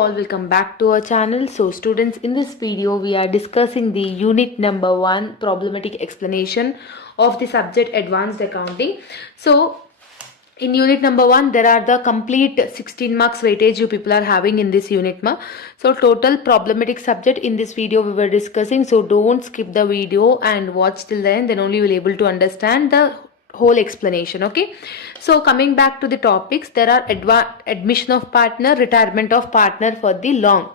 all, welcome back to our channel. So students, in this video we are discussing the unit number 1 problematic explanation of the subject advanced accounting. So in unit number 1 there are the complete 16 marks weightage you people are having in this unit So total problematic subject in this video we were discussing, so don't skip the video and watch till the end, then only you will able to understand the whole explanation. Okay, so coming back to the topics, there are admission of partner, retirement of partner for the long.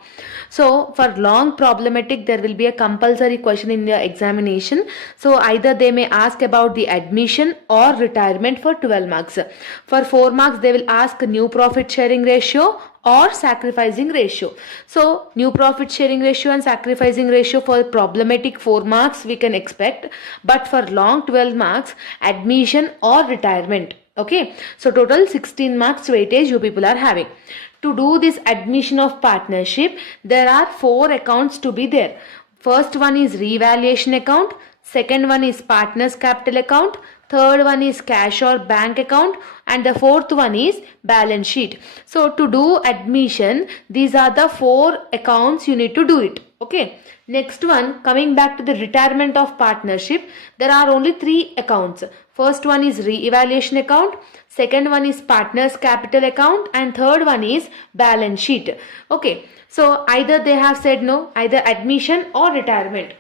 So for long problematic there will be a compulsory question in the examination. So either they may ask about the admission or retirement for 12 marks. For 4 marks they will ask new profit sharing ratio or sacrificing ratio. So new profit sharing ratio and sacrificing ratio for problematic 4 marks we can expect, but for long 12 marks admission or retirement. Okay, so total 16 marks weightage you people are having. To do this admission of partnership, there are 4 accounts to be there. First one is revaluation account, second one is partners capital account, third one is cash or bank account, and the fourth one is balance sheet. So to do admission, these are the 4 accounts you need to do it. Okay, next one, coming back to the retirement of partnership, there are only 3 accounts. First one is re-evaluation account, second one is partners capital account, and third one is balance sheet. Okay, so either they have said no, either admission or retirement.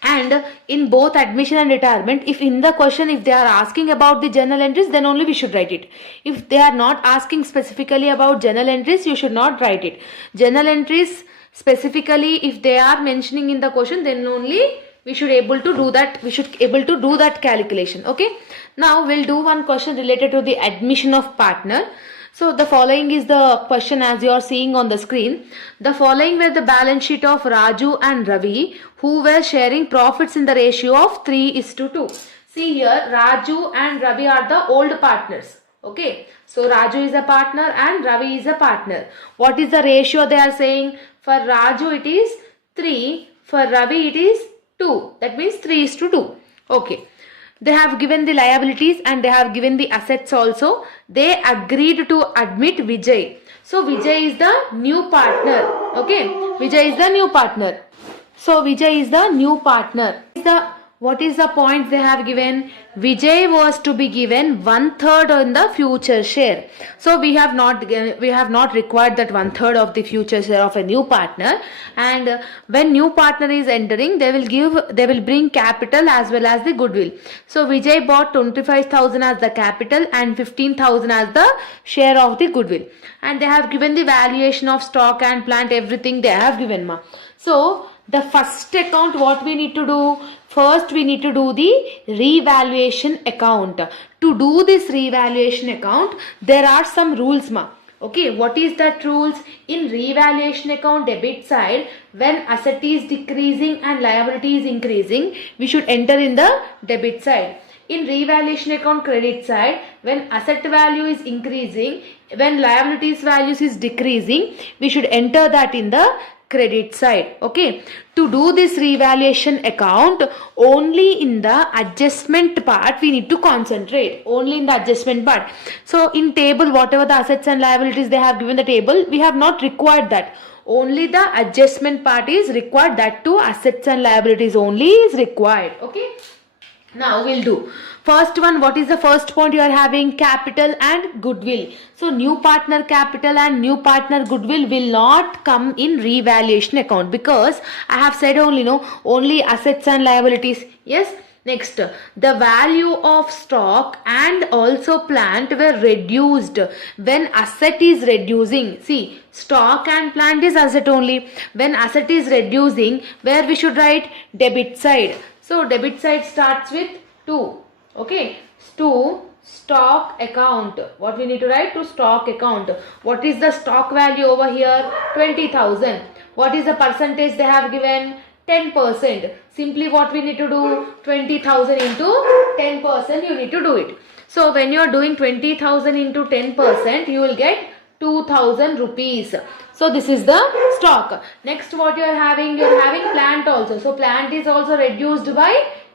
And in both admission and retirement, if in the question if they are asking about the journal entries, then only we should write it. If they are not asking specifically about journal entries, you should not write it. Journal entries specifically if they are mentioning in the question, then only we should able to do that, we should able to do that calculation. Okay, now we'll do one question related to the admission of partner. So the following is the question as you are seeing on the screen. The following were the balance sheet of Raju and Ravi, who were sharing profits in the ratio of 3:2. See here, Raju and Ravi are the old partners. Okay, so Raju is a partner and Ravi is a partner. What is the ratio they are saying? For Raju it is 3, for Ravi it is 2. That means 3:2. Okay. They have given the liabilities and they have given the assets also. They agreed to admit Vijay. So Vijay is the new partner. Okay, Vijay is the new partner. So Vijay is the new partner. What is the point they have given? Vijay was to be given 1/3 in the future share. So we have not required that 1/3 of the future share of a new partner. And when new partner is entering, they will bring capital as well as the goodwill. So Vijay bought 25,000 as the capital and 15,000 as the share of the goodwill. And they have given the valuation of stock and plant, everything they have given ma. So the first account, what we need to do? First we need to do the revaluation account. To do this revaluation account, there are some rules ma. Okay, what is that rules? In revaluation account debit side, when asset is decreasing and liability is increasing, we should enter in the debit side. In revaluation account credit side, when asset value is increasing, when liabilities values is decreasing, we should enter that in the credit side. Okay, to do this revaluation account, only in the adjustment part we need to concentrate, only in the adjustment part. So in table, whatever the assets and liabilities they have given the table, we have not required that. Only the adjustment part is required, that too assets and liabilities only is required. Okay, now we'll do first one. What is the first point you are having? Capital and goodwill. So new partner capital and new partner goodwill will not come in revaluation account, because I have said only only assets and liabilities. Yes. Next, the value of stock and also plant were reduced when asset is reducing. See, stock and plant is asset only. When asset is reducing, where we should write? Debit side. So debit side starts with 2. Okay, to stock account. What we need to write? To stock account. What is the stock value over here? 20,000. What is the percentage they have given? 10%. Simply what we need to do? 20,000 into 10%, you need to do it. So when you are doing 20,000 into 10%, you will get 2,000 rupees. So this is the stock. Next, what you are having? You are having plant also. So plant is also reduced by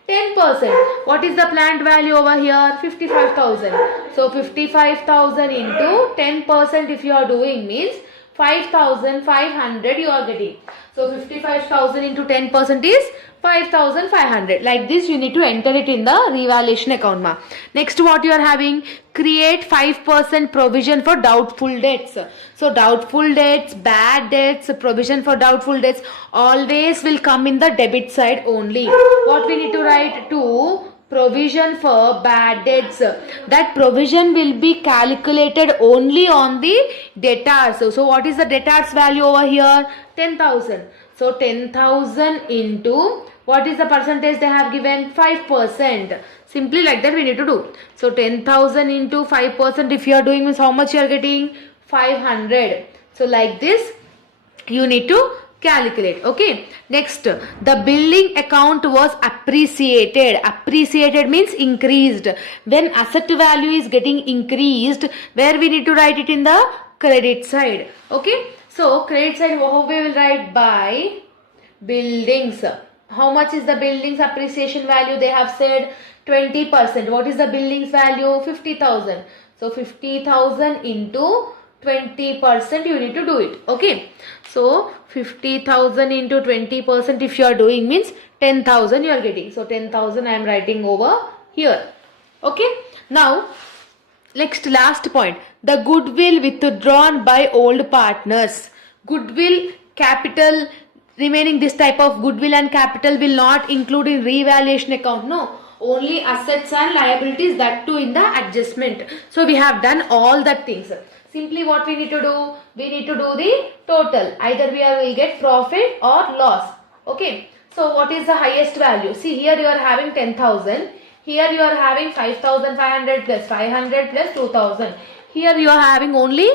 10%. What is the plant value over here? 55,000. So 55,000 into 10% if you are doing means 5,500 you are getting. So 55,000 into 10% is 5,500. Like this you need to enter it in the revaluation account ma. Next what you are having, create 5% provision for doubtful debts. So doubtful debts, bad debts, provision for doubtful debts always will come in the debit side only. What we need to write? To provision for bad debts. That provision will be calculated only on the debtors. So what is the debtors value over here? 10,000. So 10,000 into, what is the percentage they have given? 5%. Simply like that we need to do. So 10,000 into 5% if you are doing means how much you are getting? 500. So like this you need to calculate. Okay. Next, the billing account was appreciated. Appreciated means increased. When asset value is getting increased, where we need to write it? In the credit side. Okay. So credit side, how we will write? By buildings. How much is the buildings appreciation value? They have said 20%. What is the buildings value? 50,000. So 50,000 into 20% you need to do it. Okay. So 50,000 into 20% if you are doing means 10,000 you are getting. So 10,000 I am writing over here. Okay. Now next last point, the goodwill withdrawn by old partners. Goodwill, capital, remaining this type of goodwill and capital will not include in revaluation account. No, only assets and liabilities, that too in the adjustment. So we have done all the things. Simply what we need to do? We need to do the total. Either we will get profit or loss. Okay. So what is the highest value? See here you are having 10,000. Here you are having 5,500 plus 500 plus 2,000. Here you are having only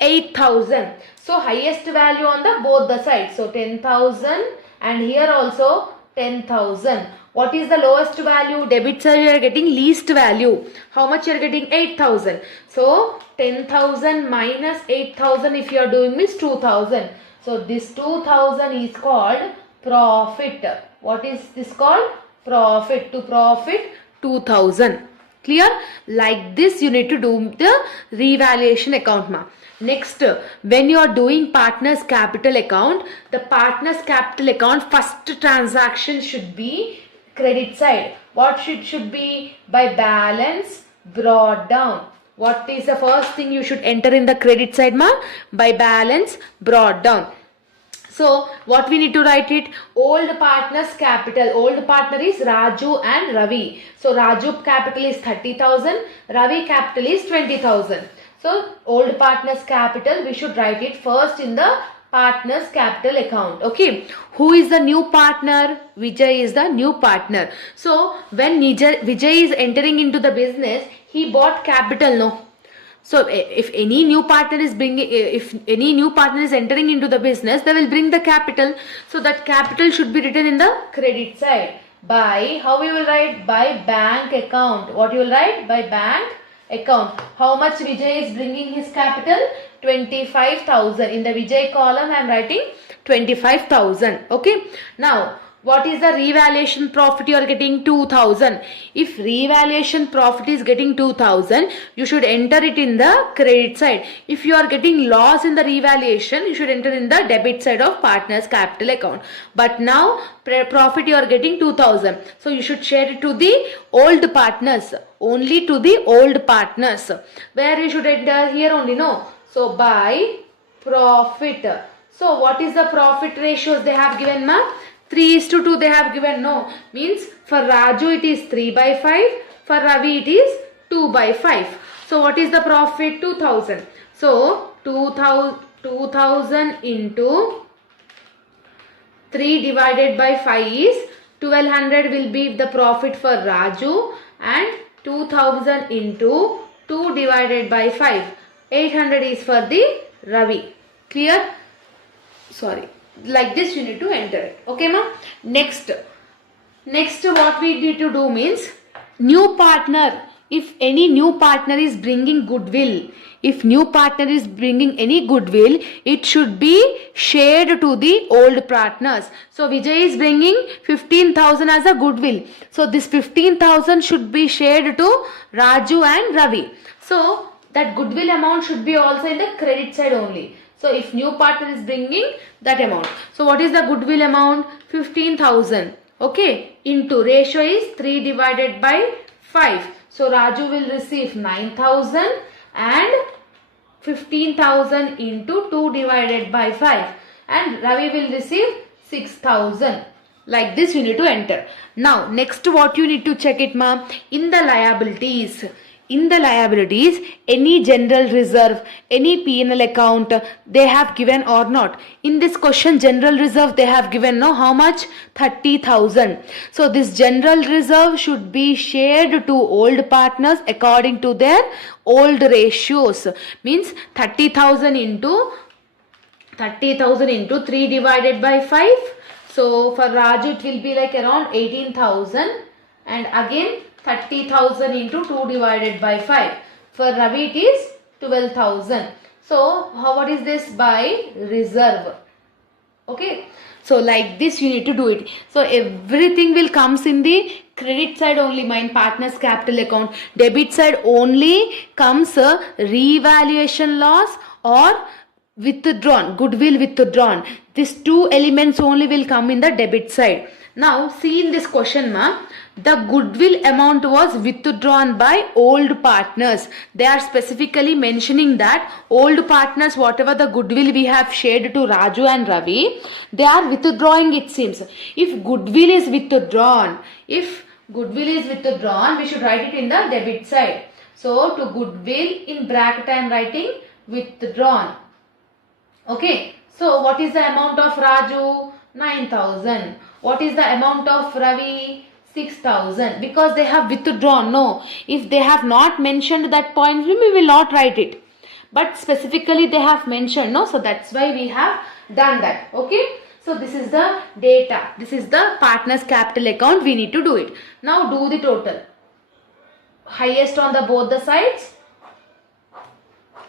8,000. So highest value on the both the sides. So 10,000 and here also 10,000. What is the lowest value? Debit side you are getting least value. How much you are getting? 8,000. So 10,000 minus 8,000 if you are doing means 2,000. So this 2,000 is called profit. What is this called? Profit. To profit 2,000. Clear? Like this you need to do the revaluation account ma. Next, when you are doing partners capital account, the partners capital account first transaction should be credit side. What should be? By balance brought down. What is the first thing you should enter in the credit side ma? By balance brought down. So what we need to write it? Old partners capital. Old partner is Raju and Ravi. So Raju capital is 30,000. Ravi capital is 20,000. So old partners capital we should write it first in the partners capital account. Okay. Who is the new partner? Vijay is the new partner. So when Vijay is entering into the business, he bought capital, no? So if any new partner is entering into the business, they will bring the capital. So that capital should be written in the credit side. By, how you will write? By bank account. What you will write? By bank account. How much Vijay is bringing his capital? 25,000. In the Vijay column I am writing 25,000. Okay. Now what is the revaluation profit you are getting? 2,000. If revaluation profit is getting 2,000, you should enter it in the credit side. If you are getting loss in the revaluation, you should enter in the debit side of partners capital account. But now profit you are getting 2,000. So you should share it to the old partners. Only to the old partners. Where you should enter? Here only, no. So by profit. So what is the profit ratios they have given, ma? 3:2 they have given, no. Means for Raju it is 3/5. For Ravi it is 2/5. So what is the profit? 2,000. So 2,000 into 3 divided by 5 is 1,200 will be the profit for Raju, and 2,000 into 2 divided by 5. 800 is for the Ravi. Clear? Sorry. Like this you need to enter it. Okay ma? Next what we need to do means new partner. If any new partner is bringing goodwill, if new partner is bringing any goodwill, it should be shared to the old partners. So Vijay is bringing 15,000 as a goodwill. So this 15,000 should be shared to Raju and Ravi. So that goodwill amount should be also in the credit side only. So if new partner is bringing that amount. So what is the goodwill amount? 15,000. Okay, into ratio is 3 divided by 5. So Raju will receive 9,000 and 15,000 into 2 divided by 5, and Ravi will receive 6,000. Like this you need to enter. Now next what you need to check it, ma, in the liabilities. In the liabilities, any general reserve, any P&L account they have given or not. In this question, general reserve they have given, no, how much? 30,000. So this general reserve should be shared to old partners according to their old ratios. Means 30,000 into 3 divided by 5. So for Raju it will be like around 18,000, and again 30,000 into 2 divided by 5. For Ravi it is 12,000. So what is this? By reserve. Okay. So like this you need to do it. So everything will comes in the credit side only, my partner's capital account. Debit side only comes revaluation loss or withdrawn, goodwill withdrawn. These two elements only will come in the debit side. Now see in this question, ma, the goodwill amount was withdrawn by old partners. They are specifically mentioning that old partners, whatever the goodwill we have shared to Raju and Ravi, they are withdrawing, it seems. If goodwill is withdrawn, we should write it in the debit side. So to goodwill, in bracket I am writing withdrawn. Okay. So what is the amount of Raju? 9,000. What is the amount of Ravi? 6,000. Because they have withdrawn. No. If they have not mentioned that point, we will not write it. But specifically they have mentioned. No. So that's why we have done that. Okay. So this is the data. This is the partner's capital account. We need to do it. Now do the total. Highest on the both the sides.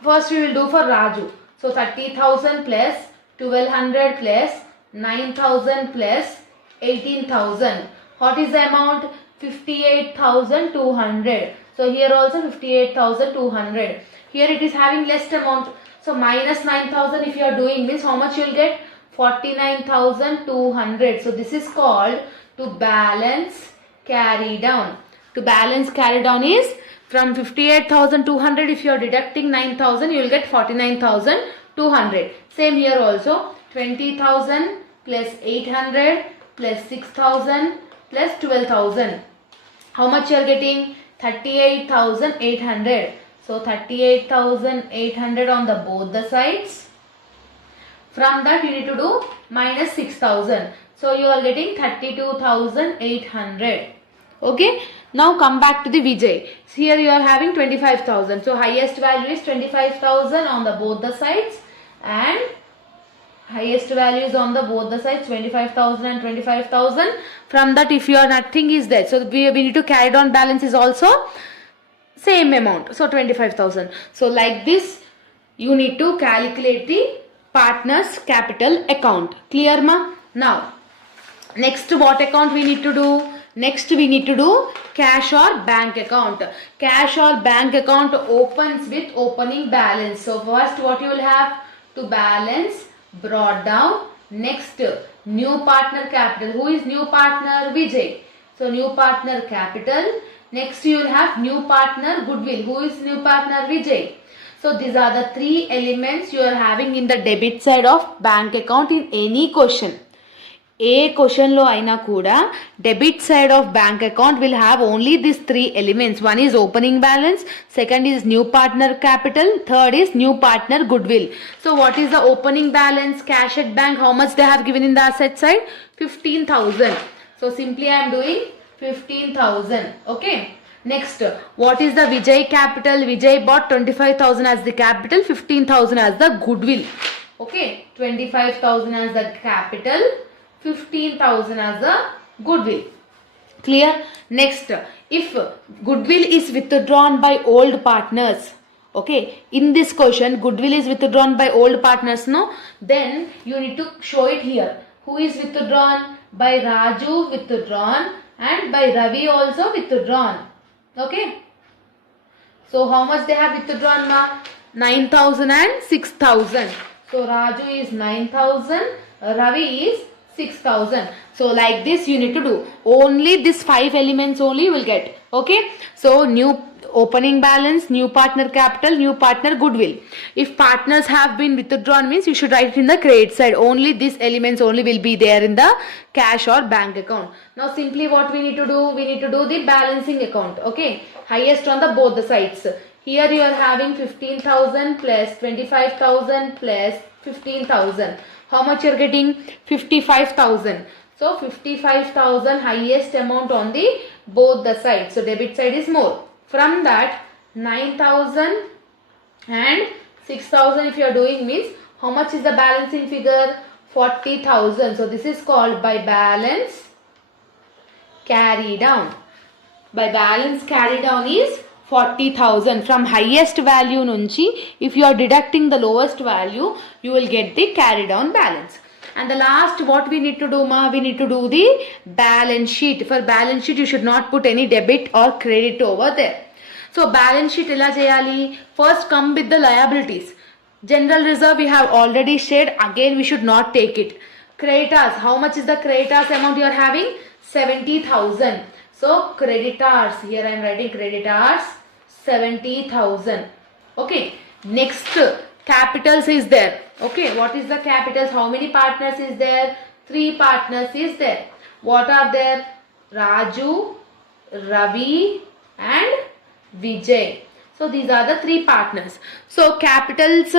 First we will do for Raju. So 30,000 plus 1,200 plus 9,000 plus 18,000. What is the amount? 58,200. So here also 58,200. Here it is having less amount. So minus 9,000 if you are doing this, how much you will get? 49,200. So this is called to balance carry down. To balance carry down is from 58,200, if you are deducting 9,000, you will get 49,200. Same here also, 20,000 plus 800 plus 6,000 plus 12,000. How much you are getting? 38,800. So 38,800 on the both the sides. From that you need to do minus 6,000. So you are getting 32,800. Okay. Now come back to the Vijay. Here you are having 25,000. So highest value is 25,000 on the both the sides, and highest value is on the both the sides 25,000 and 25,000. From that, if you are nothing is there, so we need to carry down balance is also same amount. So 25,000. So like this you need to calculate the partner's capital account. Clear, ma? Now next what account we need to do? Next we need to do cash or bank account. Cash or bank account opens with opening balance. So first what you will have? To balance brought down. Next new partner capital. Who is new partner? Vijay. So new partner capital. Next you will have new partner goodwill. Who is new partner? Vijay. So these are the three elements you are having in the debit side of bank account in any question. A question lo aina kuda debit side of bank account will have only these three elements. One is opening balance, second is new partner capital, third is new partner goodwill. So what is the opening balance? Cash at bank, how much they have given in the asset side? 15,000. So simply I am doing 15,000. Okay. Next, what is the Vijay capital? Vijay bought 25,000 as the capital, 15,000 as the goodwill. Okay. 25,000 as the capital, 15,000 as the goodwill. Clear? Next, if goodwill is withdrawn by old partners, okay, in this question goodwill is withdrawn by old partners, no, then you need to show it here. Who is withdrawn? By Raju withdrawn and by Ravi also withdrawn. Okay. So how much they have withdrawn, ma? 9,000 and 6,000. So Raju is 9,000, Ravi is 6,000. So like this you need to do. Only these 5 elements only you will get. Okay. So new opening balance, new partner capital, new partner goodwill. If partners have been withdrawn means you should write it in the credit side. Only these elements only will be there in the cash or bank account. Now simply what we need to do? We need to do the balancing account. Okay. Highest on the both the sides. Here you are having 15,000 plus 25,000 plus 15,000. How much you are getting? 55,000. So 55,000 highest amount on the both the sides. So debit side is more. From that 9,000 and 6,000 if you are doing means how much is the balancing figure? 40,000. So this is called by balance carry down. By balance carry down is 40,000. From highest value nunchi, if you are deducting the lowest value, you will get the carry down balance. And the last what we need to do ma? We need to do the balance sheet. For balance sheet you should not put any debit or credit over there. So balance sheet ela cheyali? First come with the liabilities. General reserve we have already shared. Again we should not take it. Creditors. How much is the creditors amount you are having? 70,000. So creditors. Here I am writing creditors 70,000. Okay. Next capitals is there. Okay, what is the capitals? How many partners is there? 3 partners is there. What are there? Raju, Ravi and Vijay. So these are the 3 partners. So capitals,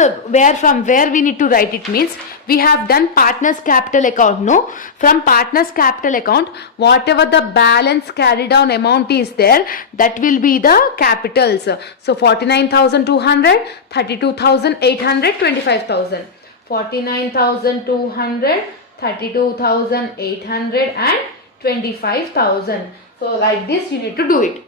from where we need to write it means we have done partners capital account. No, from partners capital account whatever the balance carry down amount is there, that will be the capitals. So 49,200, 32,800, 25,000. 49,200, 32,800 and 25,000. So like this you need to do it.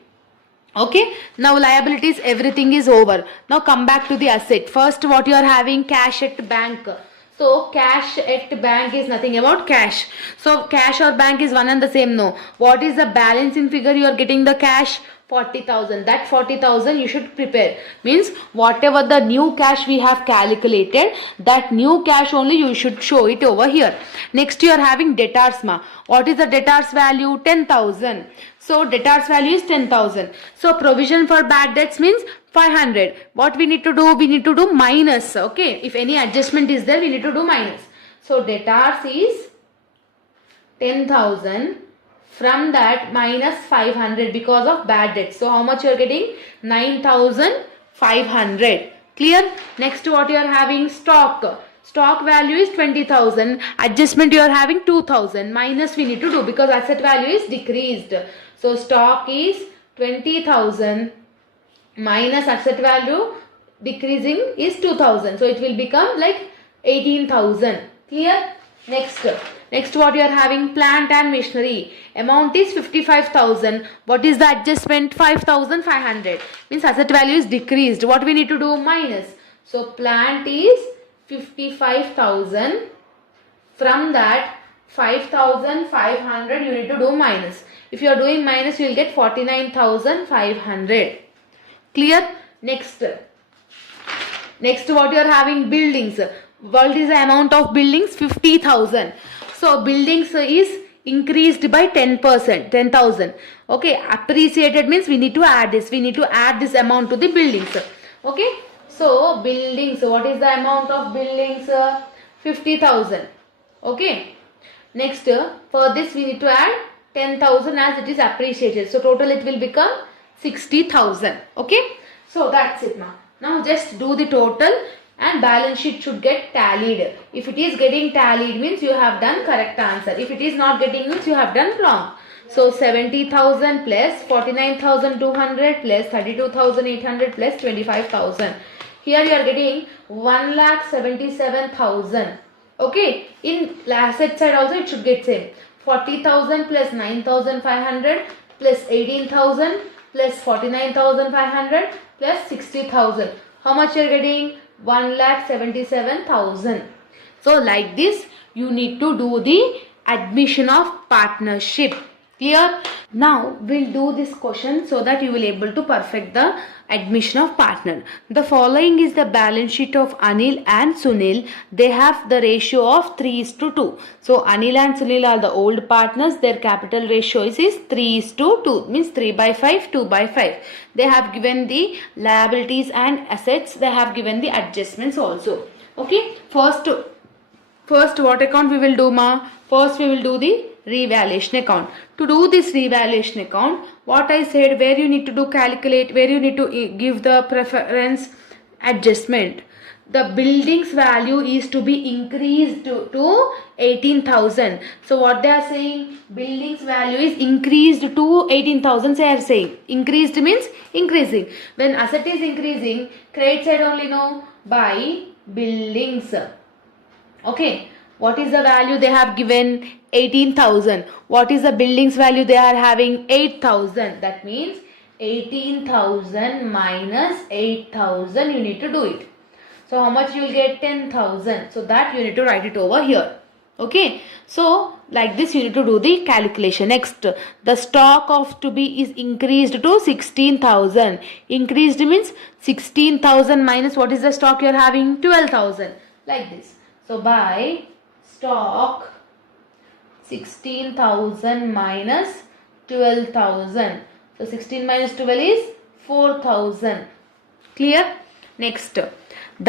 Okay, now liabilities, everything is over. Now come back to the asset. First what you are having? Cash at bank. So cash at bank is nothing about cash. So cash or bank is one and the same. No. What is the balancing figure you are getting the cash? 40,000. That 40,000 you should prepare. Means whatever the new cash we have calculated, that new cash only you should show it over here. Next you are having debtors ma. What is the debtors value? 10,000. So debtors value is 10,000. So provision for bad debts means 500. What we need to do? We need to do minus. Okay. If any adjustment is there, we need to do minus. So debtors is 10,000. From that minus 500 because of bad debt. So how much you are getting? 9,500. Clear? Next what you are having? Stock. Stock value is 20,000. Adjustment you are having 2,000. Minus we need to do because asset value is decreased. So stock is 20,000 minus asset value decreasing is 2,000. So it will become like 18,000. Clear? Next what you are having? Plant and machinery. Amount is 55,000. What is the adjustment? 5,500. Means asset value is decreased. What we need to do? Minus. So plant is 55,000. From that 5,500 you need to do minus. If you are doing minus you will get 49,500. Clear? Next what you are having? Buildings. What is the amount of buildings? 50,000. So buildings is increased by 10%, 10,000. Okay, appreciated means we need to add this. We need to add this amount to the buildings. Okay, so buildings. What is the amount of buildings? 50,000. Okay. Next, for this we need to add 10,000 as it is appreciated. So total it will become 60,000. Okay. So that's it now. Now just do the total. And balance sheet should get tallied. If it is getting tallied means you have done correct answer. If it is not getting means you have done wrong. So 70,000 plus 49,200 plus 32,800 plus 25,000. Here you are getting 1,77,000. Okay. In asset side also it should get same. 40,000 plus 9,500 plus 18,000 plus 49,500 plus 60,000. How much you are getting? 1,77,000. So like this you need to do the admission of partnership. Clear? Now we'll do this question so that you will able to perfect the admission of partner. The following is the balance sheet of Anil and Sunil. They have the ratio of 3:2. So Anil and Sunil are the old partners. Their capital ratio is 3:2, means 3/5, 2/5. They have given the liabilities and assets. They have given the adjustments also. Okay. First what account we will do, ma? First we will do the revaluation account. To do this revaluation account, what I said, where you need to do calculate, where you need to give the preference adjustment. The building's value is to be increased to 18,000. So what they are saying, building's value is increased to 18,000. They are saying increased means increasing. When asset is increasing, credit side only, no, by buildings. Okay, what is the value they have given? 18,000. What is the building's value they are having? 8,000. That means 18,000 minus 8,000, you need to do it. So how much you will get? 10,000. So that you need to write it over here. Okay, so like this you need to do the calculation. Next, the stock of to be is increased to 16,000. Increased means 16,000 minus what is the stock you are having? 12,000. Like this. So by stock 16,000 minus 12,000. So 16 minus 12 is 4,000. Clear? Next,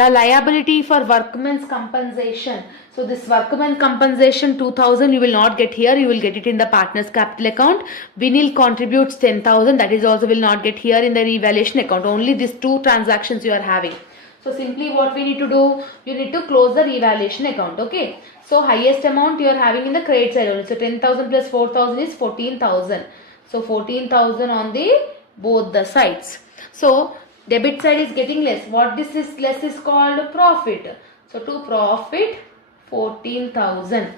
the liability for workmen's compensation. So this workman compensation 2,000 you will not get here. You will get it in the partner's capital account. Vinil contributes 10,000. That is also will not get here in the revaluation account. Only these two transactions you are having. So simply what we need to do, you need to close the revaluation account. Okay. So highest amount you are having in the credit side only. So 10,000 plus 4,000 is 14,000. So 14,000 on the both the sides. So debit side is getting less. What this is less is called profit. So to profit 14,000.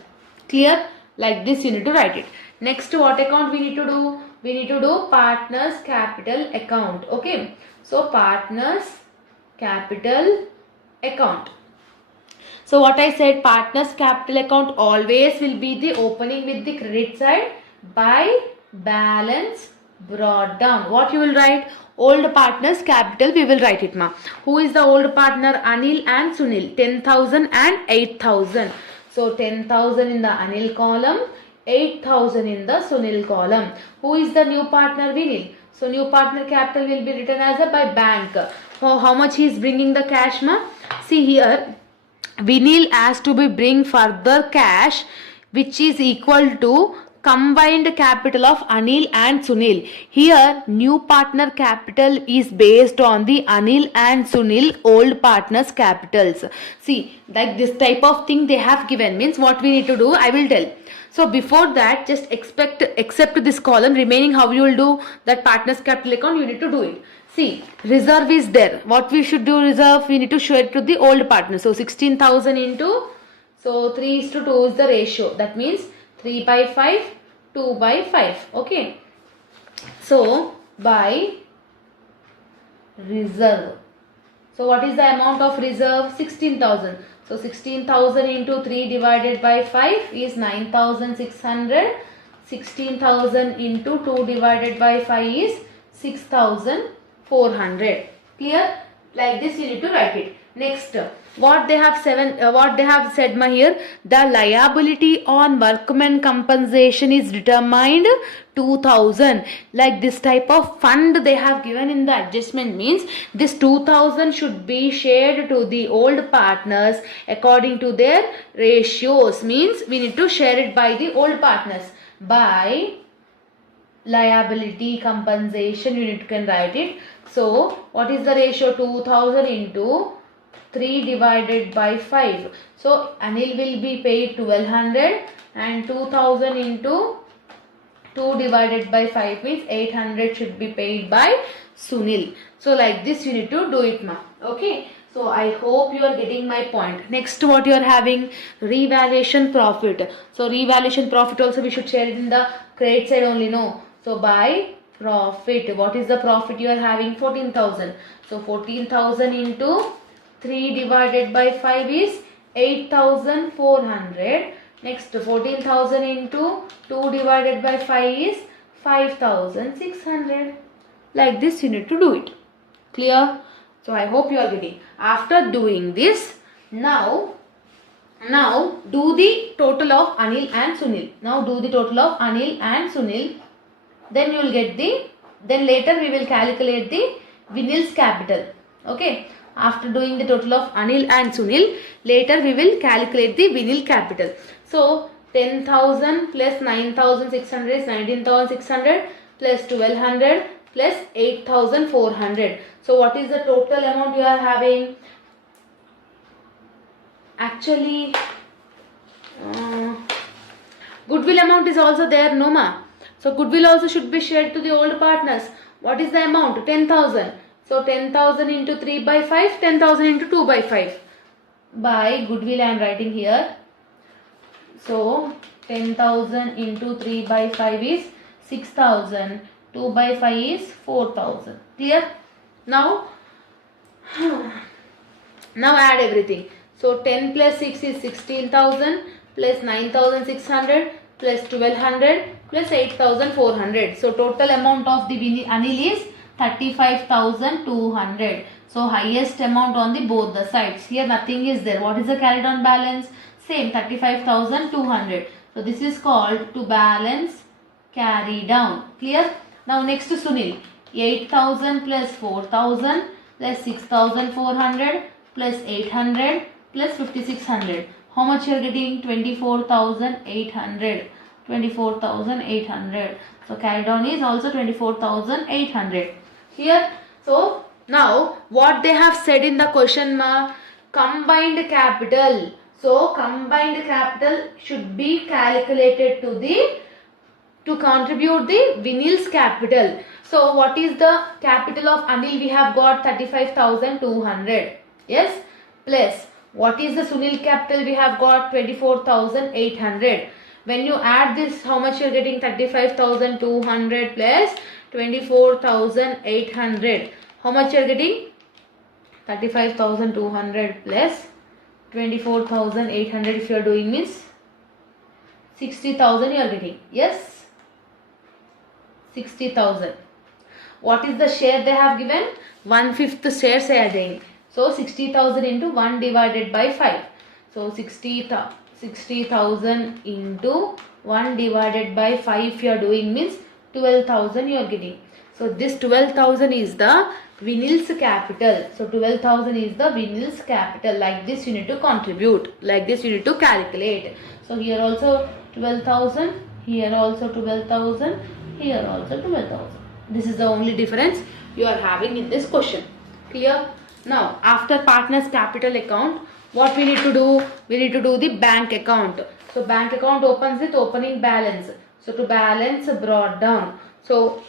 Clear? Like this you need to write it. Next, what account we need to do? We need to do partners capital account. Okay. So partners capital account. So what I said, partners capital account always will be the opening with the credit side by balance brought down. What you will write? Old partners capital we will write it, ma. Who is the old partner? Anil and Sunil. 10,000 and 8,000. So 10,000 in the Anil column, 8,000 in the Sunil column. Who is the new partner? Vinil. So new partner capital will be written as a by bank. How much he is bringing the cash, ma? See here, Vinil has to be bring further cash which is equal to combined capital of Anil and Sunil. Here new partner capital is based on the Anil and Sunil old partners capitals. See, like this type of thing they have given, means what we need to do I will tell. So before that, just except this column remaining, how you will do that partners capital account, you need to do it. See, reserve is there. What we should do reserve? We need to show it to the old partner. So 16,000 into, so 3:2 is the ratio. That means 3/5, 2/5. Okay. So by reserve. So what is the amount of reserve? 16,000. So 16,000 into 3 divided by 5 is 9,600. 16,000 into 2 divided by 5 is 6,400. Clear? Like this you need to write it. Next, what they have said here, the liability on workman compensation is determined 2,000. Like this type of fund they have given in the adjustment, means this 2,000 should be shared to the old partners according to their ratios. Means we need to share it by the old partners by liability compensation. You can write it. So what is the ratio? 2,000 into 3 divided by 5. So Anil will be paid 1,200 and 2,000 into 2 divided by 5 means 800 should be paid by Sunil. So like this you need to do it, ma. Okay. So I hope you are getting my point. Next, what you are having? Revaluation profit. So revaluation profit also we should share it in the credit side only, no. So by profit, what is the profit you are having? 14,000. So 14,000 into 3 divided by 5 is 8,400 Next 14,000 into 2 divided by 5 is 5,600. Like this you need to do it. Clear? So I hope you are getting. After doing this, now do the total of Anil and Sunil. Now do the total of Anil and Sunil. Then you will get the, then later we will calculate the Vinil's capital. Okay. After doing the total of Anil and Sunil, later we will calculate the Vinil capital. So 10,000 plus 9,600 is 19,600 plus 1,200 plus 8,400. So what is the total amount you are having? Actually, goodwill amount is also there, no ma. So goodwill also should be shared to the old partners. What is the amount? 10,000. So 10,000 into 3 by 5, 10,000 into 2 by 5. By goodwill I am writing here. So 10,000 into 3 by 5 is 6,000. 2 by 5 is 4,000. Clear? Now add everything. So 10 plus 6 is 16,000 plus 9,600 plus 1,200 plus 8,400. So total amount of the Anil is 35,200. So highest amount on the both the sides. Here nothing is there. What is the carried on balance? Same 35,200. So this is called to balance carry down. Clear? Now next to Sunil. 8,000 plus 4,000 plus 6,400 plus 800 plus 5,600. How much you are getting? 24,800. 24,800. So carry down is also 24,800. Here. So now what they have said in the question, combined capital. So combined capital should be calculated to contribute the Vinil's capital. So what is the capital of Anil? We have got 35,200. Yes. Plus what is the Sunil capital? We have got 24,800. When you add this, how much you are getting? 35,200 plus 24,800. How much you are getting? 35,200 plus 24,800. If you are doing means 60,000 you are getting. Yes. 60,000. What is the share they have given? 1/5 shares they are getting. So 60,000 into 1 divided by 5. So 60,000 into 1 divided by 5 you are doing means 12,000 you are getting. So this 12,000 is the Vinil's capital. So 12,000 is the Vinil's capital. Like this you need to contribute. Like this you need to calculate. So here also 12,000. Here also 12,000. Here also 12,000. This is the only difference you are having in this question. Clear? Now after partners capital account, what we need to do? We need to do the bank account. So bank account opens with opening balance. So to balance brought down. So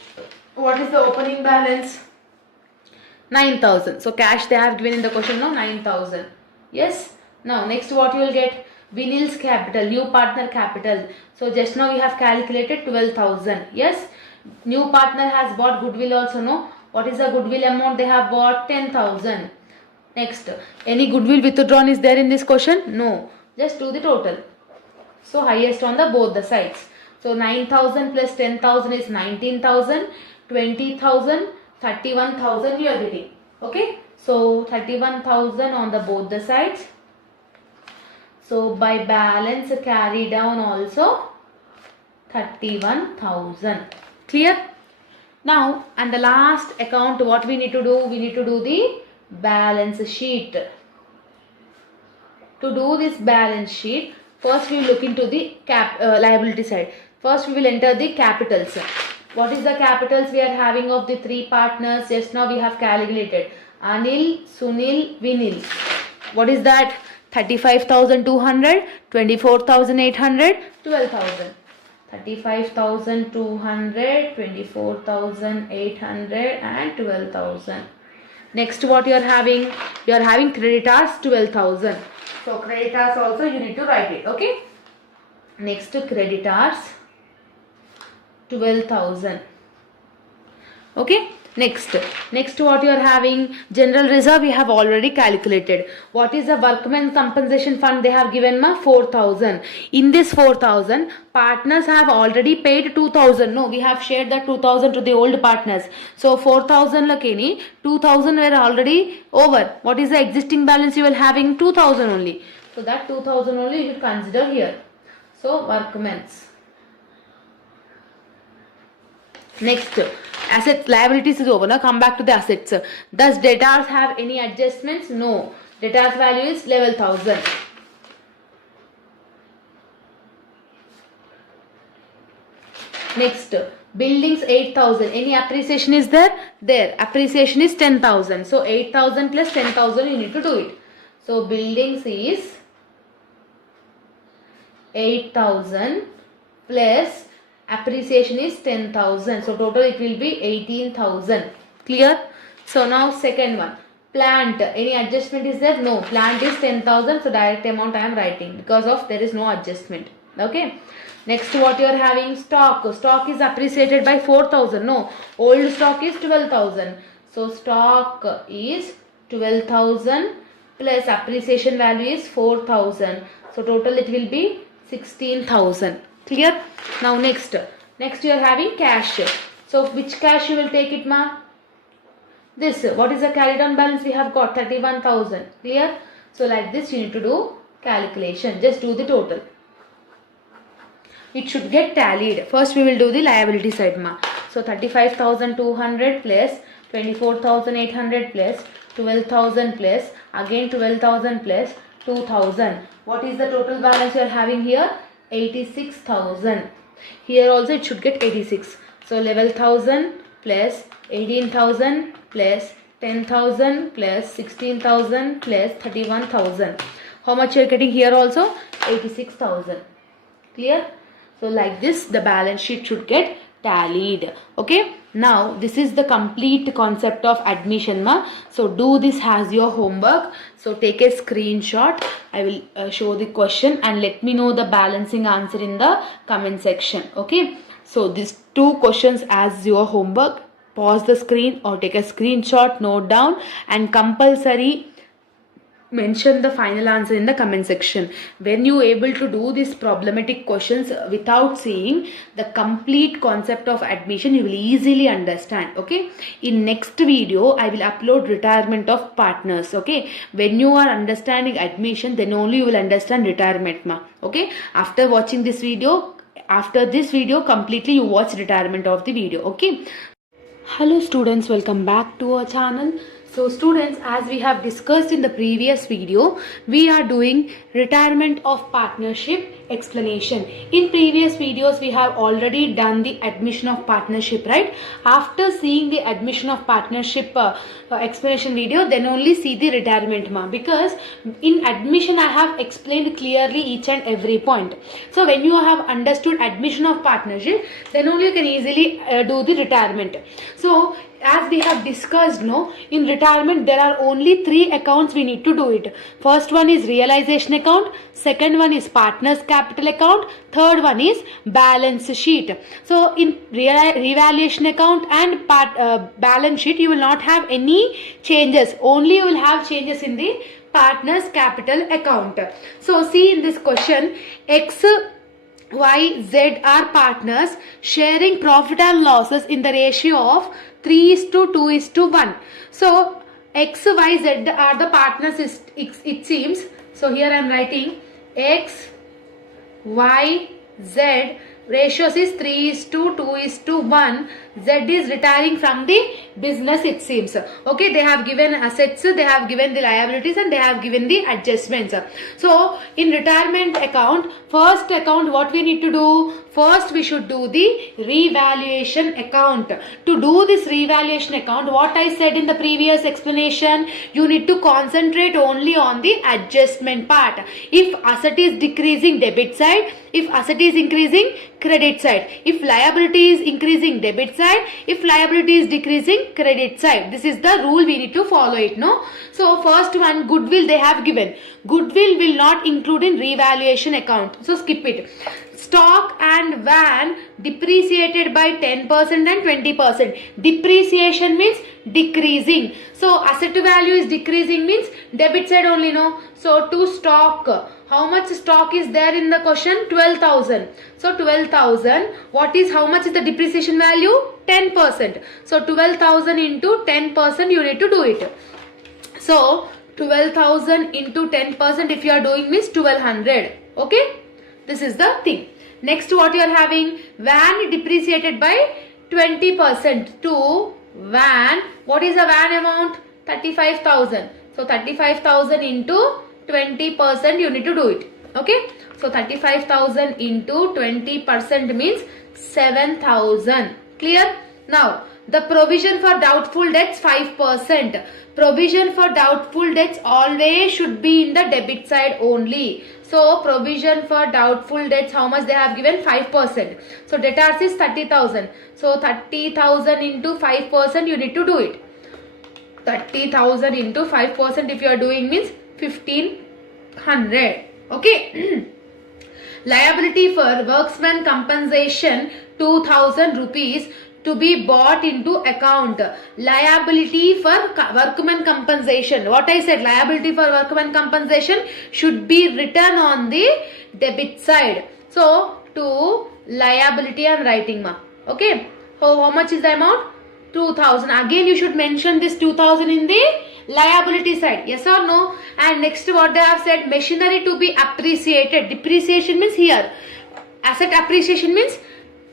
what is the opening balance? 9,000. So cash they have given in the question now 9,000. Yes. Now next what you will get? Vinil's capital, new partner capital. So just now we have calculated 12,000. Yes. New partner has bought goodwill also, no? What is the goodwill amount they have bought? 10,000. Next, any goodwill withdrawn is there in this question? No. Just do the total. So highest on the both the sides. So 9,000 plus 10,000 is 19,000. 20,000, 31,000 you are getting. Okay. So 31,000 on the both the sides. So by balance carry down also 31,000. Clear? Now and the last account, what we need to do? We need to do the balance sheet. To do this balance sheet, first we will look into the liability side. First we will enter the capitals. What is the capitals we are having of the three partners? Just now we have calculated. Anil, Sunil, Vinil. What is that? 35,200, 24,800, 12,000. 35,200, 24,800 and 12,000. Next what you are having? You are having creditors 12,000. So creditors also you need to write it. Okay. Next creditors 12,000. Okay. Next what you are having, general reserve we have already calculated. What is the workmen compensation fund they have given? 4,000. In this 4,000, partners have already paid 2,000. No, we have shared that 2,000 to the old partners. So 4,000 lakini 2,000 were already over. What is the existing balance you will having? 2,000 only. So that 2,000 only you should consider here. So workmen's. Next, assets, liabilities is over. Now come back to the assets. Does debtors have any adjustments? No. Debtors value is level 1,000. Next, buildings 8,000. Any appreciation is there? There. Appreciation is 10,000. So 8,000 plus 10,000 you need to do it. So buildings is 8,000 plus appreciation is 10,000. So total it will be 18,000. Clear? So now second one. Plant. Any adjustment is there? No. Plant is 10,000. So direct amount I am writing because of there is no adjustment. Okay. Next what you are having? Stock. Stock is appreciated by 4,000. No. Old stock is 12,000. So stock is 12,000 plus appreciation value is 4,000. So total it will be 16,000. Clear? Now next you are having cash. So which cash you will take it, ma? This. What is the carried on balance? We have got 31,000. Clear? So like this you need to do calculation. Just do the total. It should get tallied. First we will do the liability side, ma. So 35,200 plus 24,800 plus 12,000 plus again 12,000 plus 2,000. What is the total balance you are having here? 86,000. Here also it should get 86. So level 1,000 plus 18,000 plus 10,000 plus 16,000 plus 31,000. How much you are getting here also? 86,000. Clear? So like this the balance sheet should get tallied. Okay. Now this is the complete concept of admission, ma. So do this as your homework. So take a screenshot. I will show the question and let me know the balancing answer in the comment section. Okay. So these two questions as your homework. Pause the screen or take a screenshot, note down, and compulsory mention the final answer in the comment section. When you able to do these problematic questions without seeing the complete concept of admission, you will easily understand. Okay. In next video I will upload retirement of partners. Okay. When you are understanding admission, then only you will understand retirement, ma. Okay. After watching this video, after this video completely you watch retirement of the video. Okay. Hello students, welcome back to our channel. So students, as we have discussed in the previous video, we are doing retirement of partnership explanation. In previous videos we have already done the admission of partnership, right? After seeing the admission of partnership explanation video, then only see the retirement, ma, because in admission I have explained clearly each and every point. So when you have understood admission of partnership, then only you can easily do the retirement. So as we have discussed, no, in retirement there are only 3 accounts we need to do it. First one is realization account, second one is partners capital account, third one is balance sheet. So in revaluation account and balance sheet you will not have any changes, only you will have changes in the partners capital account. So see in this question, X, Y, Z are partners sharing profit and losses in the ratio of 3:2:1. So X, Y, Z are the partners, it seems. So here I am writing X, Y, Z ratios is 3:2:1. Z is retiring from the business, it seems. Okay, they have given assets, they have given the liabilities, and they have given the adjustments. So in retirement account, first account, what we need to do? First we should do the revaluation account. To do this revaluation account, what I said in the previous explanation, you need to concentrate only on the adjustment part. If asset is decreasing, debit side. If asset is increasing, credit side. If liability is increasing, debit side. If liability is decreasing, credit side. This is the rule, we need to follow it, no? So first one, goodwill they have given. Goodwill will not include in revaluation account. So skip it. stock and van depreciated by 10% and 20%. Depreciation means decreasing. So asset value is decreasing means debit side only, no. So to stock, how much stock is there in the question? 12,000. So 12,000, what is, how much is the depreciation value? 10%. So 12,000 into 10% you need to do it. So 12,000 into 10% if you are doing means 1200. Okay, this is the thing. Next, what you are having? Van depreciated by 20%. To van, what is the van amount? 35,000. So 35,000 into 20% you need to do it. Okay, so 35,000 into 20% means 7,000. Clear? Now the provision for doubtful debts 5%. Provision for doubtful debts always should be in the debit side only. So provision for doubtful debts, how much they have given? 5%. So debtors is 30,000. So 30,000 into 5% you need to do it. 30,000 into 5% if you are doing means 1,500. Okay. Liability for workman compensation 2,000 rupees to be bought into account. Liability for workman compensation. What I said, liability for workman compensation should be written on the debit side. So to liability I am writing, ma. Okay. How much is the amount? 2,000. Again you should mention this 2,000 in the liability side. Yes or no? And next what they have said, machinery to be appreciated. Depreciation means here. Asset appreciation means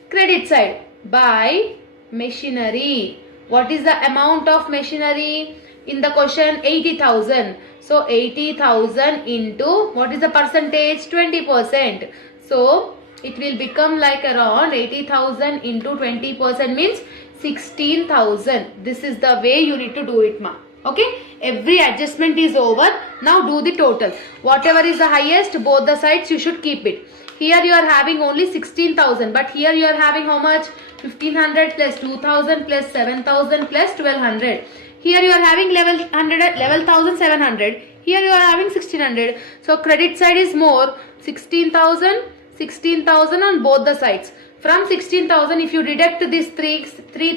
credit side. By machinery. What is the amount of machinery in the question? 80,000. So 80,000 into, what is the percentage? 20%. So it will become like around 80,000 into 20% means 16,000. This is the way you need to do it, ma. Okay, every adjustment is over. Now do the total. Whatever is the highest, both the sides you should keep it. Here you are having only 16,000, but here you are having how much? 1,500 plus 2,000 plus 7,000 plus 1,200. Here you are having 11,700. Here you are having 1,600. So credit side is more. 16,000, 16,000 on both the sides. From 16,000, if you deduct these three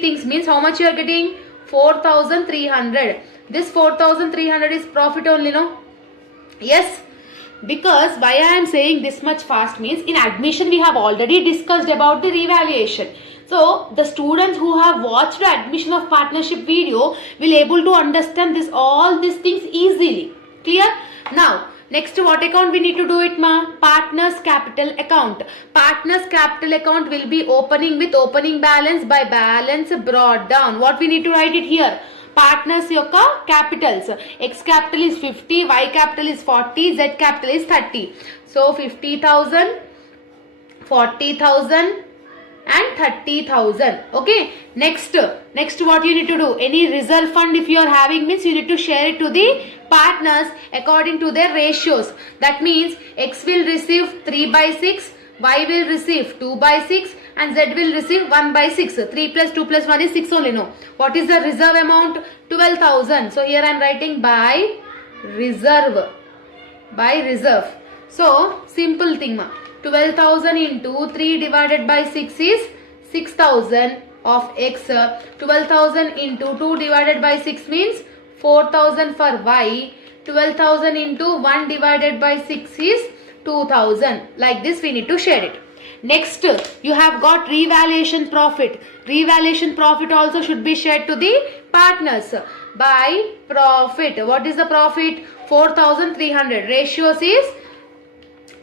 things means how much you are getting? 4,300. This 4,300 is profit only, no? Yes. Because why I am saying this much fast means in admission we have already discussed about the revaluation. So the students who have watched the admission of partnership video will able to understand all these things easily. Clear? Now next, what account we need to do it, ma? Partners capital account. Partners capital account will be opening with opening balance by balance brought down. What we need to write it here? Partners yokka capitals. X capital is 50, Y capital is 40, Z capital is 30. So 50,000, 40,000 and 30,000. Okay. Next what you need to do? Any reserve fund if you are having means you need to share it to the partners according to their ratios. That means X will receive 3 by 6, Y will receive 2 by 6 and Z will receive 1 by 6. 3 plus 2 plus 1 is 6 only, no. What is the reserve amount? 12,000. So here I am writing by reserve. By reserve. So simple thing, ma. 12,000 into 3 divided by 6 is 6,000 of X. 12,000 into 2 divided by 6 means 4,000 for Y. 12,000 into 1 divided by 6 is 2,000. Like this we need to share it. Next, you have got revaluation profit. Revaluation profit also should be shared to the partners by profit. What is the profit? 4,300. Ratios is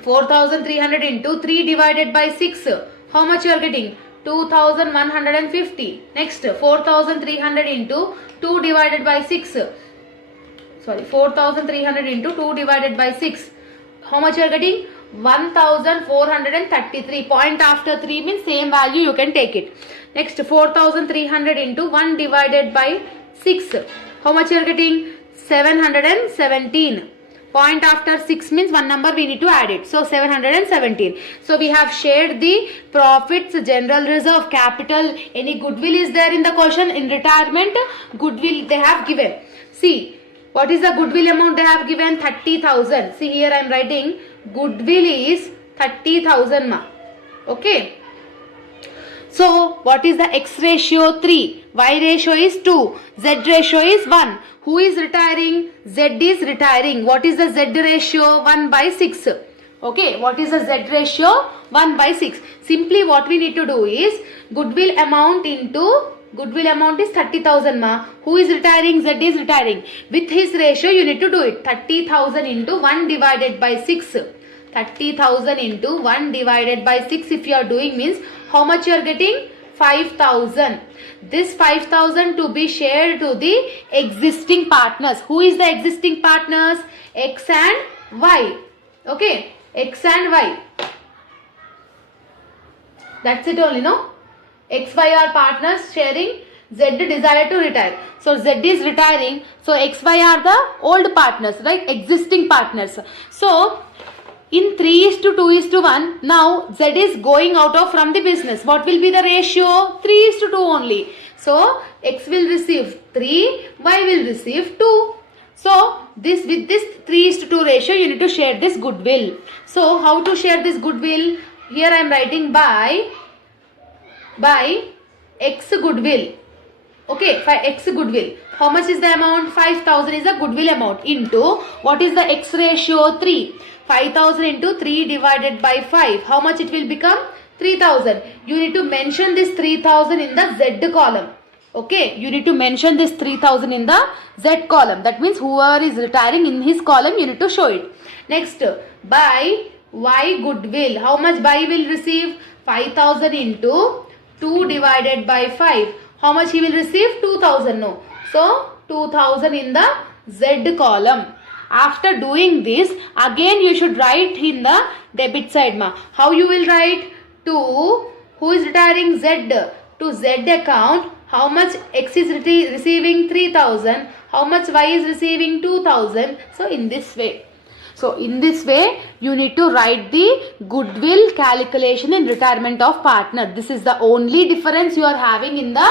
4,300 into 3 divided by 6. How much you are getting? 2,150. Next, 4,300 into 2 divided by 6. Sorry, 4,300 into 2 divided by 6. How much you are getting? 1,433. Point after 3 means same value you can take it. Next, 4,300 into 1 divided by 6. How much you are getting? 717. Point after 6 means one number we need to add it. So 717. So we have shared the profits, general reserve, capital. Any goodwill is there in the question? In retirement, goodwill they have given. See, what is the goodwill amount they have given? 30,000. See here I am writing goodwill is 30,000, ma. Okay. So what is the X ratio? 3. Y ratio is 2. Z ratio is 1. Who is retiring? Z is retiring. What is the Z ratio? 1 by 6. Okay. What is the Z ratio? 1 by 6. Simply what we need to do is goodwill amount into goodwill amount is 30,000 ma. Who is retiring? Z is retiring. With his ratio you need to do it. 30,000 into 1 divided by 6. 30,000 into 1 divided by 6 if you are doing means how much you are getting? 5,000. This 5,000 to be shared to the existing partners. Who is the existing partners? X and Y. Okay. X and Y. That's it only, no? X, Y are partners sharing. Z desire to retire. So Z is retiring. So X, Y are the old partners, right? Existing partners. So in 3:2:1, now Z is going out of from the business. What will be the ratio? 3:2 only. So X will receive 3, Y will receive 2. So this with this 3:2 ratio you need to share this goodwill. So how to share this goodwill? Here I am writing by X goodwill. Okay, for X goodwill. How much is the amount? 5,000 is the goodwill amount into what is the X ratio? 3. 5,000 into 3 divided by 5. How much it will become? 3,000. You need to mention this 3,000 in the Z column. Okay, you need to mention this 3,000 in the Z column. That means whoever is retiring in his column, you need to show it. Next, by Y goodwill. How much Y will receive? 5,000 into 2 divided by 5. How much he will receive? 2,000. No. So, 2,000 in the Z column. After doing this, again you should write in the debit side ma. How you will write? To who is retiring? Z. To Z account, how much X is receiving? 3,000. How much Y is receiving? 2,000. So in this way. So in this way, you need to write the goodwill calculation in retirement of partner. This is the only difference you are having in the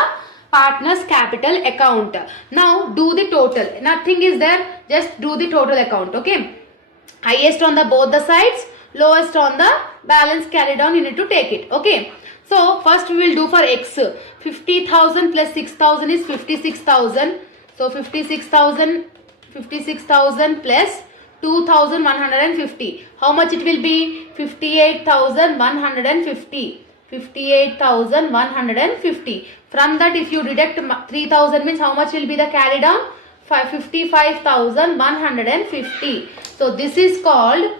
partner's capital account. Now do the total. Nothing is there. Just do the total account. Okay. Highest on the both the sides, lowest on the balance carried on. You need to take it. Okay. So first we will do for X. 50,000 plus 6,000 is 56,000. So 56,000 plus 2,150. How much it will be? 58,150. 58,150. From that if you deduct 3,000 means how much will be the carry down? 55,150. So this is called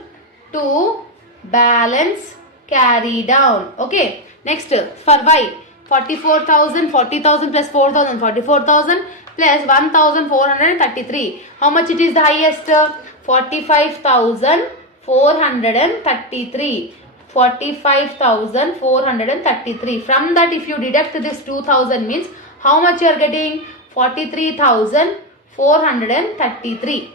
to balance carry down. Okay. Next for Y. 44,000, 40,000 plus 4,000, 44,000 plus 1,433. How much it is the highest? 45,433. 45,433. From that if you deduct this 2,000 means how much you are getting? 43,433.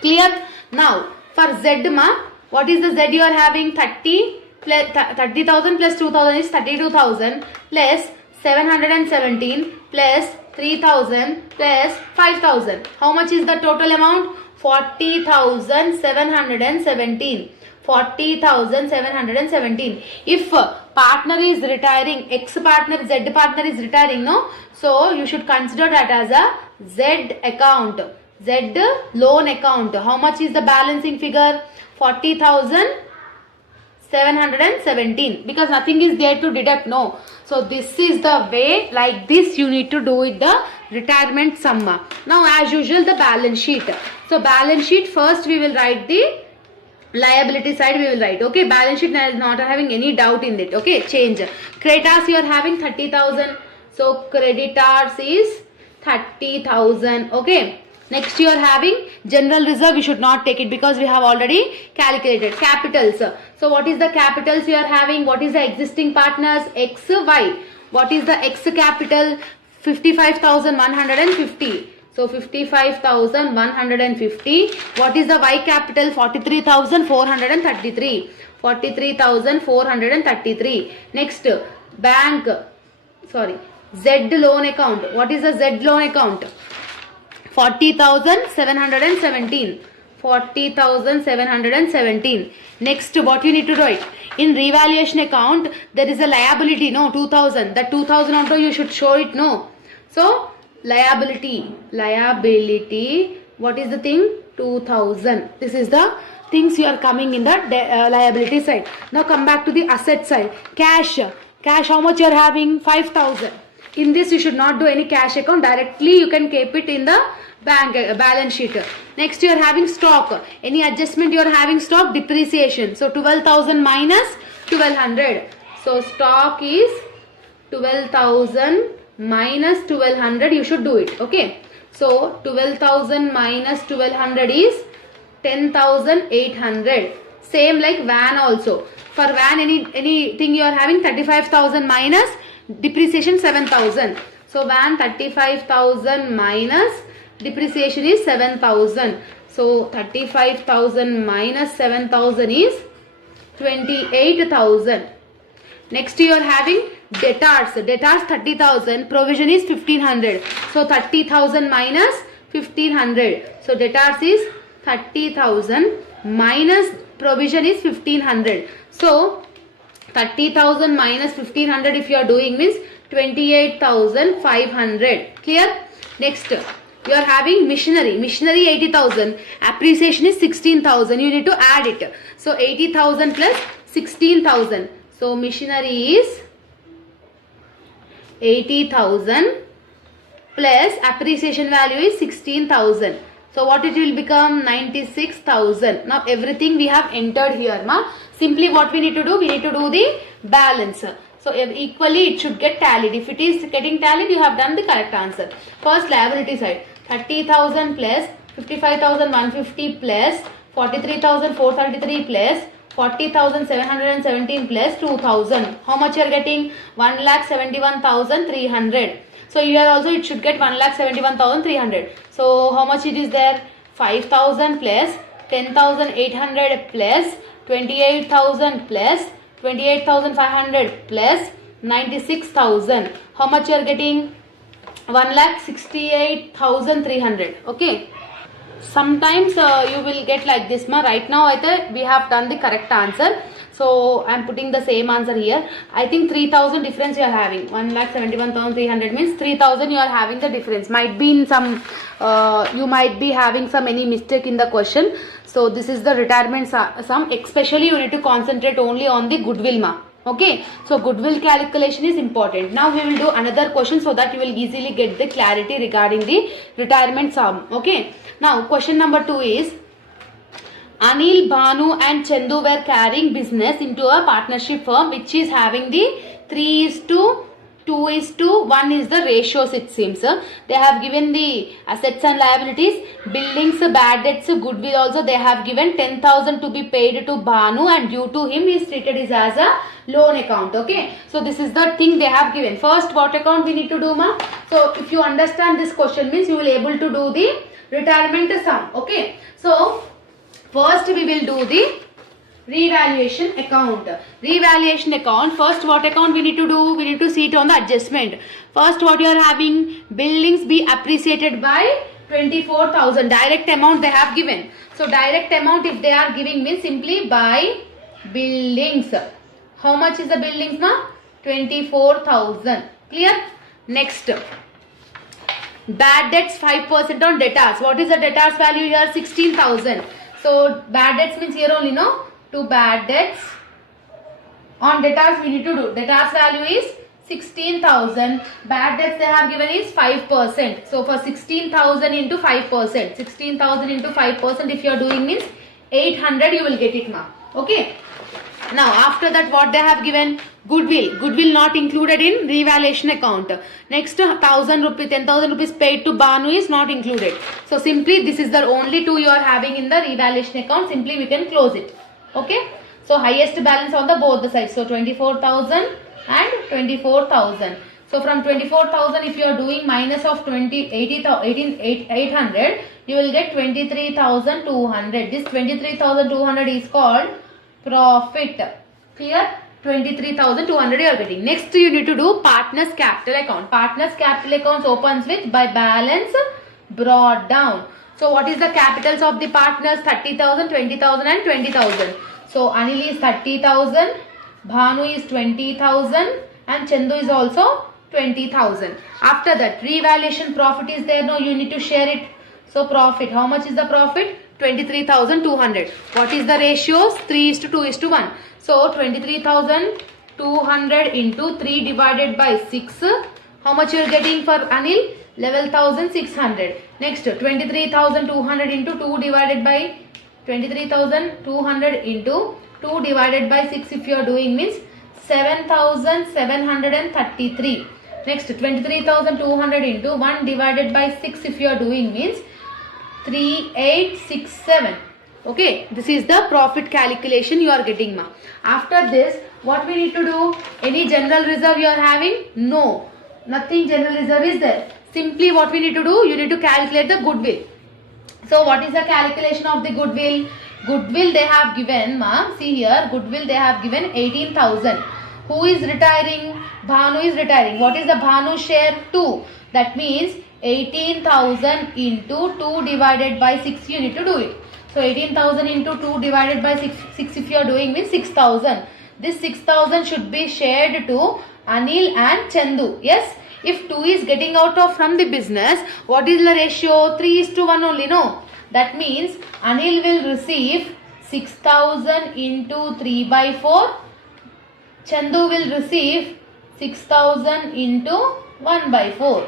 Clear? Now for Z ma, what is the Z you are having? 30,000 plus 2,000 is 32,000 plus 717 plus 3,000 plus 5,000. How much is the total amount? 40,717. 40,717. If partner is retiring, X partner, Z partner is retiring, no? So you should consider that as a Z account. Z loan account. How much is the balancing figure? 40,717. Because nothing is there to deduct, no. So this is the way, like this you need to do with the retirement sum. Now as usual the balance sheet. So balance sheet, first we will write the liability side, we will write. Okay, balance sheet is not having any doubt in it. Okay, change. Creditors you are having 30,000. So creditors is 30,000. Okay. Next you are having general reserve. We should not take it because we have already calculated. Capitals. So what is the capitals you are having? What is the existing partners? X, Y. What is the X capital? 55,150. So 55,150. What is the Y capital? 43,433. 43,433. Next, bank. Sorry. Z loan account. What is the Z loan account? 40,717. 40,717. Next, what you need to write? In revaluation account, there is a liability, no, 2,000. That 2,000 also you should show it, no. So, liability, what is the thing? 2,000. This is the things you are coming in the liability side. Now come back to the asset side. Cash, how much you are having? 5,000. In this you should not do any cash account. Directly you can keep it in the bank balance sheet. Next you are having stock. Any adjustment you are having stock? Depreciation. So 12,000 minus 1,200. So stock is 12,000 minus 1,200. You should do it. Okay. So 12,000 minus 1,200 is 10,800. Same like van also. For van anything you are having 35,000 minus depreciation 7,000. So van 35,000 minus depreciation is 7,000. So 35,000 minus 7,000 is 28,000. Next you are having debtors. Debtors 30,000. Provision is 1,500. So 30,000 minus 1,500. So debtors is 30,000 minus provision is 1,500. So 30,000 minus 1,500 if you are doing means 28,500. Clear? Next you are having machinery. Machinery 80,000. Appreciation is 16,000. You need to add it. So 80,000 plus 16,000. So machinery is 80,000 plus appreciation value is 16,000. So what it will become? 96,000. Now everything we have entered here. Simply what we need to do? We need to do the balance. So equally it should get tallied. If it is getting tallied, you have done the correct answer. First liability side. 30,000 plus 55,150 plus 43,433 plus 40,717 plus 2,000. How much you are getting? 1,71,300. So here also it should get 1,71,300. So how much it is there? 5,000 plus 10,800 plus 28,000 plus 28,500 plus 96,000. How much you are getting? 1,68,300. Okay. Sometimes you will get like this. Right now I think we have done the correct answer. So I am putting the same answer here. I think 3,000 difference you are having. 1,71,300 means 3,000 you are having the difference. Might be in some you might be having some any mistake in the question. So this is the retirement sum. Especially you need to concentrate only on the goodwill. Okay. So goodwill calculation is important. Now we will do another question so that you will easily get the clarity regarding the retirement sum. Okay. Now question number 2 is Anil, Bhanu and Chandu were carrying business into a partnership firm which is having the 3:2:1 is the ratios it seems. They have given the assets and liabilities, buildings, bad debts, goodwill also they have given 10,000 to be paid to Bhanu and due to him is treated as a loan account. Okay. So this is the thing they have given. First what account we need to do So if you understand this question means you will able to do the retirement sum. Okay. So first we will do the revaluation account. Revaluation account. First what account we need to do? We need to see it on the adjustment. First what you are having? Buildings be appreciated by 24,000. Direct amount they have given. So direct amount if they are giving means simply by buildings. How much is the buildings 24,000. Clear? Next. Bad debts 5% on debtors. What is the debtors value here? 16,000. So bad debts means here only to bad debts. On debtors we need to do. Debtors value is 16,000. Bad debts they have given is 5%. So for 16,000 into 5%. 16,000 into 5% if you are doing means 800 you will get it Okay. Now after that what they have given? Goodwill. Goodwill not included in revaluation account. Next 1,000 rupees, 10,000 rupees paid to Bhanu is not included. So simply this is the only two you are having in the revaluation account. Simply we can close it. Okay. So highest balance on the both the sides. So 24,000 and 24,000. So from 24,000 if you are doing minus of 800 you will get 23,200. This 23,200 is called profit. Clear? 23,200 you are getting. Next you need to do partners capital account. Partners capital accounts opens with by balance brought down. So what is the capitals of the partners? 30,000, 20,000 and 20,000. So Anil is 30,000, Bhanu is 20,000 and Chandu is also 20,000. After that, revaluation profit is there. No, you need to share it. So profit, how much is the profit? 23,200. What is the ratios? 3:2:1. So 23,200 into 3 divided by 6. How much you are getting for Anil? 11,600. Next, 23,200 into 2 divided by 23,200 into 2 divided by 6 if you are doing means 7,733. Next, 23,200 into 1 divided by 6 if you are doing means 3867. Okay, this is the profit calculation you are getting, ma. After this, what we need to do? Any general reserve you are having? No, nothing general reserve is there. Simply what we need to do? You need to calculate the goodwill. So what is the calculation of the goodwill? Goodwill they have given, ma. See here, goodwill they have given 18,000. Who is retiring? Bhanu is retiring. What is the Bhanu share? 2. That means 18,000 into 2 divided by 6 you need to do it. So 18,000 into 2 divided by 6 if you are doing means 6,000. This 6,000 should be shared to Anil and Chandu. Yes. If 2 is getting out of from the business, what is the ratio? 3:1 only, no. That means Anil will receive 6,000 into 3 by 4. Chandu will receive 6,000 into 1 by 4.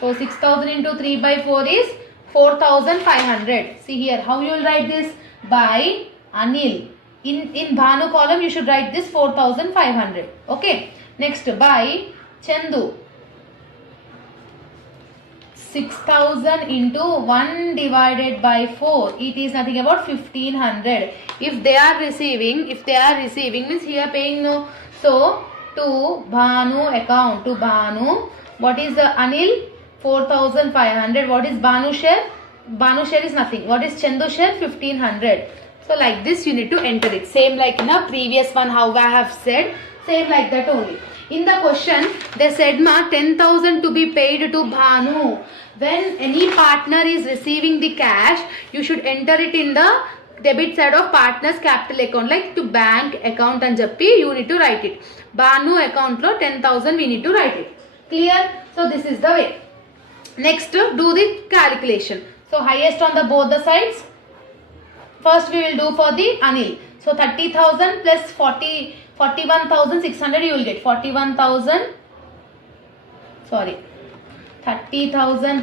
So 6,000 into 3 by 4 is 4,500. See here, how you will write this? By Anil. In Bhanu column, you should write this 4,500. Okay. Next, by Chandu. 6,000 into 1 divided by 4. It is nothing about 1,500. If they are receiving means here paying no. So to Bhanu account, to Bhanu, what is the Anil? 4,500. What is Bhanu share? Bhanu share is nothing. What is Chandu share? 1,500. So like this you need to enter it. Same like in a previous one how I have said. Same like that only. In the question they said ma 10,000 to be paid to Bhanu. When any partner is receiving the cash, you should enter it in the debit side of partner's capital account, like to bank account and jappi you need to write it. Bhanu account lo 10,000 we need to write it. Clear? So this is the way. Next, do the calculation. So highest on the both the sides. First we will do for the Anil. So 30,000 plus 41,600 you will get 30,000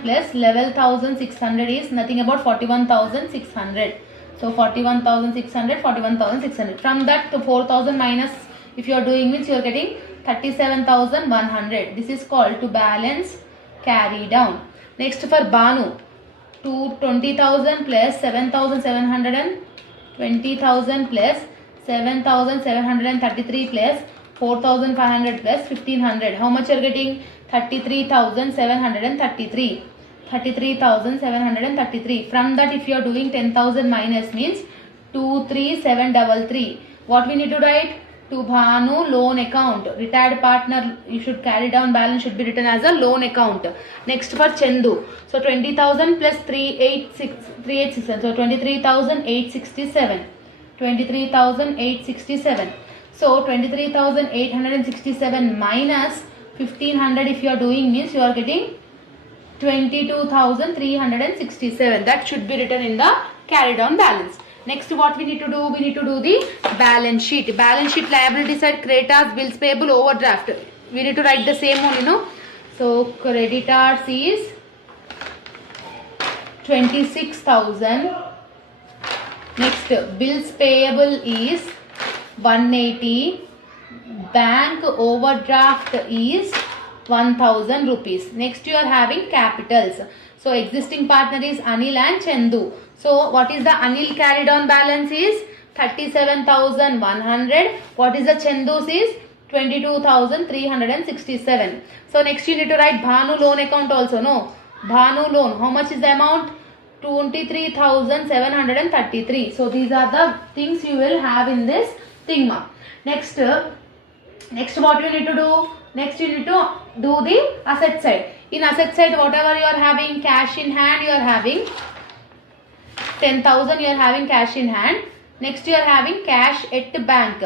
plus 11,600 is nothing about 41,600. So 41,600, 41,600. From that to 4,000 minus if you are doing means you are getting 37,100. This is called to balance carry down. Next for Bhanu, to 20,000 plus 7,700 and 20,000 plus 7,733 plus 4,500 plus 1,500. How much you are getting? 33,733. 33,733. From that if you are doing 10,000 minus means 23,733. What we need to write? To Bhanu loan account. Retired partner you should carry down balance should be written as a loan account. Next for Chandu. So 20,000 plus 3,867. So 23,867. 23,867. So 23,867 minus 1,500 if you are doing means you are getting 22,367. That should be written in the carry down balance. Next what we need to do? We need to do the balance sheet. Balance sheet liability side creditors, bills payable, overdraft. We need to write the same one, you know. So creditors is 26,000. Next bills payable is 180. Bank overdraft is 1,000 rupees. Next you are having capitals. So existing partner is Anil and Chandu. So what is the Anil carried on balance is 37,100. What is the Chandu's is 22,367. So next you need to write Bhanu loan account also. No, Bhanu loan. How much is the amount? 23,733. So these are the things you will have in this thing. Next what you need to do? Next you need to do the asset side. In asset side whatever you are having, cash in hand you are having 10,000 you are having cash in hand. Next you are having cash at bank.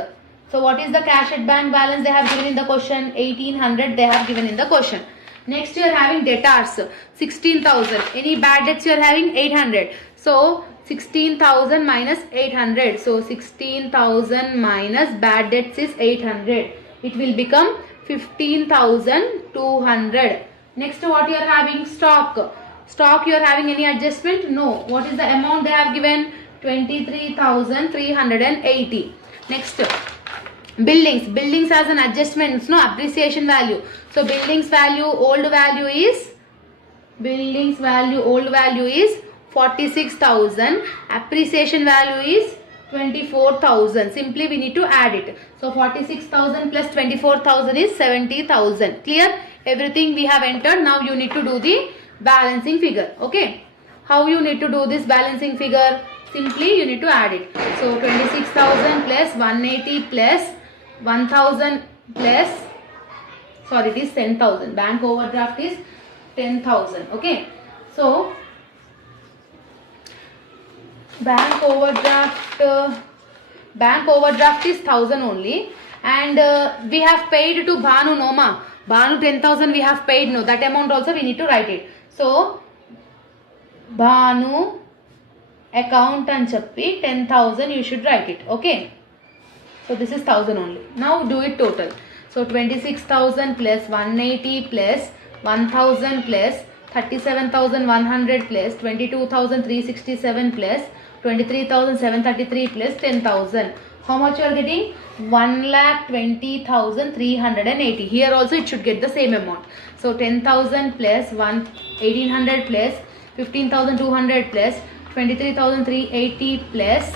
So what is the cash at bank balance they have given in the question? 1800 they have given in the question. Next you are having debtors 16,000. Any bad debts you are having? 800. So 16,000 minus 800. So 16,000 minus bad debts is 800. It will become 15,200. Next what you are having? Stock. Stock you are having any adjustment? No. What is the amount they have given? 23,380. Next buildings. Buildings has an adjustment, no appreciation value. So buildings value old value is 46,000. Appreciation value is 24,000. Simply we need to add it. So 46,000 plus 24,000 is 70,000. Clear? Everything we have entered. Now you need to do the balancing figure. Okay. How you need to do this balancing figure? Simply you need to add it. So 26,000 plus 180 plus 1,000 plus, sorry, it is 10,000. Bank overdraft is 10,000. Okay. So bank overdraft is 1,000 only, and we have paid to Bhanu, no ma. Bhanu 10,000 we have paid, no. That amount also we need to write it. So Bhanu account and chappi 10,000 you should write it. Okay. So this is 1,000 only. Now do it total. So 26,000 plus 180 plus 1,000 plus 37,100 plus 22,367 plus 23,733 plus 10,000. How much you are getting? 1,20,380. Here also it should get the same amount. So 10,000 plus 1,800 plus 15,200 plus 23,380 plus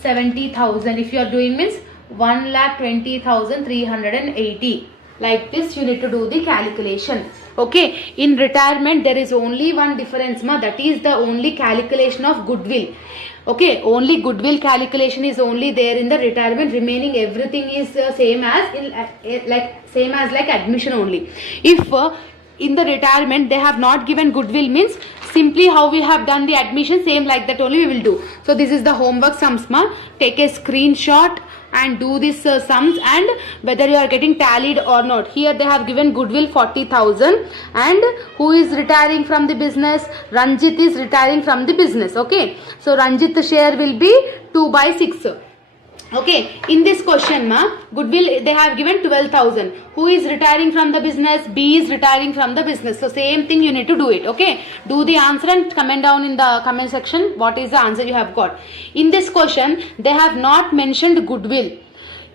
70,000. If you are doing means 1,20,380. Like this you need to do the calculation. Okay. In retirement there is only one difference, ma. That is the only calculation of goodwill. Okay. Only goodwill calculation is only there in the retirement. Remaining everything is same as in like admission only. If in the retirement they have not given goodwill, means simply how we have done the admission, same like that only we will do. So this is the homework sums, ma. Take a screenshot and do this sums, and whether you are getting tallied or not. Here they have given goodwill 40,000, and who is retiring from the business? Ranjit is retiring from the business. Okay. So Ranjit's share will be 2/6. Okay. In this question, ma, goodwill they have given 12,000. Who is retiring from the business? B is retiring from the business. So same thing you need to do it. Okay. Do the answer and comment down in the comment section what is the answer you have got. In this question they have not mentioned goodwill.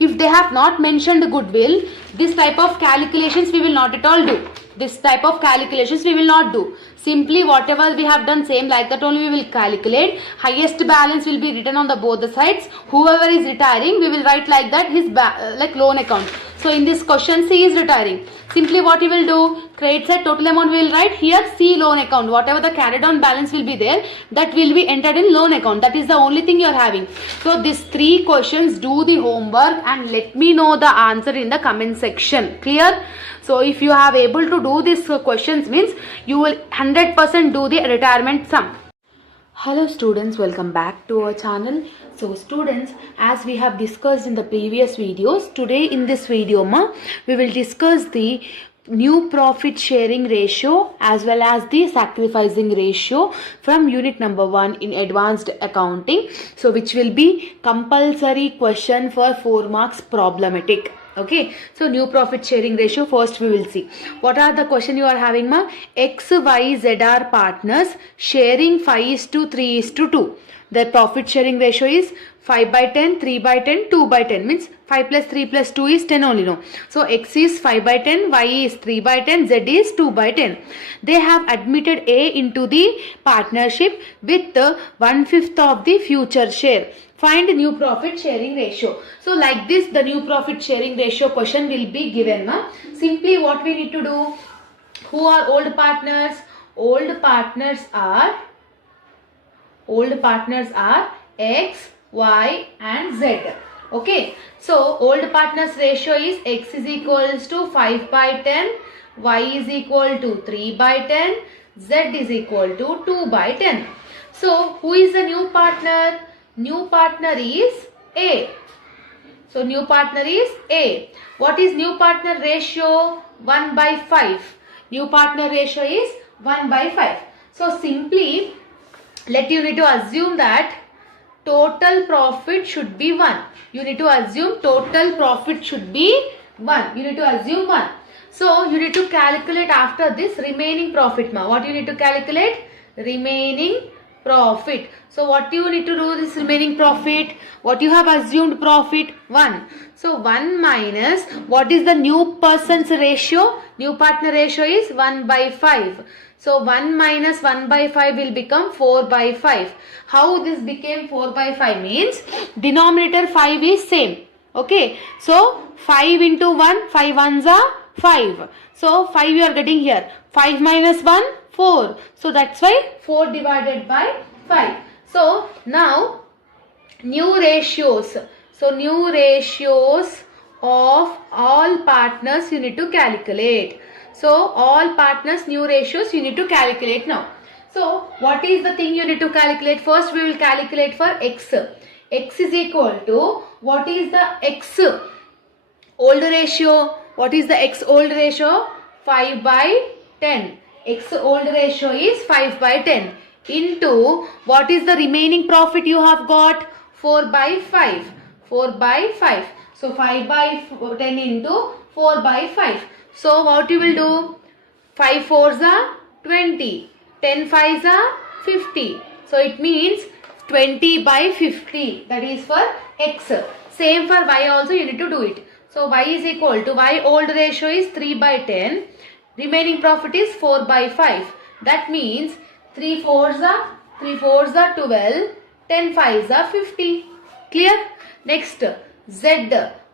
If they have not mentioned goodwill, this type of calculations we will not at all do. This type of calculations we will not do. Simply whatever we have done, same like that only we will calculate. Highest balance will be written on the both the sides. Whoever is retiring, we will write like that his like loan account. So in this question C is retiring. Simply what you will do, credit side total amount we will write here C loan account. Whatever the carried on balance will be there, that will be entered in loan account. That is the only thing you are having. So these 3 questions, do the homework and let me know the answer in the comment section. Clear? So if you have able to do these questions, means you will 100% do the retirement sum. Hello students, welcome back to our channel. So students, as we have discussed in the previous videos, today in this video we will discuss the new profit sharing ratio as well as the sacrificing ratio from unit number 1 in advanced accounting. So which will be compulsory question for 4 marks problematic. Okay, so new profit sharing ratio first we will see. What are the question you are having, ma? X, Y, Z are partners sharing 5:3:2. Their profit sharing ratio is 5/10, 3/10, 2/10. Means 5 plus 3 plus 2 is 10 only, no. So X is 5/10, Y is 3/10, Z is 2/10. They have admitted A into the partnership with 1/5 of the future share. Find new profit sharing ratio. So like this the new profit sharing ratio question will be given. Simply what we need to do, who are old partners? Old partners are X, Y and Z. Okay. So old partners ratio is X is equals to 5/10, Y is equal to 3/10, Z is equal to 2/10. So who is the new partner? New partner is A. So new partner is A. What is new partner ratio? 1 by 5. New partner ratio is 1 by 5. So simply you need to assume that total profit should be 1. You need to assume total profit should be 1. You need to assume 1. So you need to calculate after this remaining profit. What you need to calculate? Remaining profit. So what you need to do this remaining profit? What you have assumed profit? 1. So 1 minus what is the new person's ratio? New partner ratio is 1 by 5. So 1 minus 1 by 5 will become 4 by 5. How this became 4 by 5 means denominator 5 is same. Okay. So 5 into 1, 5 ones are 5. So 5 you are getting here. 5 minus 1, 4. So that's why 4 divided by 5. So now new ratios. So new ratios of all partners you need to calculate. So all partners new ratios you need to calculate now. So what is the thing you need to calculate? First we will calculate for X. X is equal to what is the X old ratio? What is the X old ratio? 5 by 10. X old ratio is 5 by 10 into what is the remaining profit you have got? 4 by 5. 4 by 5. So 5 by 10 into 4 by 5. So what you will do? 5 4s are 20. 10 5s are 50. So it means 20 by 50. That is for X. Same for Y also you need to do it. So Y is equal to Y old ratio is 3 by 10. Remaining profit is 4 by 5. That means 3 4s are 12. 10 5s are 50. Clear? Next Z.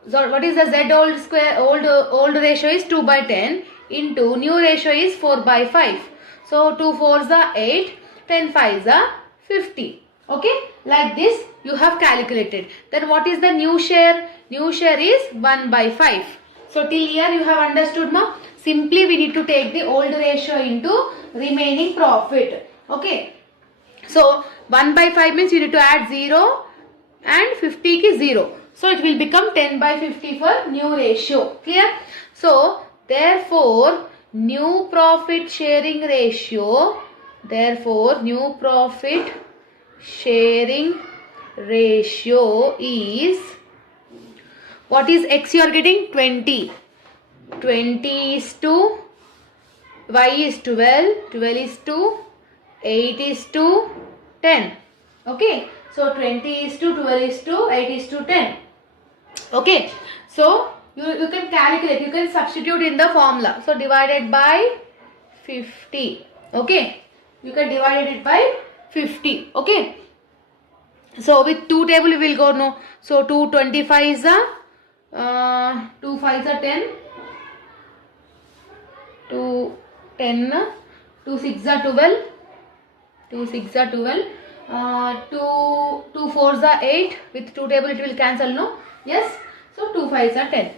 So what is the Z old square old ratio is 2 by 10 into new ratio is 4 by 5. So 2 4s are 8. 10 5s are 50. Okay, like this you have calculated. Then what is the new share? New share is 1 by 5. So till here you have understood, ma? Simply we need to take the old ratio into remaining profit. Okay. So 1 by 5 means you need to add 0 and 50 is 0. So it will become 10 by 50 for new ratio. Clear? So therefore new profit sharing ratio. Therefore new profit sharing ratio is, what is X you are getting? 20. 20 is to Y is 12. 12 is to 8 is to 10. Okay. So 20 is to 12 is to 8 is to 10. Okay. So you can calculate. You can substitute in the formula. So divided by 50. Okay. You can divide it by 50. Okay. So with 2 table we will go no. So 2 25 is 2 5s are 10. 2 10. 2 6 are 12. 2 6 are 12. 2 4s are 8. With 2 table it will cancel, no? Yes. So 2 5s are 10.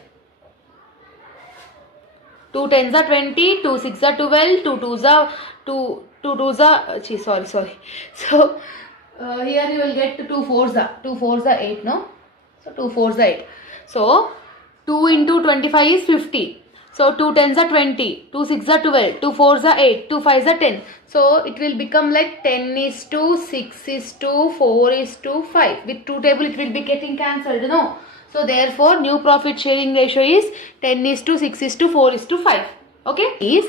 2 10s are 20. 2 6 are 12. 2 2s are 2 2s are sorry. So here you will get 2 4s are 8, no? So 2 4s are 8. So 2 into 25 is 50. So 2 10s are 20, 2 6 are 12, 2 4s are 8, 2 5s are 10. So it will become like 10 is to 6 is to 4 is to 5. With 2 table it will be getting cancelled, no? So therefore new profit sharing ratio is 10 is to 6 is to 4 is to 5. Okay? Is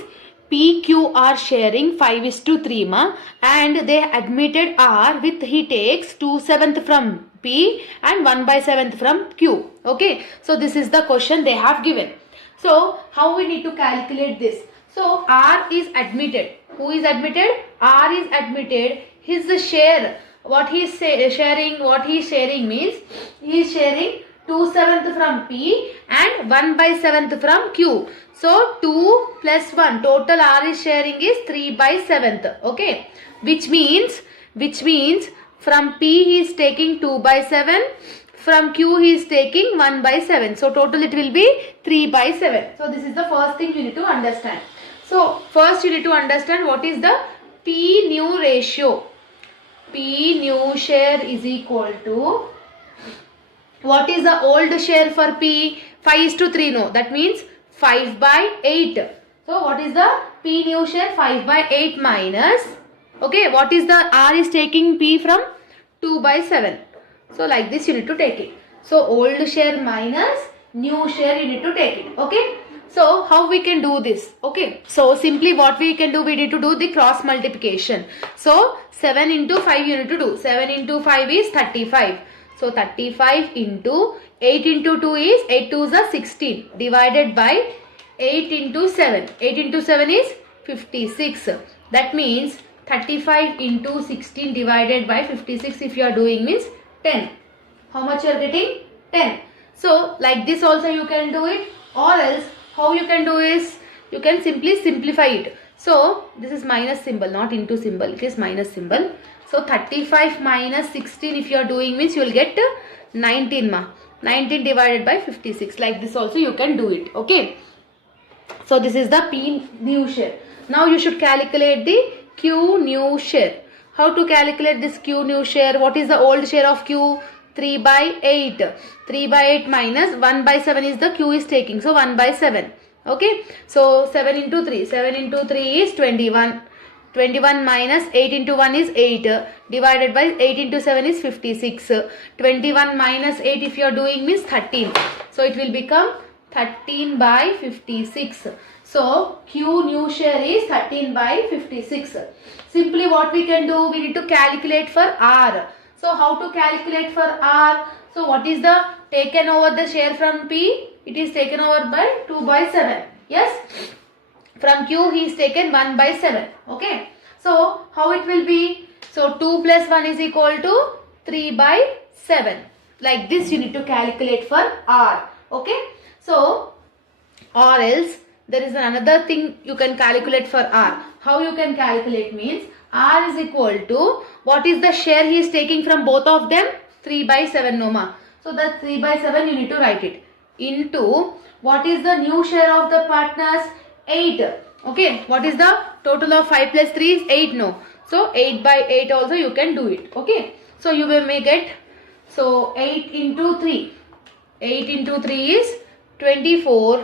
PQR sharing 5 is to 3 ma, and they admitted R with he takes 2/7 from P and 1/7 from Q. Okay? So this is the question they have given. So how we need to calculate this? So R is admitted. Who is admitted? R is admitted. His share. What he is sharing? What he is sharing means he is sharing 2/7 from P and 1/7 from Q. So 2 plus 1 total R is sharing is 3/7. Okay, which means from P he is taking 2/7. From Q he is taking 1/7. So total it will be 3/7. So this is the first thing you need to understand. So first you need to understand what is the P new ratio. P new share is equal to, what is the old share for P? 5:3, no, that means 5/8. So what is the P new share? 5/8 minus, okay, what is the R is taking P from? 2/7. So like this you need to take it. So old share minus new share you need to take it. Okay. So how we can do this? Okay. So simply what we can do, we need to do the cross multiplication. So 7 into 5 you need to do. 7 into 5 is 35. So 35 into 8 into 2 is 8 2s are 16 divided by 8 into 7. 8 into 7 is 56. That means 35 into 16 divided by 56 if you are doing means 10. How much you are getting? 10. So like this also you can do it, or else how you can do is you can simply simplify it. So this is minus symbol, not into symbol, it is minus symbol. So 35 minus 16 if you are doing means you will get 19 ma. 19 divided by 56. Like this also you can do it. Okay. So this is the P new share. Now you should calculate the Q new share. How to calculate this Q new share? What is the old share of Q? 3/8. 3/8 minus 1/7 is the Q is taking. So 1/7. Okay. So 7 into 3. 7 into 3 is 21. 21 minus 8 into 1 is 8. Divided by 8 into 7 is 56. 21 minus 8 if you are doing means 13. So it will become 13/56. So Q new share is 13/56. Simply what we can do, we need to calculate for R. So how to calculate for R? So what is the taken over the share from P? It is taken over by 2/7. Yes. From Q he is taken 1/7. Okay. So how it will be? So 2 plus 1 is equal to 3/7. Like this you need to calculate for R. Okay. So or else there is another thing you can calculate for R. How you can calculate means R is equal to, what is the share he is taking from both of them? 3/7 Noma. So that 3/7 you need to write it into, what is the new share of the partners? 8. Okay. What is the total of 5 plus 3 is 8? No. So 8/8 also you can do it. Okay. So you will make it. So 8 into 3. 8 into 3 is 24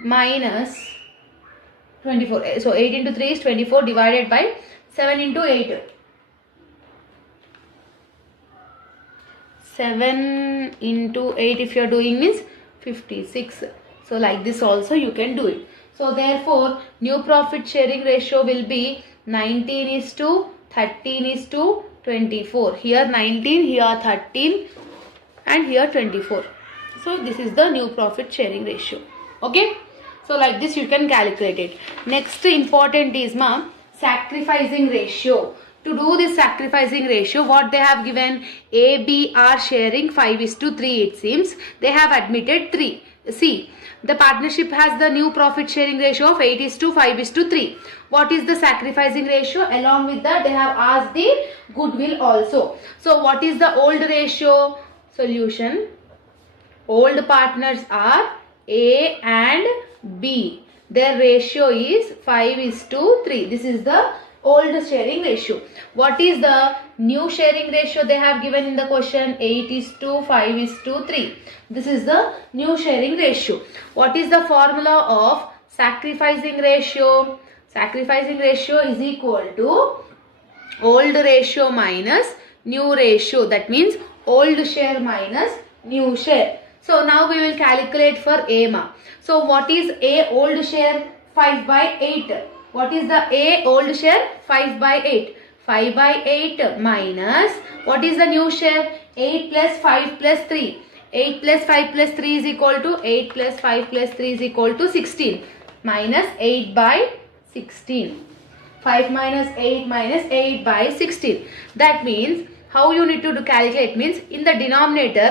minus 24. So 8 into 3 is 24 divided by 7 into 8. 7 into 8 if you are doing means 56. So like this also you can do it. So therefore new profit sharing ratio will be 19:13:24. Here 19, here 13 and here 24. So this is the new profit sharing ratio. Okay. So like this you can calculate it. Next important is sacrificing ratio. To do this sacrificing ratio, what they have given, A, B are sharing 5:3 it seems. They have admitted 3. See, the partnership has the new profit sharing ratio of 8:5:3. What is the sacrificing ratio? Along with that they have asked the goodwill also. So what is the old ratio? Solution. Old partners are A and B. Their ratio is 5:3. This is the old sharing ratio. What is the new sharing ratio they have given in the question? 8:5:3. This is the new sharing ratio. What is the formula of sacrificing ratio? Sacrificing ratio is equal to old ratio minus new ratio. That means old share minus new share. So now we will calculate for A ma. So what is A old share? 5/8. What is the A old share? 5/8. 5/8 minus, what is the new share? 8 plus 5 plus 3. 8 plus 5 plus 3 is equal to 8 plus 5 plus 3 is equal to 16. Minus 8/16. 5 minus 8 minus 8/16. That means how you need to calculate means in the denominator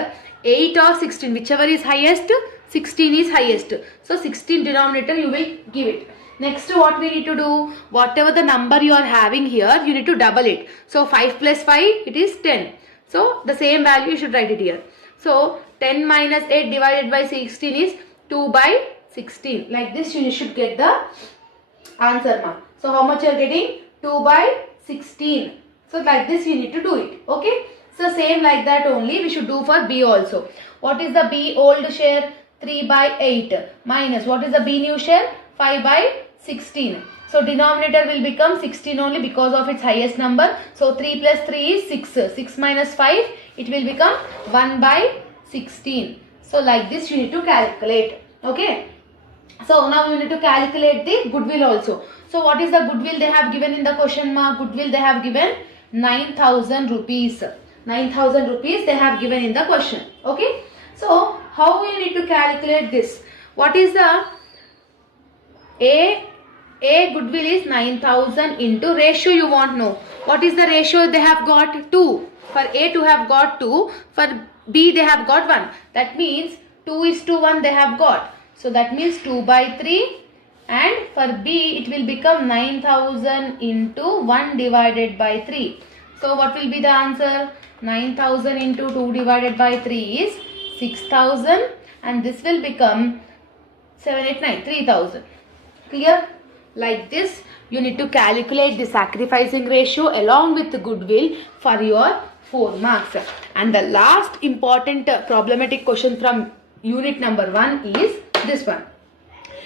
8 or 16, whichever is highest, 16 is highest. So 16 denominator you will give it. Next what we need to do, whatever the number you are having here, you need to double it. So 5 plus 5 it is 10. So the same value you should write it here. So 10 minus 8 divided by 16 is 2/16. Like this you should get the answer ma. So how much you are getting? 2/16. So like this you need to do it. Okay. So same like that only we should do for B also. What is the B old share? 3 by 8 minus what is the B new share? 5 by 16. So denominator will become 16 only because of its highest number. So 3 plus 3 is 6. 6 minus 5 it will become 1 by 16. So like this you need to calculate. Okay. So now you need to calculate the goodwill also. So what is the goodwill they have given in the question mark? Goodwill they have given 9,000 rupees. 9,000 rupees they have given in the question. Okay. So how you need to calculate this? What is the A goodwill is 9,000 into ratio you want to know. What is the ratio they have got? 2. For A to have got 2. For B they have got 1. That means 2:1 they have got. So that means 2 by 3. And for B it will become 9,000 into 1 divided by 3. So what will be the answer? 9,000 into 2 divided by 3 is 6,000 and this will become 3,000. Clear? Like this you need to calculate the sacrificing ratio along with the goodwill for your 4 marks. And the last important problematic question from unit number 1 is this one.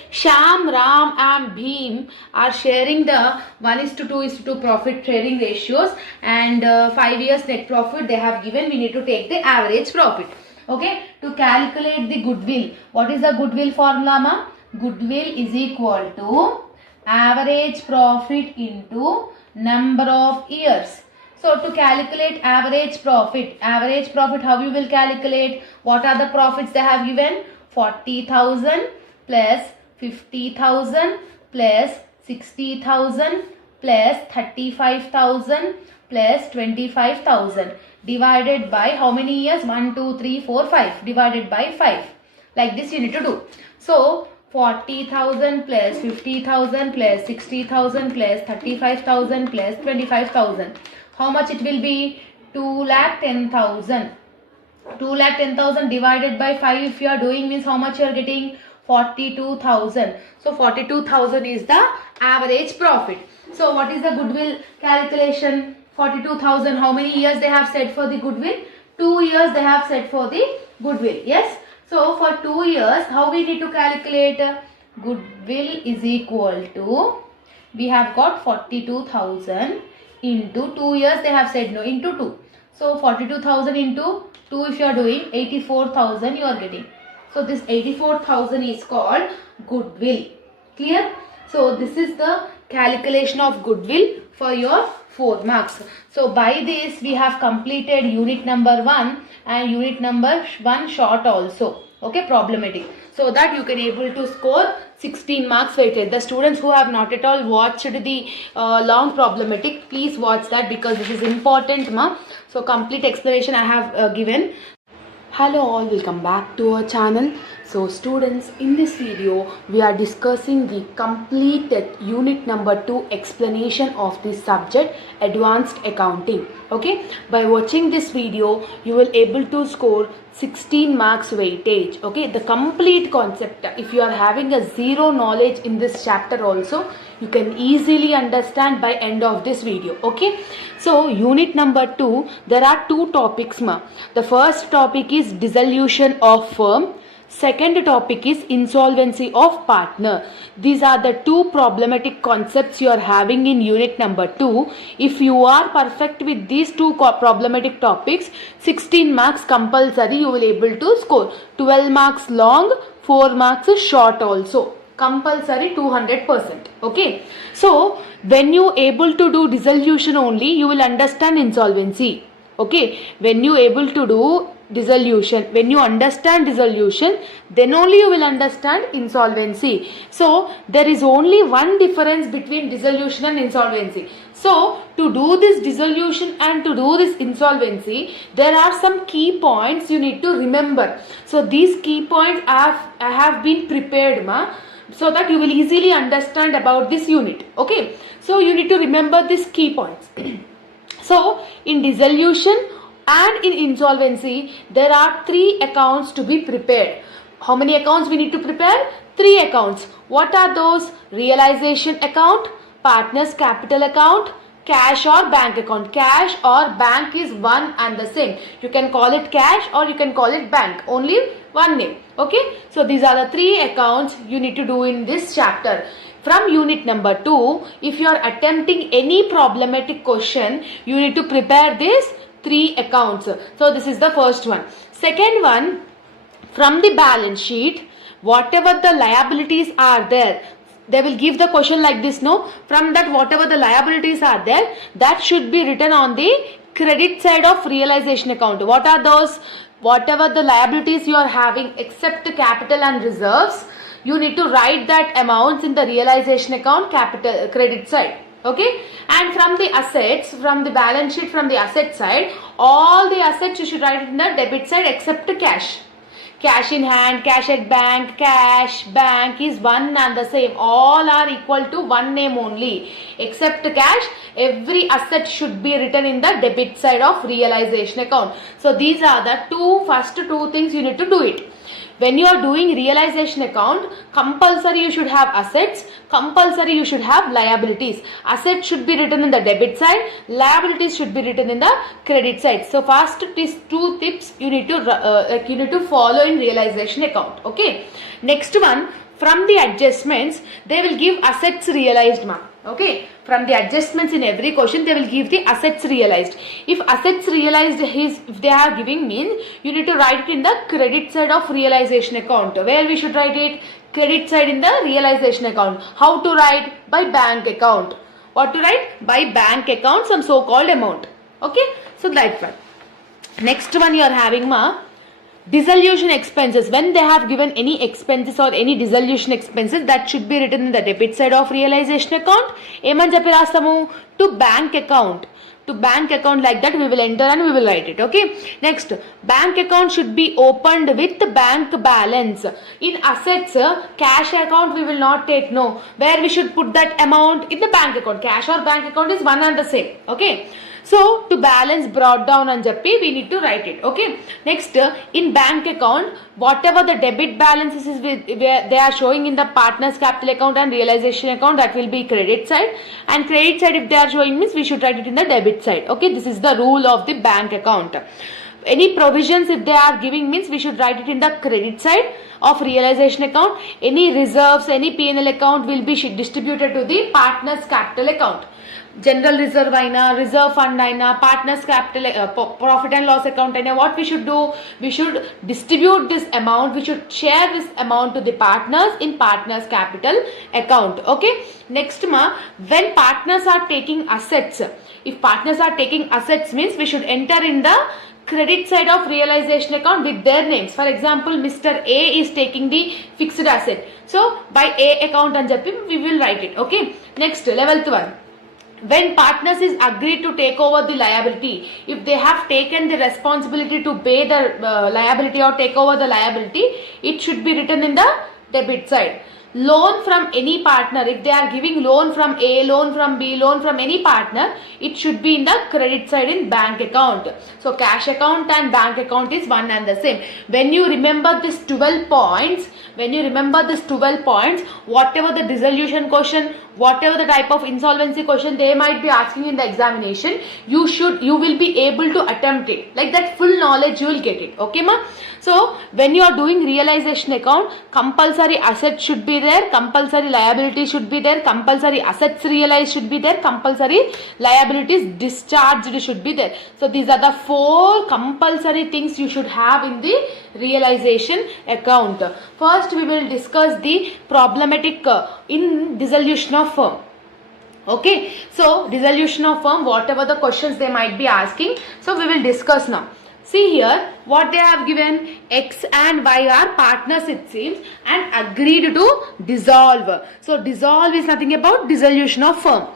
Sham, Ram and Bhim are sharing the 1:2:2 profit sharing ratios and 5 years net profit they have given. We need to take the average profit. Okay. To calculate the goodwill. What is the goodwill formula ma? Goodwill is equal to average profit into number of years. So to calculate average profit how you will calculate? What are the profits they have given? 40,000 plus 50,000 plus 60,000 plus 35,000 plus 25,000 divided by how many years? 1, 2, 3, 4, 5 divided by 5. Like this you need to do. So 40,000 plus 50,000 plus 60,000 plus 35,000 plus 25,000. How much it will be? 2,10,000. 2,10,000 divided by 5 if you are doing means how much you are getting? 42,000. So 42,000 is the average profit. So what is the goodwill calculation? 42,000. How many years they have said for the goodwill? 2 years they have said for the goodwill. Yes. So for 2 years how we need to calculate? Goodwill is equal to, we have got 42,000 into 2 years they have said no, into 2. So 42,000 into 2 if you are doing 84,000 you are getting. So this 84,000 is called goodwill. Clear? So this is the calculation of goodwill for your 4 marks. So by this we have completed unit number 1 and unit number 1 short also. Okay, problematic. So that you can able to score 16 marks weighted. The students who have not at all watched the long problematic, please watch that because this is important ma. So complete explanation I have given. Hello all, welcome back to our channel. So students, in this video we are discussing the completed unit number 2 explanation of this subject advanced accounting. Okay, by watching this video you will able to score 16 marks weightage. Okay, the complete concept, if you are having a zero knowledge in this chapter also, you can easily understand by end of this video. Okay, so unit number 2, there are 2 topics ma. The first topic is dissolution of firm. Second topic is insolvency of partner. These are the 2 problematic concepts you are having in unit number 2. If you are perfect with these 2 problematic topics, 16 marks compulsory you will able to score. 12 marks long, 4 marks short also. Compulsory 200%. Okay. So when you able to do dissolution only, you will understand insolvency. Okay. When you able to do dissolution, when you understand dissolution, then only you will understand insolvency. So there is only one difference between dissolution and insolvency. So to do this dissolution and to do this insolvency, there are some key points you need to remember. So these key points I have been prepared ma, so that you will easily understand about this unit. Okay, so you need to remember these key points. So in dissolution and in insolvency, there are 3 accounts to be prepared. How many accounts we need to prepare? 3 accounts. What are those? Realization account, partners capital account, cash or bank account. Cash or bank is one and the same. You can call it cash or you can call it bank. Only one name. Okay. So these are the three accounts you need to do in this chapter. From unit number 2, if you are attempting any problematic question, you need to prepare these three accounts. So this is the first one. Second one, from the balance sheet, whatever the liabilities are there, they will give the question like this, no? From that, whatever the liabilities are there, that should be written on the credit side of realization account. What are those? Whatever the liabilities you are having except capital and reserves, you need to write that amounts in the realization account capital credit side. Okay, and from the assets, from the balance sheet, from the asset side, all the assets you should write it in the debit side except cash. Cash in hand, cash at bank, cash, bank is one and the same. All are equal to one name only. Except cash, every asset should be written in the debit side of realization account. So these are the first two things you need to do it. When you are doing realization account, compulsory you should have assets, compulsory you should have liabilities. Assets should be written in the debit side, liabilities should be written in the credit side. So first these two tips you need to follow in realization account. Okay. Next one, from the adjustments, they will give assets realized, ma. Okay, from the adjustments in every question, they will give the assets realized. If assets realized if they are giving means, you need to write it in the credit side of realization account. Where we should write it? Credit side in the realization account. How to write? By bank account. What to write? By bank account, some so-called amount. Okay, so that one. Next one you are having, ma. Dissolution expenses. When they have given any expenses or any dissolution expenses, that should be written in the debit side of realization account. Eman cheppi rastamu? To bank account. To bank account, like that we will enter and we will write it. Okay. Next, bank account should be opened with bank balance. In assets, cash account we will not take. No. Where we should put that amount? In the bank account. Cash or bank account is one and the same. Okay. So to balance brought down and jappi, we need to write it. Okay. Next, in bank account, whatever the debit balances is where they are showing in the partners capital account and realization account, that will be credit side. And credit side, if they are showing means we should write it in the debit side. Okay. This is the rule of the bank account. Any provisions if they are giving means we should write it in the credit side of realization account. Any reserves, any P&L account will be distributed to the partners capital account. General reserve aina, reserve fund aina, partners capital, profit and loss account aina, what we should do? We should distribute this amount, we should share this amount to the partners in partners capital account. Okay. Next, when partners are taking assets, if partners are taking assets means we should enter in the credit side of realization account with their names. For example, Mr. A is taking the fixed asset. So by A account and jappi we will write it. Okay. Next, 11th one. When partners is agreed to take over the liability, if they have taken the responsibility to pay the liability or take over the liability, it should be written in the debit side. Loan from any partner, if they are giving loan from A, loan from B, loan from any partner, it should be in the credit side in bank account. So cash account and bank account is one and the same. When you remember this 12 points, whatever the dissolution question, whatever the type of insolvency question they might be asking in the examination, you will be able to attempt it. Like that, full knowledge you will get it. Okay, ma? So when you are doing realization account, compulsory assets should be there, compulsory liabilities should be there, compulsory assets realized should be there, compulsory liabilities discharged should be there. So these are the 4 compulsory things you should have in the realization account. First, we will discuss the problematic in dissolution of firm. Okay, so dissolution of firm, whatever the questions they might be asking, so we will discuss now. See here, what they have given, X and Y are partners it seems and agreed to dissolve. So dissolve is nothing about dissolution of firm.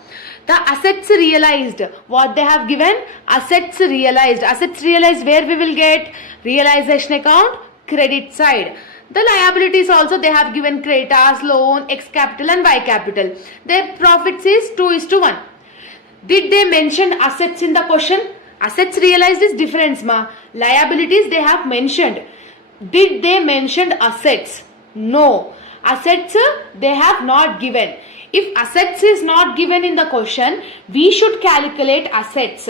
The assets realized, what they have given, assets realized. Assets realized, where we will get? Realization account, credit side. The liabilities also they have given creditors, loan, X capital and Y capital. Their profits is 2:1. Did they mention assets in the question? Assets realized is difference, ma. Liabilities they have mentioned. Did they mention assets? No. Assets they have not given. if assets is not given in the question, we should calculate assets.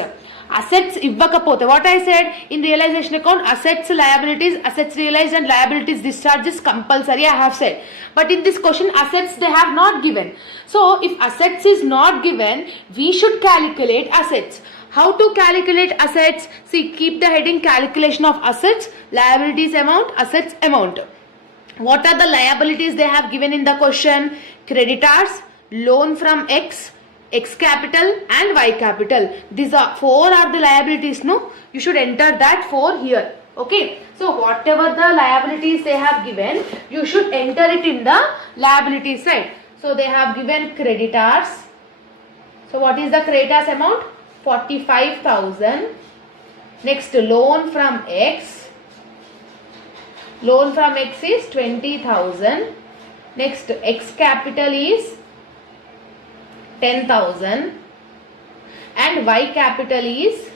Assets ఇవ్వకపోతే, what I said in realization account, assets liabilities, assets realized and liabilities discharge is compulsory, I have said. But in this question, assets they have not given. So if assets is not given, we should calculate assets. How to calculate assets? See, keep the heading calculation of assets, liabilities amount, assets amount. What are the liabilities they have given in the question? Creditors, loan from X capital and Y capital. These are 4 are the liabilities, no? You should enter that 4 here. Okay. So whatever the liabilities they have given, you should enter it in the liability side. So they have given creditors. So what is the creditors amount? 45,000. Next, loan from X. Loan from X is 20,000. Next, X capital is 10,000 and Y capital is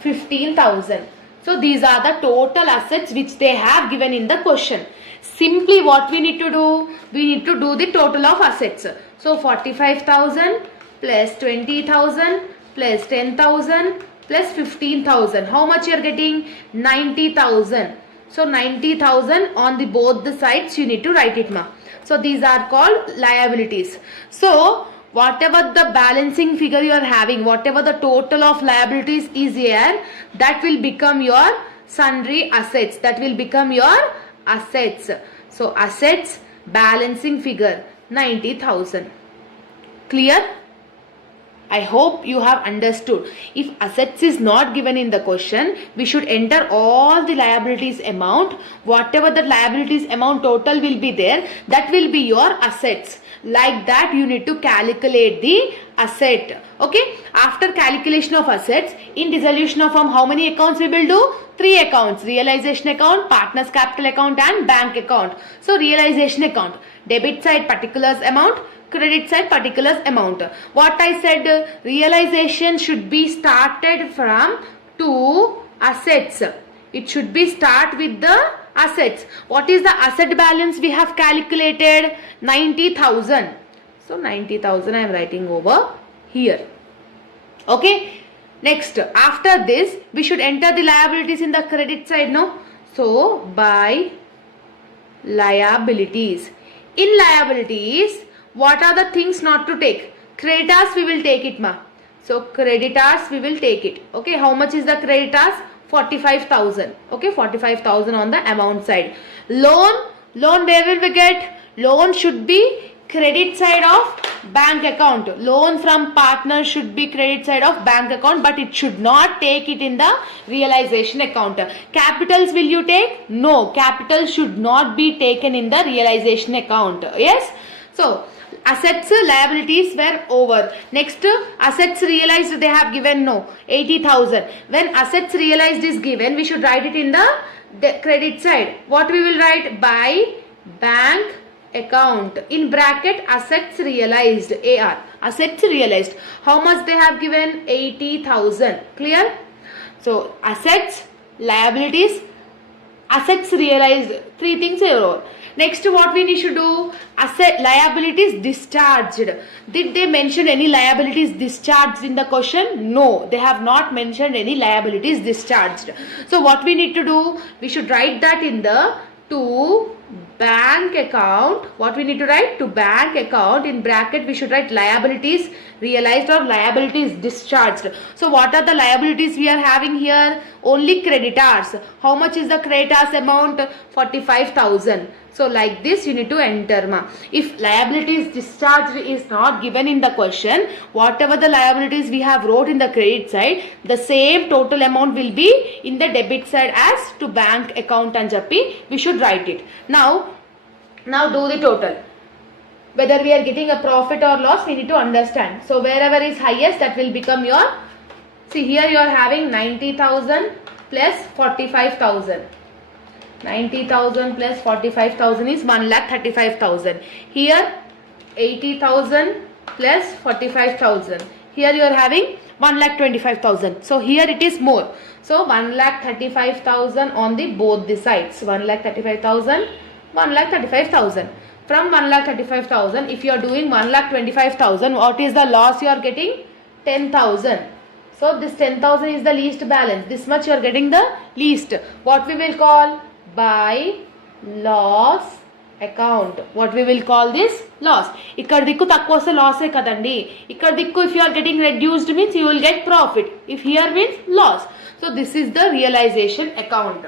15,000. So these are the total assets which they have given in the question. Simply what we need to do? We need to do the total of assets. So 45,000 plus 20,000 plus 10,000 plus 15,000. How much you are getting? 90,000. So 90,000 on the both the sides you need to write it, ma. So these are called liabilities. So whatever the balancing figure you are having, whatever the total of liabilities is here, that will become your sundry assets. That will become your assets. So assets balancing figure 90,000. Clear? I hope you have understood. If assets is not given in the question, we should enter all the liabilities amount. Whatever the liabilities amount total will be there, that will be your assets. Like that you need to calculate the asset. Okay. After calculation of assets, in dissolution of firm, how many accounts we will do? 3 accounts. Realization account, partners capital account and bank account. So realization account, debit side particulars amount, credit side particulars amount. What I said, realization should be started from 2 assets. It should be start with the assets. What is the asset balance we have calculated? 90,000. So 90,000 I am writing over here. Okay. Next, after this we should enter the liabilities in the credit side, no? So by liabilities. In liabilities, what are the things not to take? Creditors we will take it, ma. So creditors we will take it. Okay. How much is the creditors? 45,000. Okay. 45,000 on the amount side. Loan where will we get? Loan should be credit side of bank account. Loan from partner should be credit side of bank account, but it should not take it in the realization account. Capitals will you take? No. Capital should not be taken in the realization account. Yes. So assets liabilities were over. Next, assets realized they have given, no, 80,000. When assets realized is given, we should write it in the credit side. What we will write? By bank account. In bracket assets realized, AR. Assets realized. How much they have given? 80,000. Clear? So assets, liabilities, assets realized. 3 things here. Next, what we need to do? Asset liabilities discharged. Did they mention any liabilities discharged in the question? No, they have not mentioned any liabilities discharged. So what we need to do? We should write that in the to bank account. What we need to write? To bank account. In bracket we should write liabilities realized or liabilities discharged. So what are the liabilities we are having here? Only creditors. How much is the creditors amount? 45,000. So like this you need to enter, ma. If liabilities discharged is not given in the question, whatever the liabilities we have wrote in the credit side, the same total amount will be in the debit side as to bank account and jappi we should write it. Now do the total. Whether we are getting a profit or loss, we need to understand. So wherever is highest, that will become your, see here you are having 90,000 plus 45,000. 90,000 plus 45,000 is 1,35,000. Here 80,000 plus 45,000. Here you are having 1,25,000. So here it is more. So 1,35,000 on the both the sides. 1,35,000, 1,35,000. From 1,35,000, if you are doing 1,25,000, what is the loss you are getting? 10,000. So this 10,000 is the least balance. This much you are getting the least. What we will call? By loss account. What we will call this? Loss. ఇక్కడ దిక్కు తక్కువ వస్తే లాసే కదండి. ఇక్కడ దిక్కు if you are getting reduced means you will get profit. If here means loss. So this is the realization account.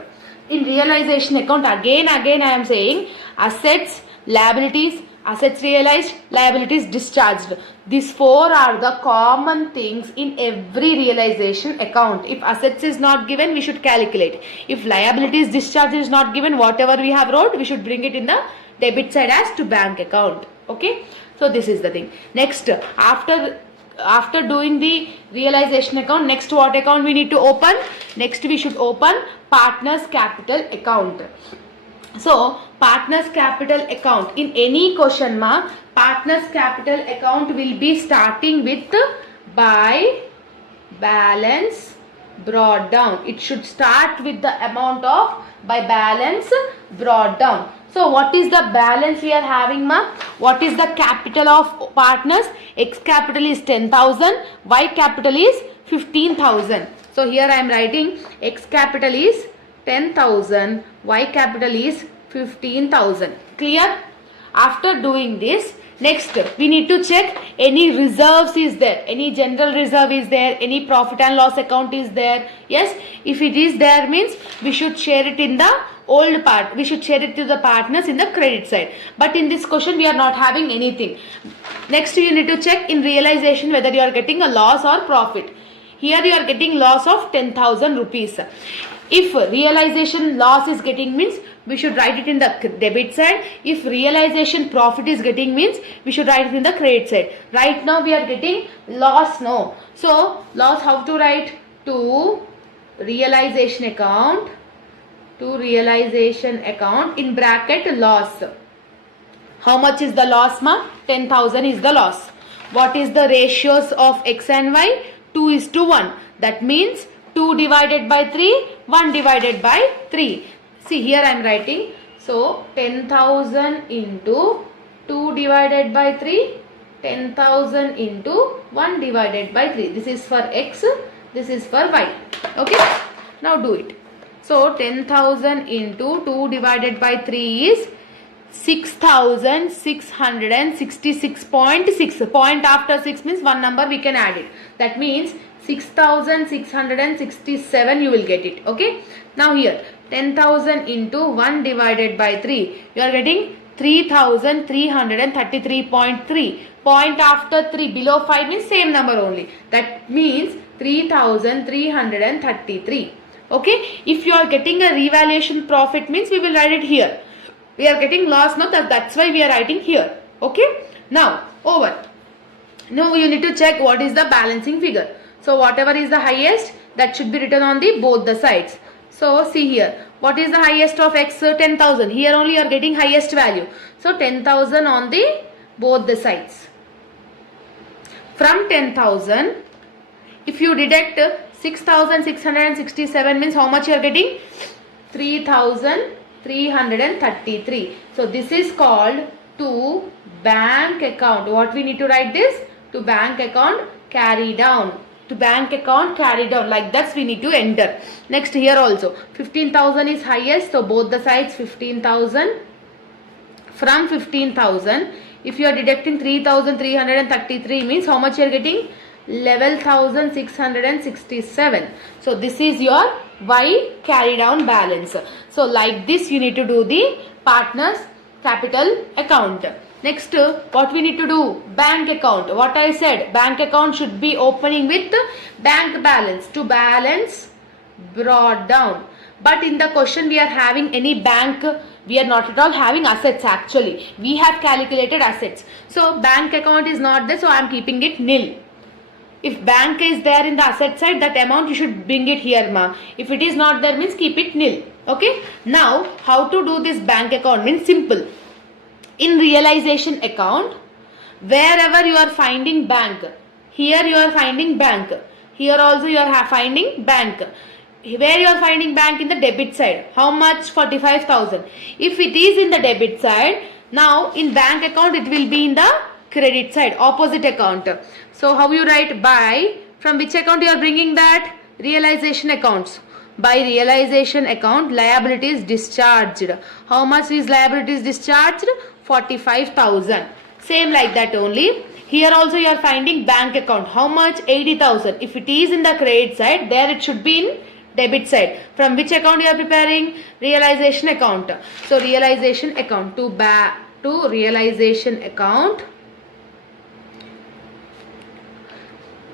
In realization account, again I am saying assets, liabilities, assets realized, liabilities discharged. These four are the common things in every realization account. If assets is not given, we should calculate. If liabilities discharged is not given, whatever we have wrote, we should bring it in the debit side as to bank account. Okay, so this is the thing. Next, after doing the realization account, next what account we need to open? Next we should open partners capital account. So partners capital account, in any question ma, partners capital account will be starting with by balance brought down. It should start with the amount of by balance brought down. So what is the balance we are having ma? What is the capital of partners? X capital is 10,000, Y capital is 15,000. So here I am writing X capital is 10,000, Y capital is 15,000. Clear? After doing this, next we need to check any reserves is there, any general reserve is there, any profit and loss account is there. Yes, if it is there means we should share it in the old part, we should share it to the partners in the credit side. But in this question we are not having anything. Next you need to check in realization whether you are getting a loss or profit. Here you are getting loss of 10,000 rupees. If realization loss is getting means we should write it in the debit side. If realization profit is getting means we should write it in the credit side. Right now we are getting loss, no. So loss, how to write? To realization account, to realization account in bracket loss. How much is the loss ma? 10,000 is the loss. What is the ratios of X and Y? 2:1. That means 2 divided by 3, 1 divided by 3. See here I am writing. So 10,000 into 2 divided by 3, 10,000 into 1 divided by 3. This is for X, this is for Y. Okay, now do it. So 10,000 into 2 divided by 3 is 6,666.6. Point after 6 means one number we can add it. That means 6,667 you will get it. Okay, now here 10,000 into 1 divided by 3, you are getting 3,333.3. Point after 3 below 5 means same number only. That means 3,333. Okay, if you are getting a revaluation profit means we will write it here. We are getting loss now, that's why we are writing here. Okay, now over. Now you need to check what is the balancing figure. So whatever is the highest, that should be written on the both the sides. So see here, what is the highest of X? 10,000. Here only you are getting highest value. So 10,000 on the both the sides. From 10,000, if you deduct 6,667 means how much you are getting? 3,333. So this is called to bank account. What we need to write this? To bank account carry down. To bank account carry down, like that we need to enter. Next here also 15,000 is highest, so both the sides 15,000. From 15,000, if you are deducting 3,333 means how much you are getting? 11,667. So this is your Y carry down balance. So like this you need to do the partners capital account. Next, what we need to do? Bank account. What I said, bank account should be opening with bank balance, to balance brought down. But in the question we are having any bank, we are not at all having assets actually. We have calculated assets. So bank account is not there, so I am keeping it nil. If bank is there in the asset side, that amount you should bring it here ma. If it is not there means keep it nil. Okay. Now how to do this bank account means simple. In realization account, wherever you are finding bank, here you are finding bank, here also you are finding bank. Where you are finding bank? In the debit side. How much? 45,000. If it is in the debit side, Now in bank account it will be in the credit side, opposite account. So how you write? By, from which account you are bringing that? Realization accounts. By realization account, liabilities discharged. How much is liabilities discharged? 45,000. Same like that only. Here also you are finding bank account. How much? 80,000. If it is in the credit side, there it should be in debit side. From which account you are preparing? Realization account. So realization account, to realization account,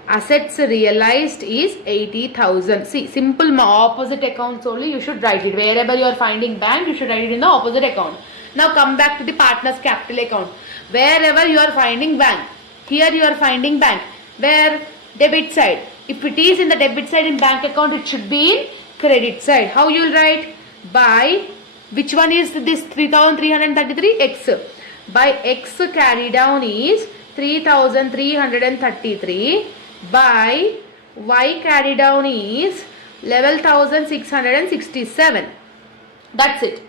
assets realized is 80,000. See, simple opposite accounts only you should write it. Wherever you are finding bank, you should write it in the opposite account. Now come back to the partner's capital account. Wherever you are finding bank, here you are finding bank. Where? Debit side. If it is in the debit side in bank account, it should be in credit side. How you will write? By, which one is this 3,333? X. By X carry down is 3,333. By Y carry down is 11,667. That's it.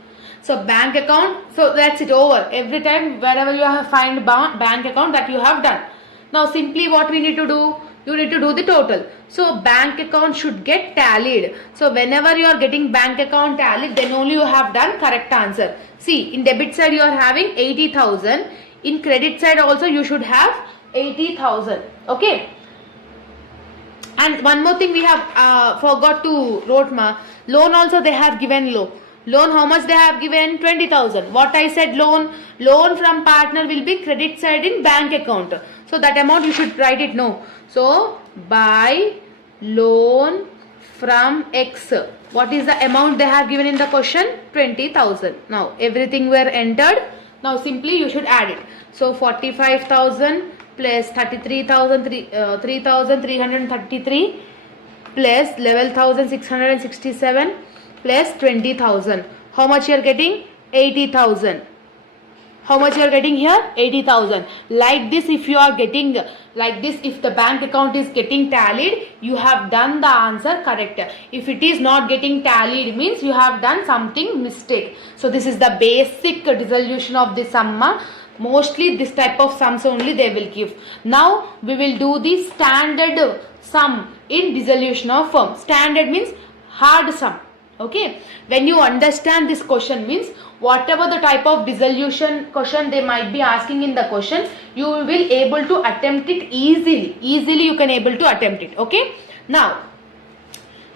So bank account, so that's it, over. Every time wherever you have find bank account, that you have done. Now simply what we need to do? You need to do the total. So bank account should get tallied. So whenever you are getting bank account tallied, then only you have done correct answer. See, in debit side you are having 80,000. In credit side also you should have 80,000. Okay. And one more thing we have forgot to wrote loan also they have given loan. Loan, how much they have given? 20,000. What I said, loan from partner will be credit side in bank account. So that amount you should write it. No. So by loan from X, what is the amount they have given in the question? 20,000. Now everything were entered. Now simply you should add it. So 45,000 plus 3,333 plus 11,667 plus 20,000. How much you are getting? 80,000. How much you are getting here? 80,000. Like this, if you are getting like this, if the bank account is getting tallied, you have done the answer correct. If it is not getting tallied, means you have done something mistake. So this is the basic dissolution of the sum. Mostly this type of sums only they will give. Now we will do the standard sum in dissolution of firm. Standard means hard sum. Okay, when you understand this question, means whatever the type of dissolution question they might be asking in the question, you will able to attempt it easily. Easily you can able to attempt it. Okay, now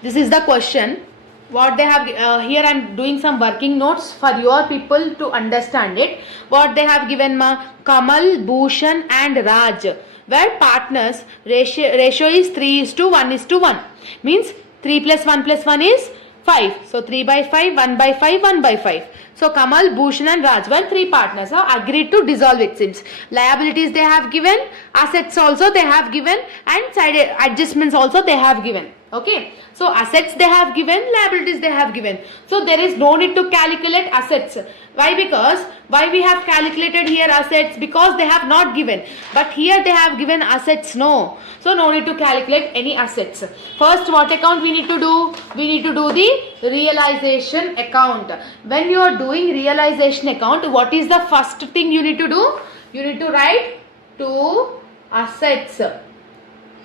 this is the question. What they have here, I am doing some working notes for your people to understand it. What they have given Kamal, Bhushan and Raj, where partners ratio is 3:1:1. Means 3 plus 1 plus 1 is 5. So 3 by 5, 1 by 5, 1 by 5. So Kamal, Bhushan and Raj were three partners. Have agreed to dissolve, it seems. Liabilities they have given, assets also they have given, and side adjustments also they have given. Okay. So assets they have given, liabilities they have given. So there is no need to calculate assets. Why? Because why we have calculated here assets? Because they have not given. But here they have given assets. No. So no need to calculate any assets. First, what account we need to do? We need to do the realization account. When you are doing realization account, what is the first thing you need to do? You need to write to assets.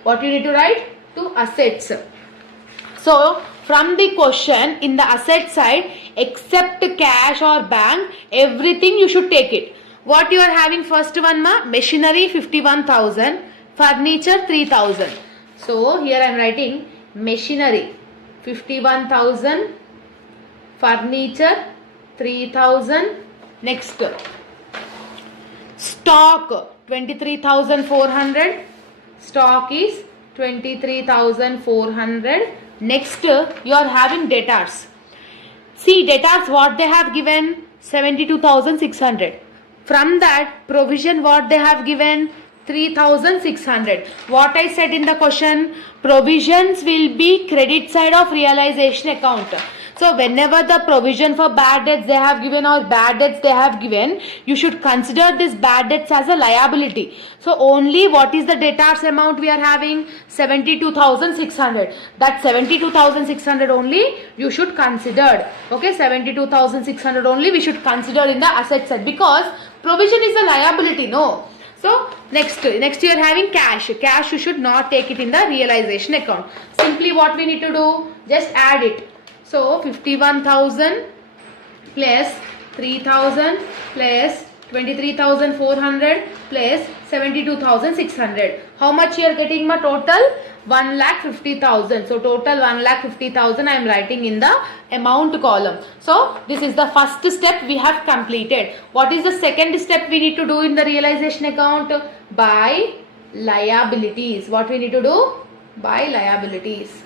What you need to write? To assets. So from the question, in the asset side, except cash or bank, everything you should take it. What you are having first one? Machinery 51,000, furniture 3,000. So here I am writing machinery 51,000, furniture 3,000. Next, stock 23,400. Stock is 23,400. Next, you are having debtors. See, debtors what they have given? 72,600. From that, provision what they have given? 3,600. What I said in the question, provisions will be credit side of realization account. So whenever the provision for bad debts they have given or bad debts they have given, you should consider this bad debts as a liability. So only what is the debtors amount we are having? 72,600. That 72,600 only you should consider. Okay, 72,600 only we should consider in the asset side, because Provision is a liability, no. So next you are having cash. Cash you should not take it in the realization account. Simply what we need to do, just add it. So 51,000 plus 3,000 plus 23,400 plus 72,600. How much you are getting my total? 1,50,000. So total 1,50,000 I am writing in the amount column. So this is the first step we have completed. What is the second step we need to do in the realization account? Buy liabilities. What we need to do? Buy liabilities.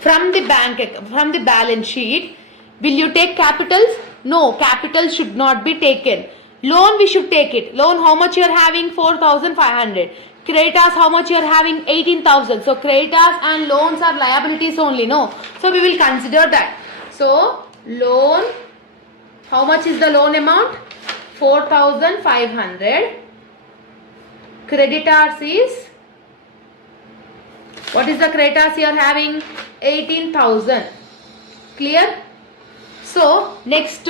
From the balance sheet, will you take capitals? No, capital should not be taken. Loan we should take it. Loan how much you are having? 4,500. Creditors how much you are having? 18,000. So creditors and loans are liabilities only, no. So we will consider that. So loan, how much is the loan amount? 4,500. Creditors is, what is the creditors you are having? 18,000. Clear? So next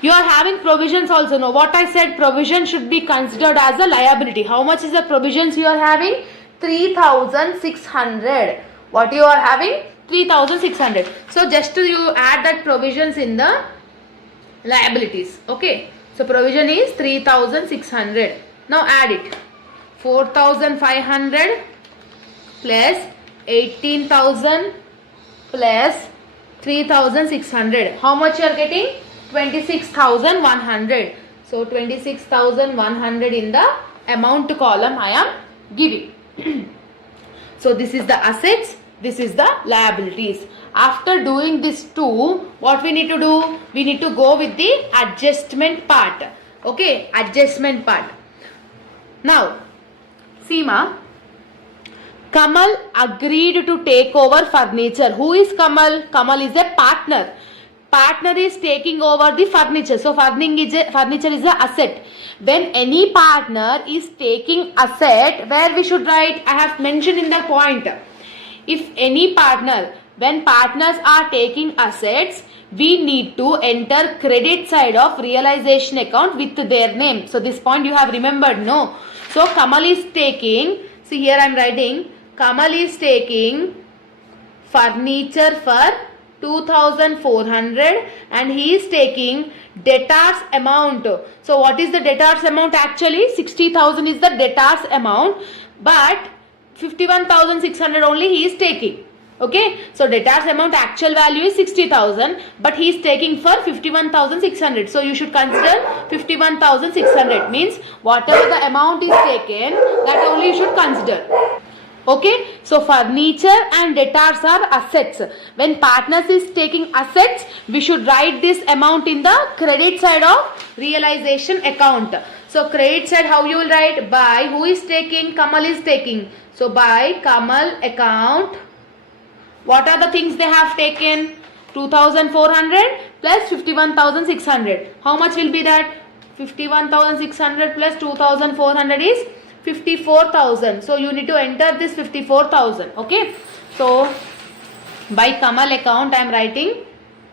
you are having provisions also. No, what I said, provision should be considered as a liability. How much is the provisions you are having? 3,600. What you are having? 3,600. So just you add that provisions in the liabilities. Okay. So provision is 3,600. Now add it. 4,500 plus 18,000 plus 3,600. How much you are getting? 26,100. So 26,100 in the amount column I am giving. So this is the assets, this is the liabilities. After doing this two, what we need to do? We need to go with the adjustment part. Okay, adjustment part. Now, Seema, Kamal agreed to take over furniture. Who is Kamal? Kamal is a partner. Partner is taking over the furniture. So furniture is an asset. When any partner is taking asset, where we should write? I have mentioned in the point. If any partner, when partners are taking assets, we need to enter credit side of realization account with their name. So this point you have remembered, no? So Kamal is taking, see here I am writing, Kamal is taking furniture for 2,400 and he is taking debtors amount. So what is the debtors amount actually? 60,000 is the debtors amount, but 51,600 only he is taking. Okay, so debtors amount actual value is 60,000, but he is taking for 51,600. So you should consider 51,600, means whatever the amount is taken, that only you should consider. Okay, so furniture and debtors are assets. When partners is taking assets, we should write this amount in the credit side of realization account. So credit side, how you will write? By who is taking? Kamal is taking. So by Kamal account, what are the things they have taken? 2,400 plus 51,600. How much will be that? 51,600 plus 2,400 is 54,000. So you need to enter this 54,000. Okay. So by Kamal account I am writing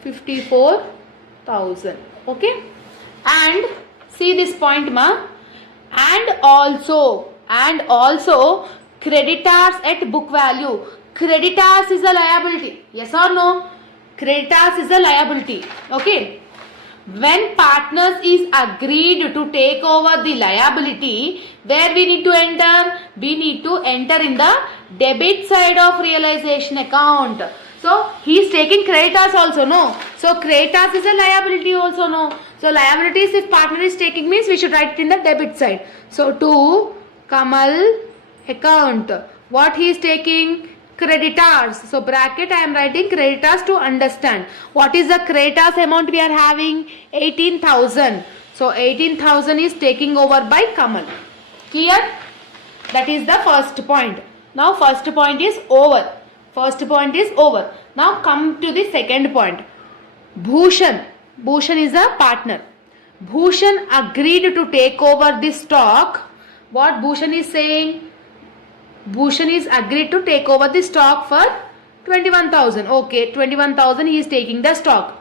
54,000. Okay. And see this point, ma. And also creditors at book value. Creditors is a liability. Yes or no? Creditors is a liability. Okay. When partners is agreed to take over the liability, where we need to enter? We need to enter in the debit side of realization account. So he is taking creditors also, no? So creditors is a liability also, no? So liabilities if partner is taking means we should write it in the debit side. So to Kamal account, what he is taking? Creditors. So bracket I am writing creditors to understand. What is the creditors amount we are having? 18,000. So 18,000 is taking over by Kamal. Clear? That is the first point. Now first point is over. First point is over. Now come to the second point. Bhushan. Bhushan is a partner. Bhushan agreed to take over the stock. What Bhushan is saying? Bhushan is agreed to take over the stock for 21,000. Okay, 21,000 he is taking the stock.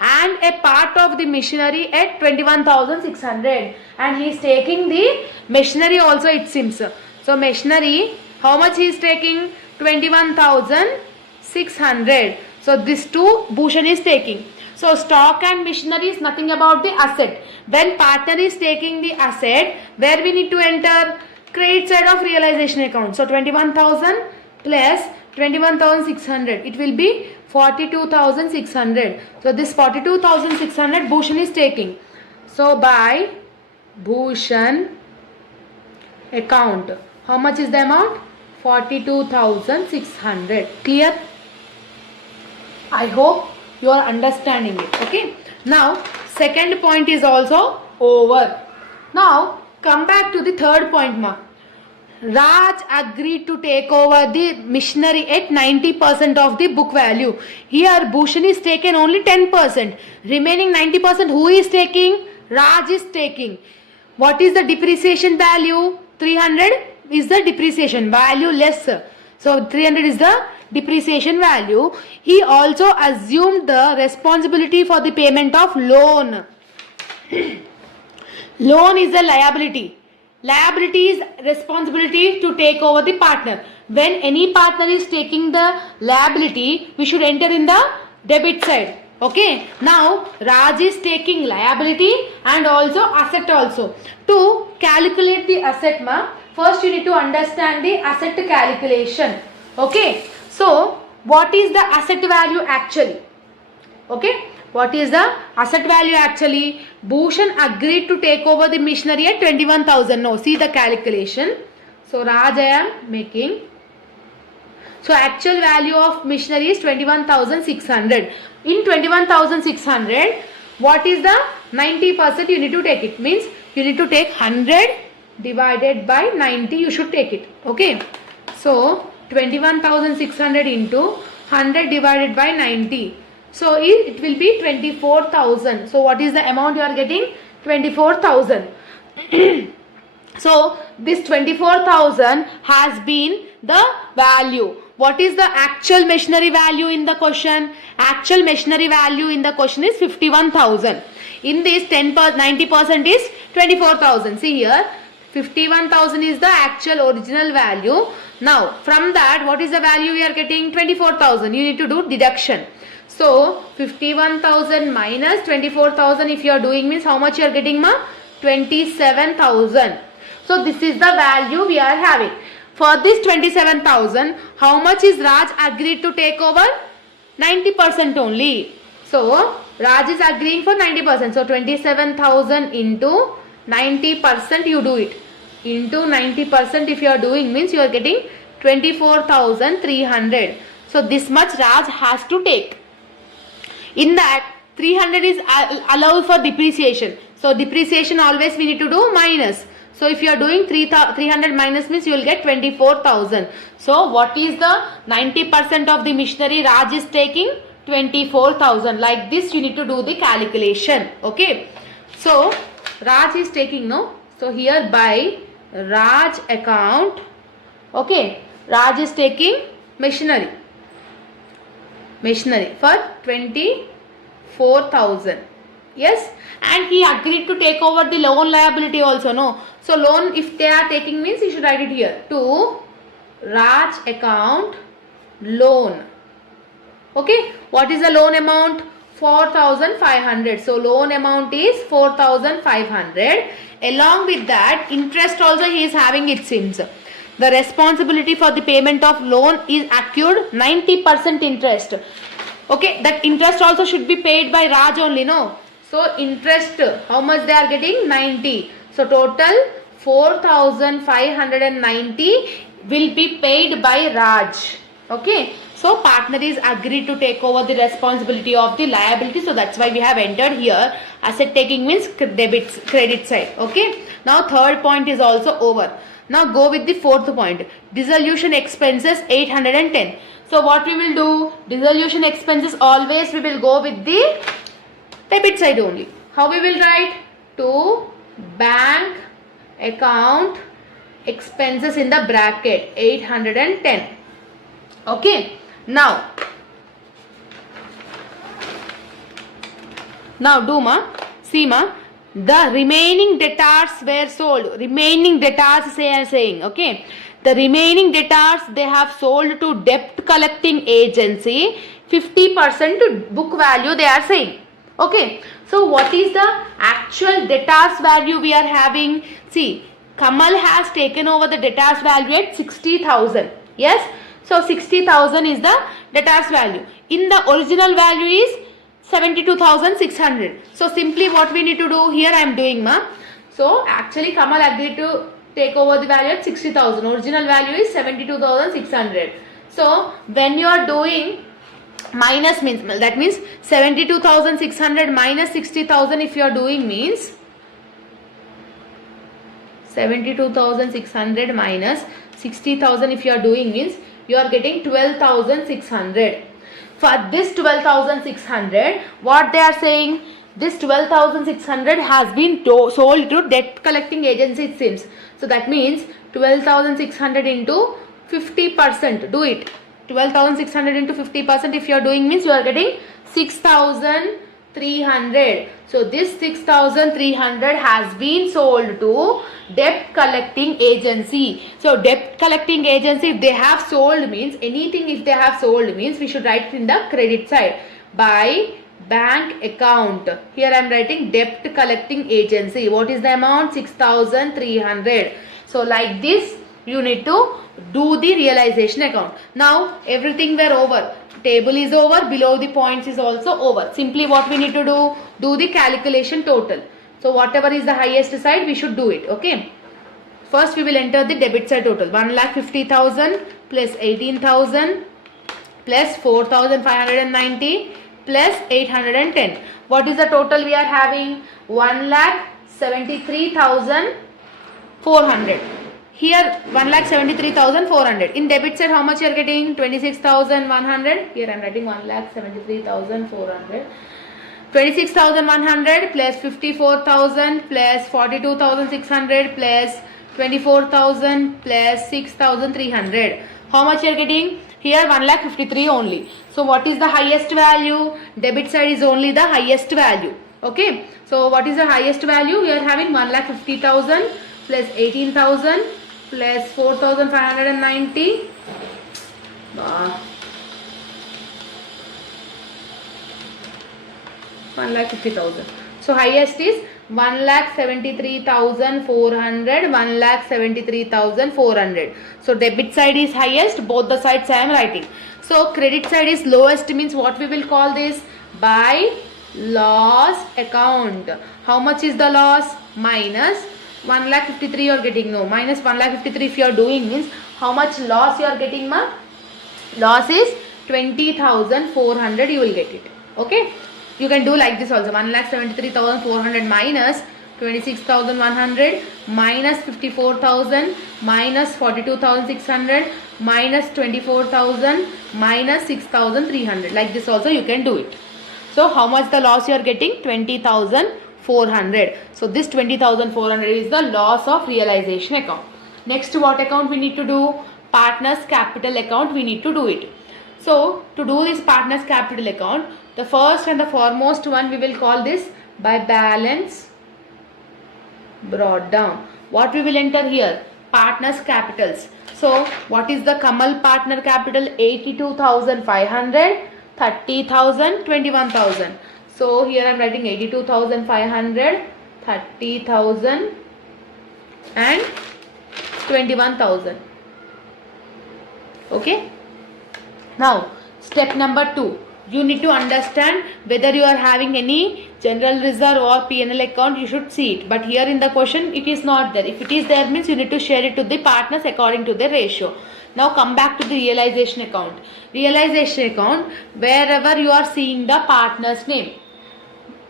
And a part of the machinery at 21,600. And he is taking the machinery also, it seems. So machinery, how much he is taking? 21,600. So this two Bhushan is taking. So stock and machinery is nothing about the asset. When partner is taking the asset, where we need to enter? Credit side of realization account. So 21,000 plus 21,600. It will be 42,600. So this 42,600 Bhushan is taking. So by Bhushan account, how much is the amount? 42,600. Clear? I hope you are understanding it. Okay. Now second point is also over. Now come back to the third point, ma. Raj agreed to take over the machinery at 90% of the book value. Here Bhushan is taken only 10%. Remaining 90% who is taking? Raj is taking. What is the depreciation value? 300 is the depreciation value less. So 300 is the depreciation value. He also assumed the responsibility for the payment of loan. Loan is a liability. Liability is responsibility to take over the partner. When any partner is taking the liability, we should enter in the debit side. Okay. Now Raj is taking liability and also asset also. To calculate the asset, ma, first you need to understand the asset calculation. Okay. So what is the asset value actually? Okay. What is the asset value actually? Bhushan agreed to take over the machinery at 21,000. No, see the calculation. So Raj I am making. So actual value of machinery is 21,600. In 21,600, what is the 90% you need to take it? Means you need to take 100 divided by 90. You should take it. Okay. So 21,600 into 100 divided by 90. So it will be 24,000. So what is the amount you are getting? 24,000. So this 24,000 has been the value. What is the actual machinery value in the question? Actual machinery value in the question is 51,000. In this 90% is 24,000. See here, 51,000 is the actual original value. Now from that, what is the value we are getting? 24,000. You need to do deduction. So 51,000 minus 24,000 if you are doing means how much you are getting, ma? 27,000. So this is the value we are having. For this 27,000, how much is Raj agreed to take over? 90% only. So Raj is agreeing for 90%. So 27,000 into 90% you do it. Into 90% if you are doing means you are getting 24,300. So this much Raj has to take. In that 300 is allowed for depreciation. So depreciation always we need to do minus. So if you are doing 300 minus means you will get 24,000. So what is the 90% of the machinery Raj is taking? 24,000. Like this you need to do the calculation. Okay. So Raj is taking, no. So here by Raj account. Okay. Raj is taking machinery. Machinery for 24,000. Yes, and he agreed to take over the loan liability also, no. So loan if they are taking means you should write it here. To Raj account loan. Okay, what is the loan amount? 4,500. So loan amount is 4,500. Along with that interest also he is having, it seems. The responsibility for the payment of loan is accrued 90% interest. Okay, that interest also should be paid by Raj only, no. So interest, how much they are getting? 90. So total 4,590 will be paid by Raj. Okay. So partner is agreed to take over the responsibility of the liability. So that's why we have entered here. Asset taking means debits, credit side. Okay. Now third point is also over. Now go with the fourth point. Dissolution expenses 810. So what we will do? Dissolution expenses always we will go with the debit side only. How we will write? To bank account expenses in the bracket 810. Okay. Now do ma, see ma, the remaining debtors were sold. Remaining debtors they are saying, okay. The remaining debtors they have sold to debt collecting agency 50% to book value they are saying. Okay. So what is the actual debtors value we are having? See, Kamal has taken over the debtors value at 60,000. Yes. So 60,000 is the debtors value. In the original value is 72,600. So simply what we need to do here I am doing ma. So actually Kamal agreed to take over the value at 60,000. Original value is 72,600. So when you are doing minus means, that means 72,600 minus 60,000 if you are doing means 72,600 minus 60,000 if you are doing means you are getting 12,600. For this 12,600, what they are saying, this 12,600 has been sold to debt collecting agency it seems. So that means 12,600 into 50%. Do it. 12,600 into 50% if you are doing means you are getting 6,300. So this 6,300 has been sold to debt collecting agency. So debt collecting agency if they have sold means anything if they have sold means we should write in the credit side by bank account. Here I am writing debt collecting agency. What is the amount? 6,300. So like this you need to do the realization account. Now everything were over. Table is over. Below the points is also over. Simply what we need to do the calculation total. So whatever is the highest side we should do it. Okay. First we will enter the debit side total. 1,50,000 plus 18,000 plus 4,590 plus 810. What is the total we are having? 1,73,400. Here 1,73,400. In debit side how much you are getting? 26,100. Here I am writing 1,73,400. 26,100 plus 54,000 plus 42,600 plus 24,000 plus 6,300. How much you are getting? Here 1,53,000 only. So what is the highest value? Debit side is only the highest value. Okay. So what is the highest value? We are having 1,50,000 plus 18,000 plus 4,590. 1,50,000. So highest is 1,73,400, 1,73,400. So debit side is highest, both the sides I am writing. So credit side is lowest means what we will call this? By loss account. How much is the loss? Minus 1,53,000 you are getting. No, minus 1,53,000 if you are doing means how much loss you are getting ma? Loss is 20,400 you will get it. Okay. You can do like this also. 1,73,400 minus 26,100 minus 54,000 minus 42,600 minus 24,000 minus 6,300. Like this also you can do it. So how much the loss you are getting? 20,400. So this 20,400 is the loss of realization account. Next what account we need to do? Partners capital account we need to do it. So to do this partners capital account, the first and the foremost one we will call this by balance brought down. What we will enter here? Partners capitals. So what is the Kamal partner capital? 82,500, 30,000, 21,000. So here I am writing 82,500, 30,000 and 21,000. Okay. Now step number 2. You need to understand whether you are having any general reserve or P&L account. You should see it. But here in the question it is not there. If it is there means you need to share it to the partners according to the ratio. Now come back to the realization account. Realization account, wherever you are seeing the partner's name.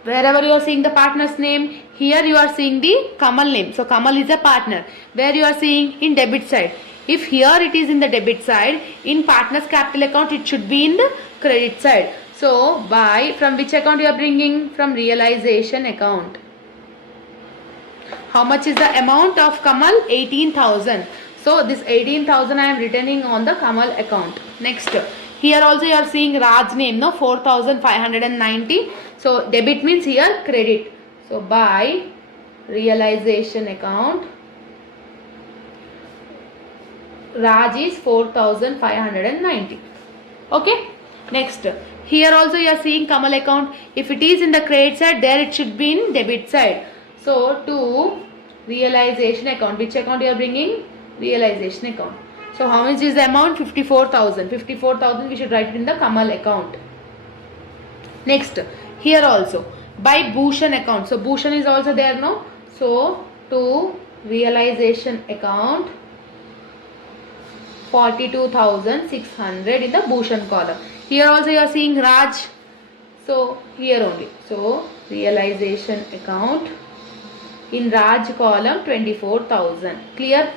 Wherever you are seeing the partner's name, here you are seeing the Kamal name. So Kamal is a partner. Where you are seeing in debit side. If here it is in the debit side, in partners capital account it should be in the credit side. So by from which account you are bringing? From realization account. How much is the amount of Kamal? 18,000. So this 18,000 I am returning on the Kamal account. Next, Here also you are seeing Raj name, no, 4590. So debit means here credit. So by realization account, Raj is 4590. Okay. Next, here also you are seeing Kamal account. If it is in the credit side, there it should be in debit side. So to realization account, which account you are bringing? Realization account. So how much is the amount? 54,000. 54,000 we should write it in the Kamal account. Next, here also by Bhushan account. So Bhushan is also there, no? So to realization account, 42,600 in the Bhushan column. Here also you are seeing Raj. So here only. So realization account, in Raj column 24,000. Clear?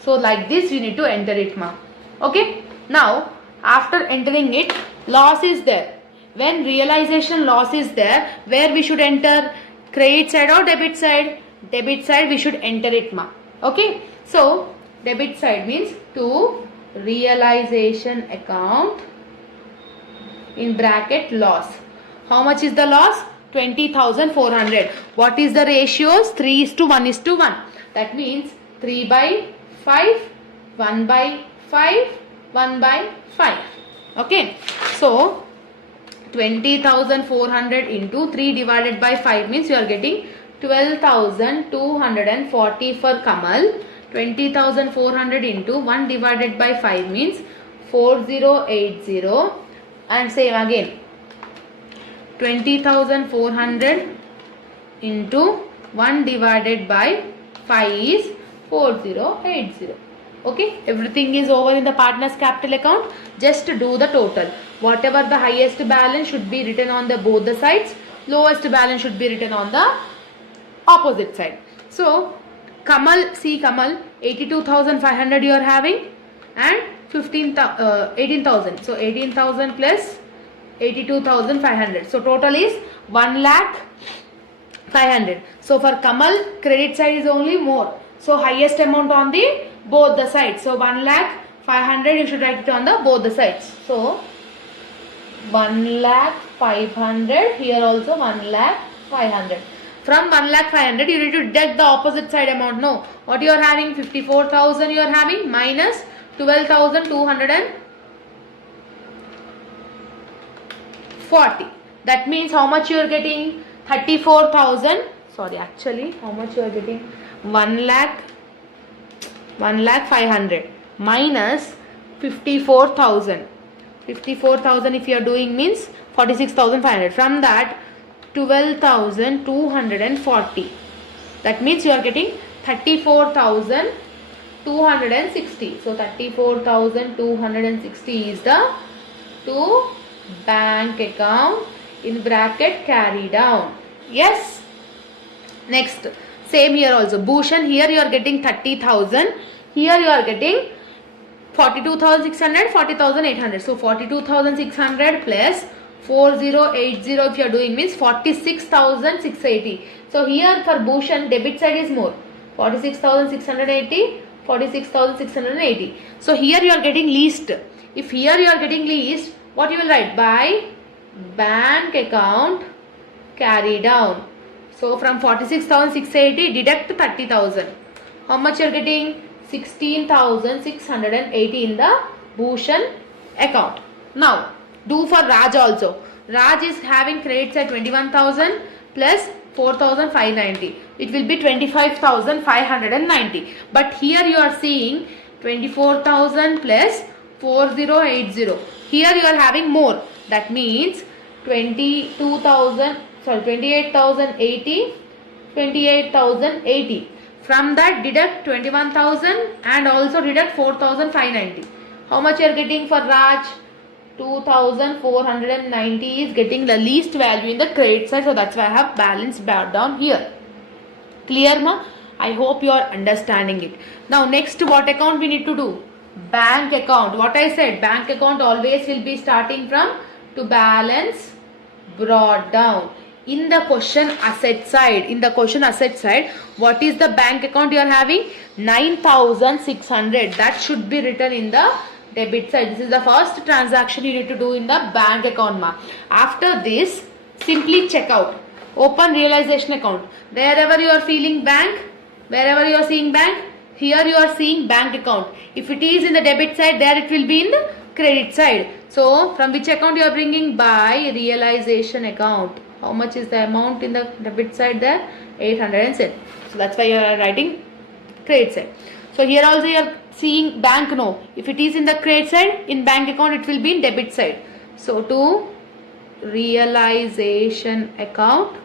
So like this you need to enter it, ma. Okay. Now after entering it, loss is there. When realization loss is there, where we should enter? Credit side or debit side? Debit side we should enter it, ma. Okay. So debit side means to realization account, in bracket loss. How much is the loss? 20,400. What is the ratios? 3:1:1. That means 3/5, 1/5, 1/5. Okay. So 20,400 into 3 divided by 5 means you are getting 12,240 for Kamal. 20,400 into 1 divided by 5 means 4080. And same again, 20,400 into 1 divided by 5 is 4080. Okay, everything is over in the partner's capital account. Just do the total. Whatever the highest balance should be written on the both the sides, lowest balance should be written on the opposite side. So Kamal, see Kamal, 82,500 you are having, and 18,000. So 18,000 plus 82,500. So total is 1,05,000. So for Kamal, credit side is only more. So highest amount on the both the sides. So 1,05,000 you should write it on the both the sides. So 1,05,000, here also 1,05,000. From 1,05,000 you need to deduct the opposite side amount. No, what you are having? 54,000 you are having minus 12,240. That means how much you are getting? 34,000. Sorry, actually how much you are getting? 1,05,000 minus 54,000. 54,000 if you are doing means 46,500. From that 12,240. That means you are getting 34,260. So 34,260 is the to bank account, in bracket carry down. Yes. Next, same here also. Bhushan, here you are getting 30,000. Here you are getting 42,600, 40,800. So 42,600 plus 4080 if you are doing means 46,680. So here for Bhushan, debit side is more. 46,680, 46,680. So here you are getting least. If here you are getting least, what you will write? By bank account carry down. So from 46,680 deduct 30,000. How much you are getting? 16,680 in the Bhushan account. Now do for Raj also. Raj is having credits at 21,000 plus 4,590. It will be 25,590. But here you are seeing 24,000 plus 4080. Here you are having more. That means 28,080. 28,080. From that deduct 21,000 and also deduct 4,590. How much you are getting for Raj? 2,490 is getting the least value in the credit side. So that's why I have balanced down here. Clear, ma? I hope you are understanding it. Now next, what account we need to do? Bank account. What I said, bank account always will be starting from to balance brought down. In the question asset side, what is the bank account you are having? 9,600. That should be written in the debit side. This is the first transaction you need to do in the bank account, ma. After this, simply check out. Open realization account. Wherever you are feeling bank, wherever you are seeing bank, here you are seeing bank account. If it is in the debit side, there it will be in the credit side. So from which account you are bringing? By realization account. How much is the amount in the debit side there? 807. So that's why you are writing credit side. So here also you are seeing bank, no. If it is in the credit side, in bank account it will be in debit side. So to realization account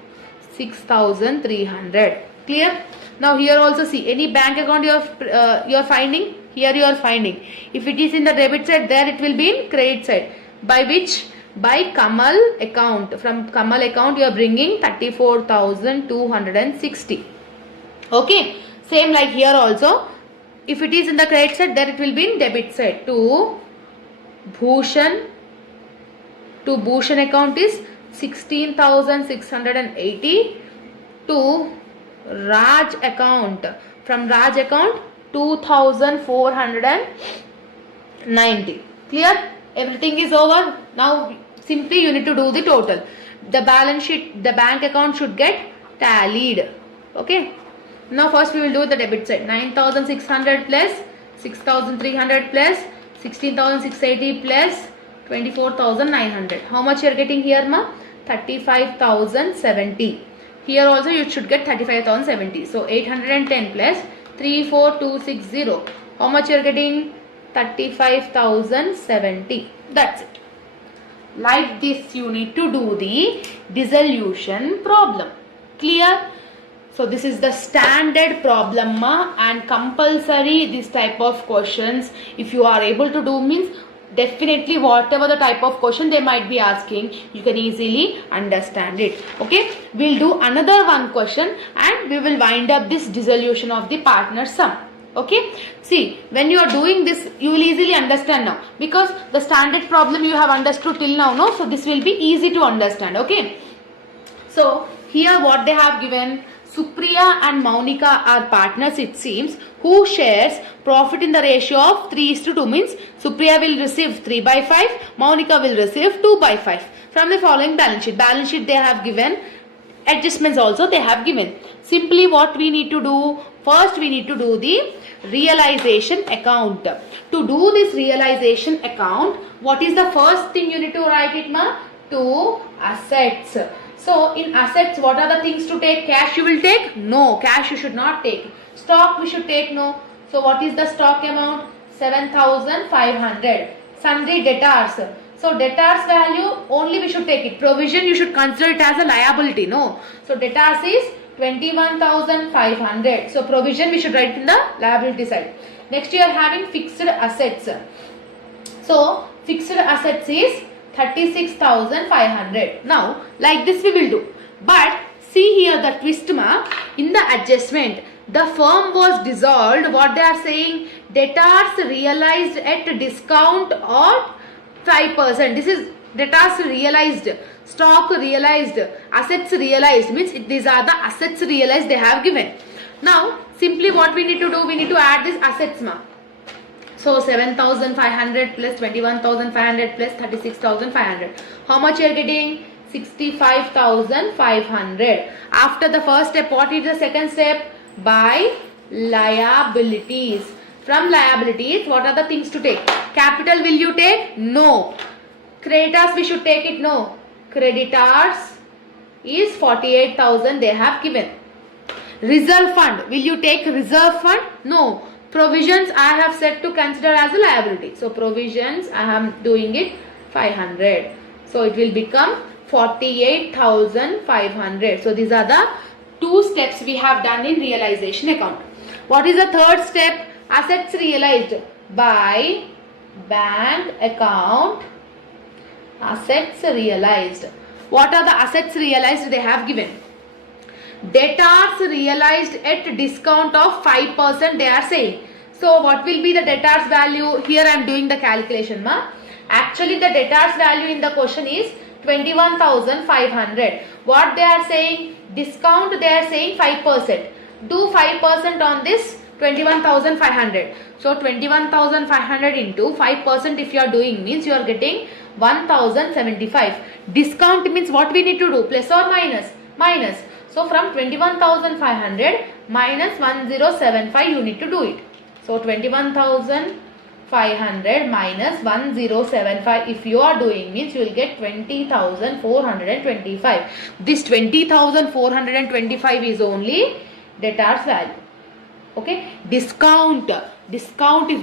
6,300. Clear? Now here also see any bank account you are finding. Here you are finding. If it is in the debit side, there it will be in credit side. By which? By Kamal account. From Kamal account you are bringing 34,260. Okay. Same like here also. If it is in the credit side, there it will be in debit side. To Bhushan. To Bhushan account is 16,680. To Raj account. From Raj account 2,490. Clear? Everything is over. Now simply you need to do the total. The balance sheet, the bank account should get tallied. Okay. Now first we will do the debit side. 9,600 plus 6,300 plus 16,680 plus 24,900. How much you are getting here, ma? 35,070. Here also you should get 35,070. So 810 plus 34260. How much you are getting? 35,070. That's it. Like this you need to do the dissolution problem. Clear? So this is the standard problem, ma, and compulsory this type of questions. If you are able to do, means definitely whatever the type of question they might be asking, you can easily understand it. Okay, we'll do another one question and we will wind up this dissolution of the partner sum. Okay, see, when you are doing this, you will easily understand now, because the standard problem you have understood till now, no? So this will be easy to understand. Okay, so here what they have given, Supriya and Maunika are partners, it seems, who shares profit in the ratio of 3:2, means Supriya will receive 3/5, Maunika will receive 2/5 from the following balance sheet. Balance sheet they have given, adjustments also they have given. Simply what we need to do, first we need to do the realization account. To do this realization account, what is the first thing you need to write it, ma? To assets. So in assets, what are the things to take? Cash you will take? No, cash you should not take. Stock we should take? No. So what is the stock amount? 7,500. Sundry debtors. So debtors value only we should take it. Provision you should consider it as a liability. No. So debtors is 21,500. So provision we should write in the liability side. Next you are having fixed assets. So fixed assets is 36,500. Now like this we will do. But see here the twist, ma. In the adjustment, the firm was dissolved. What they are saying? Debtors realized at discount of 5%. This is debtors realized, stock realized, assets realized, means these are the assets realized they have given. Now simply what we need to do, we need to add this assets, ma. So 7,500 plus 21,500 plus 36,500. How much you are getting? 65,500. After the first step, what is the second step? By liabilities. From liabilities, what are the things to take? Capital will you take? No. Creditors we should take it? No. Creditors is 48,000 they have given. Reserve fund, will you take reserve fund? No. Provisions I have said to consider as a liability. So provisions I am doing it 500. So it will become 48,500. So these are the two steps we have done in realization account. What is the third step? Assets realized by bank account. Assets realized. What are the assets realized they have given? Debtors realized at discount of 5% they are saying. So what will be the debtors value? Here I am doing the calculation, ma. Actually the debtors value in the question is 21,500. What they are saying? Discount they are saying 5%. Do 5% on this 21,500. So 21,500 into 5% if you are doing means you are getting 1,075. Discount means what we need to do? Plus or minus? Minus. So from 21,500 minus 1,075 you need to do it. So 21,500 minus 1,075 if you are doing means you will get 20,425. This 20,425 is only debtors value. Okay, discount if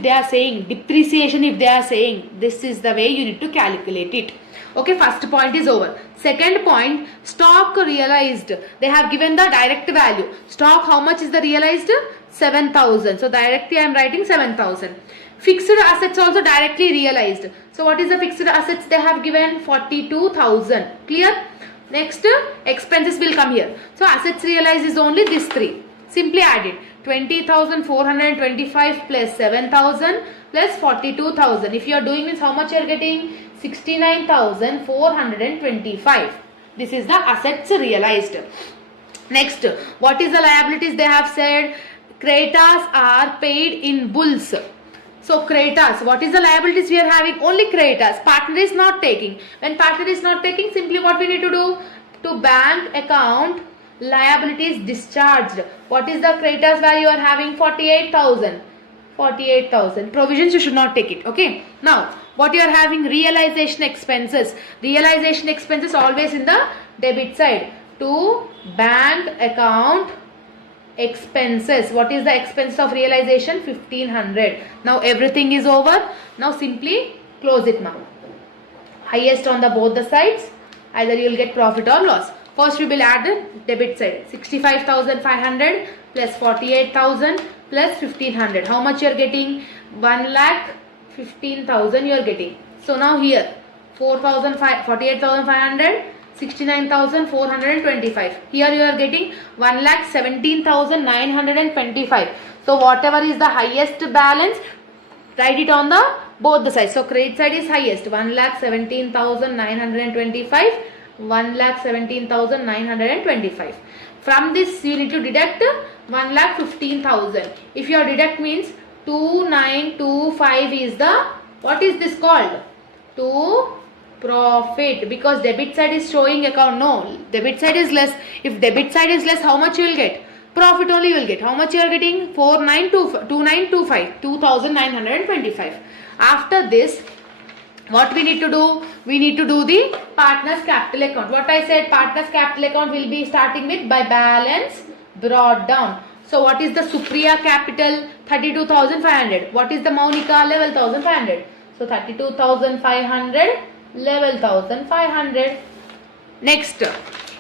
they are saying, depreciation if they are saying, this is the way you need to calculate it. Okay, first point is over. Second point, stock realized. They have given the direct value. Stock, how much is the realized? 7,000. So directly I am writing 7,000. Fixed assets also directly realized. So what is the fixed assets they have given? 42,000. Clear? Next, expenses will come here. So assets realized is only this three. Simply add it. 20,425 plus 7,000 plus 42,000. If you are doing means how much you are getting? 69,425. This is the assets realized. Next, what is the liabilities they have said? Creditors are paid in bulls. So creditors, what is the liabilities we are having? Only creditors. Partner is not taking. When partner is not taking, simply what we need to do? To bank account liabilities discharged. What is the creditors value you are having? 48,000. 48,000. Provisions you should not take it. Okay. Now, what you are having? Realization expenses. Realization expenses always in the debit side. To bank account expenses. What is the expense of realization? 1,500. Now everything is over. Now simply close it now. Highest on the both the sides. Either you will get profit or loss. First we will add the debit side. 65,500 plus 48,000 plus 1,500. How much you are getting? 1,15,000 you are getting. So now here 48,500, 69,425. Here you are getting 1,17,925. So whatever is the highest balance, write it on the both the sides. So credit side is highest. 1,17,925. 1,17,925. From this you need to deduct 1,15,000. If your deduct means 2,925 is the, what is this called? To profit, because debit side is showing account. No, debit side is less. If debit side is less, how much you will get? Profit only you will get. How much you are getting? 2,925. 2,925. After this, what we need to do? We need to do the partner's capital account. What I said, partner's capital account will be starting with by balance brought down. So what is the Supriya capital? 32,500. What is the Monica? 11,500. So 32,500, 11,500. Next,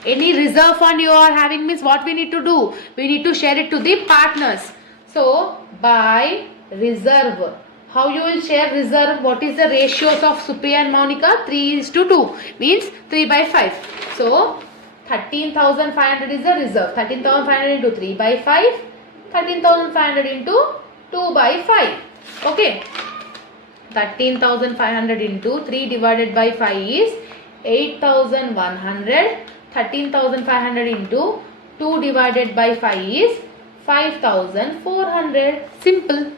any reserve fund you are having means what we need to do? We need to share it to the partners. So by reserve. How you will share reserve? What is the ratios of Supriya and Monica? 3:2 means 3 by 5. So 13,500 is the reserve. 13,500 into 3 by 5. 13,500 into 2 by 5. Okay. 13,500 into 3 divided by 5 is 8,100. 13,500 into 2 divided by 5 is 5,400. Simple.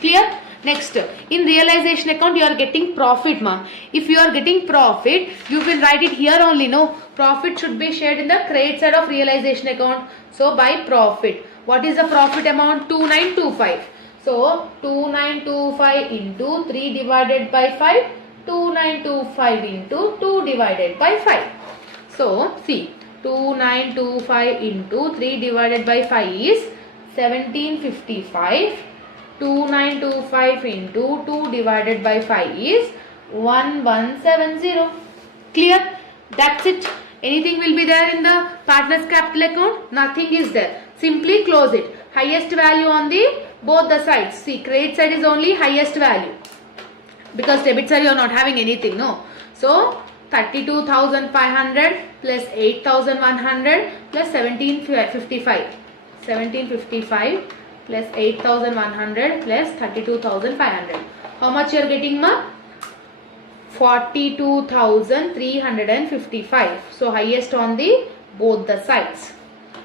Clear? Next, in realization account you are getting profit, ma. If you are getting profit, you will write it here only. No, profit should be shared in the credit side of realization account. So by profit, what is the profit amount? 2,925. So 2,925 into 3 divided by 5. 2,925 into 2 divided by 5. So see, 2,925 into 3 divided by 5 is 1,755. 2,925 into 2 divided by 5 is 1,170. Clear? That's it. Anything will be there in the partner's capital account? Nothing is there. Simply close it. Highest value on the both the sides. See, credit side is only highest value. Because debit side you are not having anything. No. So 32,500 plus 8,100 plus 1,755. 1,755 plus 8,100 plus 32,500. How much you are getting, ma? 42,355. So highest on the both the sides.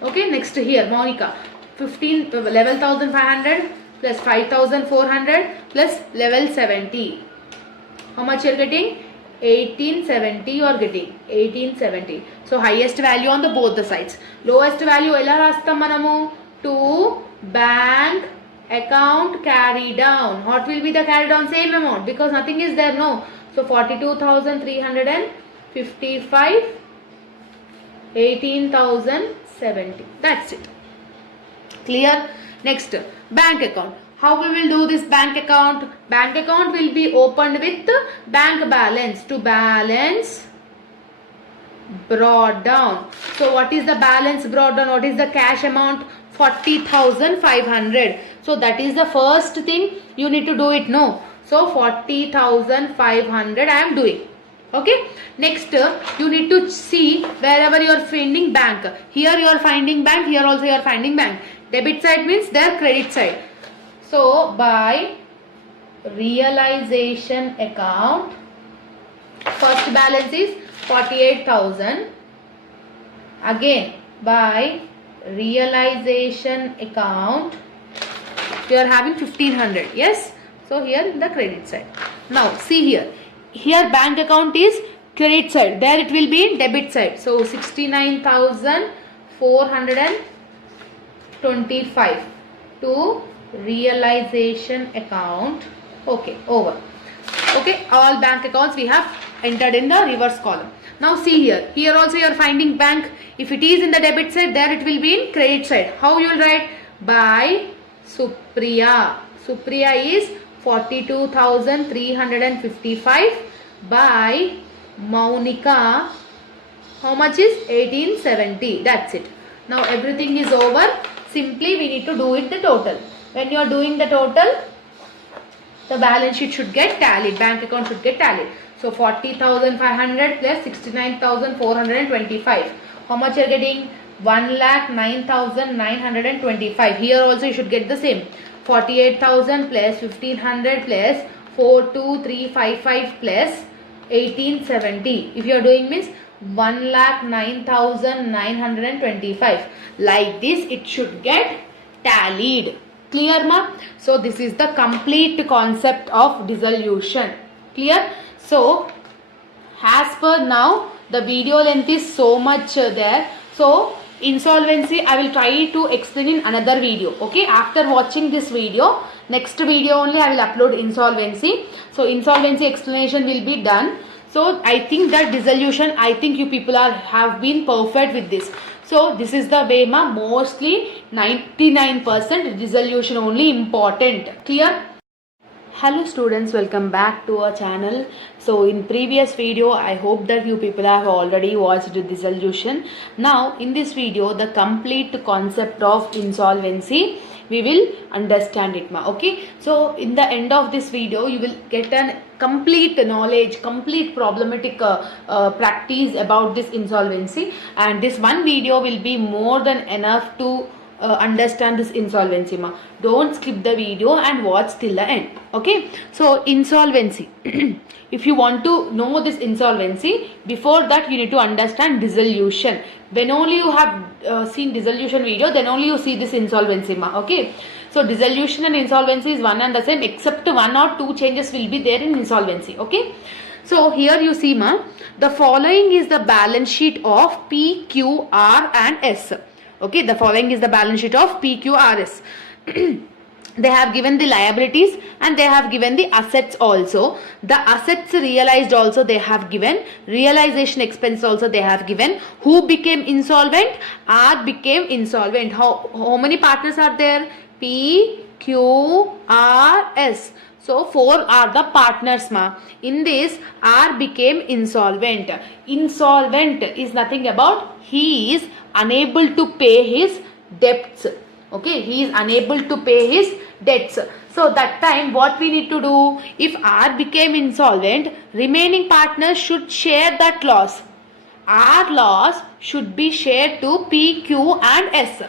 Okay, next here Monica. 11,500 plus 5,400 plus level 70. How much you are getting? 1870 you are getting. 1870. So highest value on the both the sides. Lowest value ela rastam manamu? To bank account carry down. What will be the carry down? Same amount, because nothing is there, no. So 42,355, 18,070. That's it. Clear? Next, bank account. How we will do this bank account? Bank account will be opened with bank balance. To balance brought down. So what is the balance brought down? What is the cash amount? 40,500. So that is the first thing you need to do it, no. So 40,500 I am doing. Okay. Next, you need to see wherever you are finding bank. Here you are finding bank. Here also you are finding bank. Debit side means their credit side. So by realization account, first balance is 48,000. Again by realization account you are having 1,500. Yes. So here in the credit side. Now see here. Here bank account is credit side. There it will be in debit side. So 69,425 to realization account. Okay, over. Okay, all bank accounts we have entered in the reverse column. Now see here. Here also you are finding bank. If it is in the debit side, there it will be in credit side. How you will write? By Supriya. Supriya is 42,355 by Maunika. How much is? 1870. That's it. Now everything is over. Simply we need to do it the total. When you are doing the total, the balance sheet should get tallied. Bank account should get tallied. So 40,500 plus 69,425. How much you are getting? 1,09,925. Here also you should get the same. 48,000 plus 1,500 plus 42355 plus 1870. If you are doing means 1,09,925. Like this it should get tallied. Clear ma? So this is the complete concept of dissolution. Clear? So as per now the video length is so much there. So insolvency I will try to explain in another video. Okay, after watching this video, next video only I will upload insolvency. So insolvency explanation will be done. So I think that dissolution, I think you people have been perfect with this. So this is the way ma, mostly 99% dissolution only important. Clear? Hello students, welcome back to our channel. So in previous video I hope that you people have already watched dissolution. Now in this video the complete concept of insolvency we will understand it ma. Okay, so in the end of this video you will get an complete knowledge, complete problematic practice about this insolvency, and this one video will be more than enough to understand this insolvency ma. Don't skip the video and watch till the end. Okay, so insolvency if you want to know this insolvency, before that you need to understand dissolution. When only you have seen dissolution video, then only you see this insolvency ma. Okay, so dissolution and insolvency is one and the same, except one or two changes will be there in insolvency. Okay, so here you see ma, the following is the balance sheet of P, Q, R and S. Okay, the following is the balance sheet of P, Q, R, S. They have given the liabilities and they have given the assets also. The assets realized also they have given. Realization expense also they have given. Who became insolvent? R became insolvent. How many partners are there? P, Q, R, S. So 4 are the partners ma. In this R became insolvent. Insolvent is nothing about he is unable to pay his debts. Okay, he is unable to pay his debts. So that time what we need to do? If R became insolvent, remaining partners should share that loss. R loss should be shared to P, Q and S.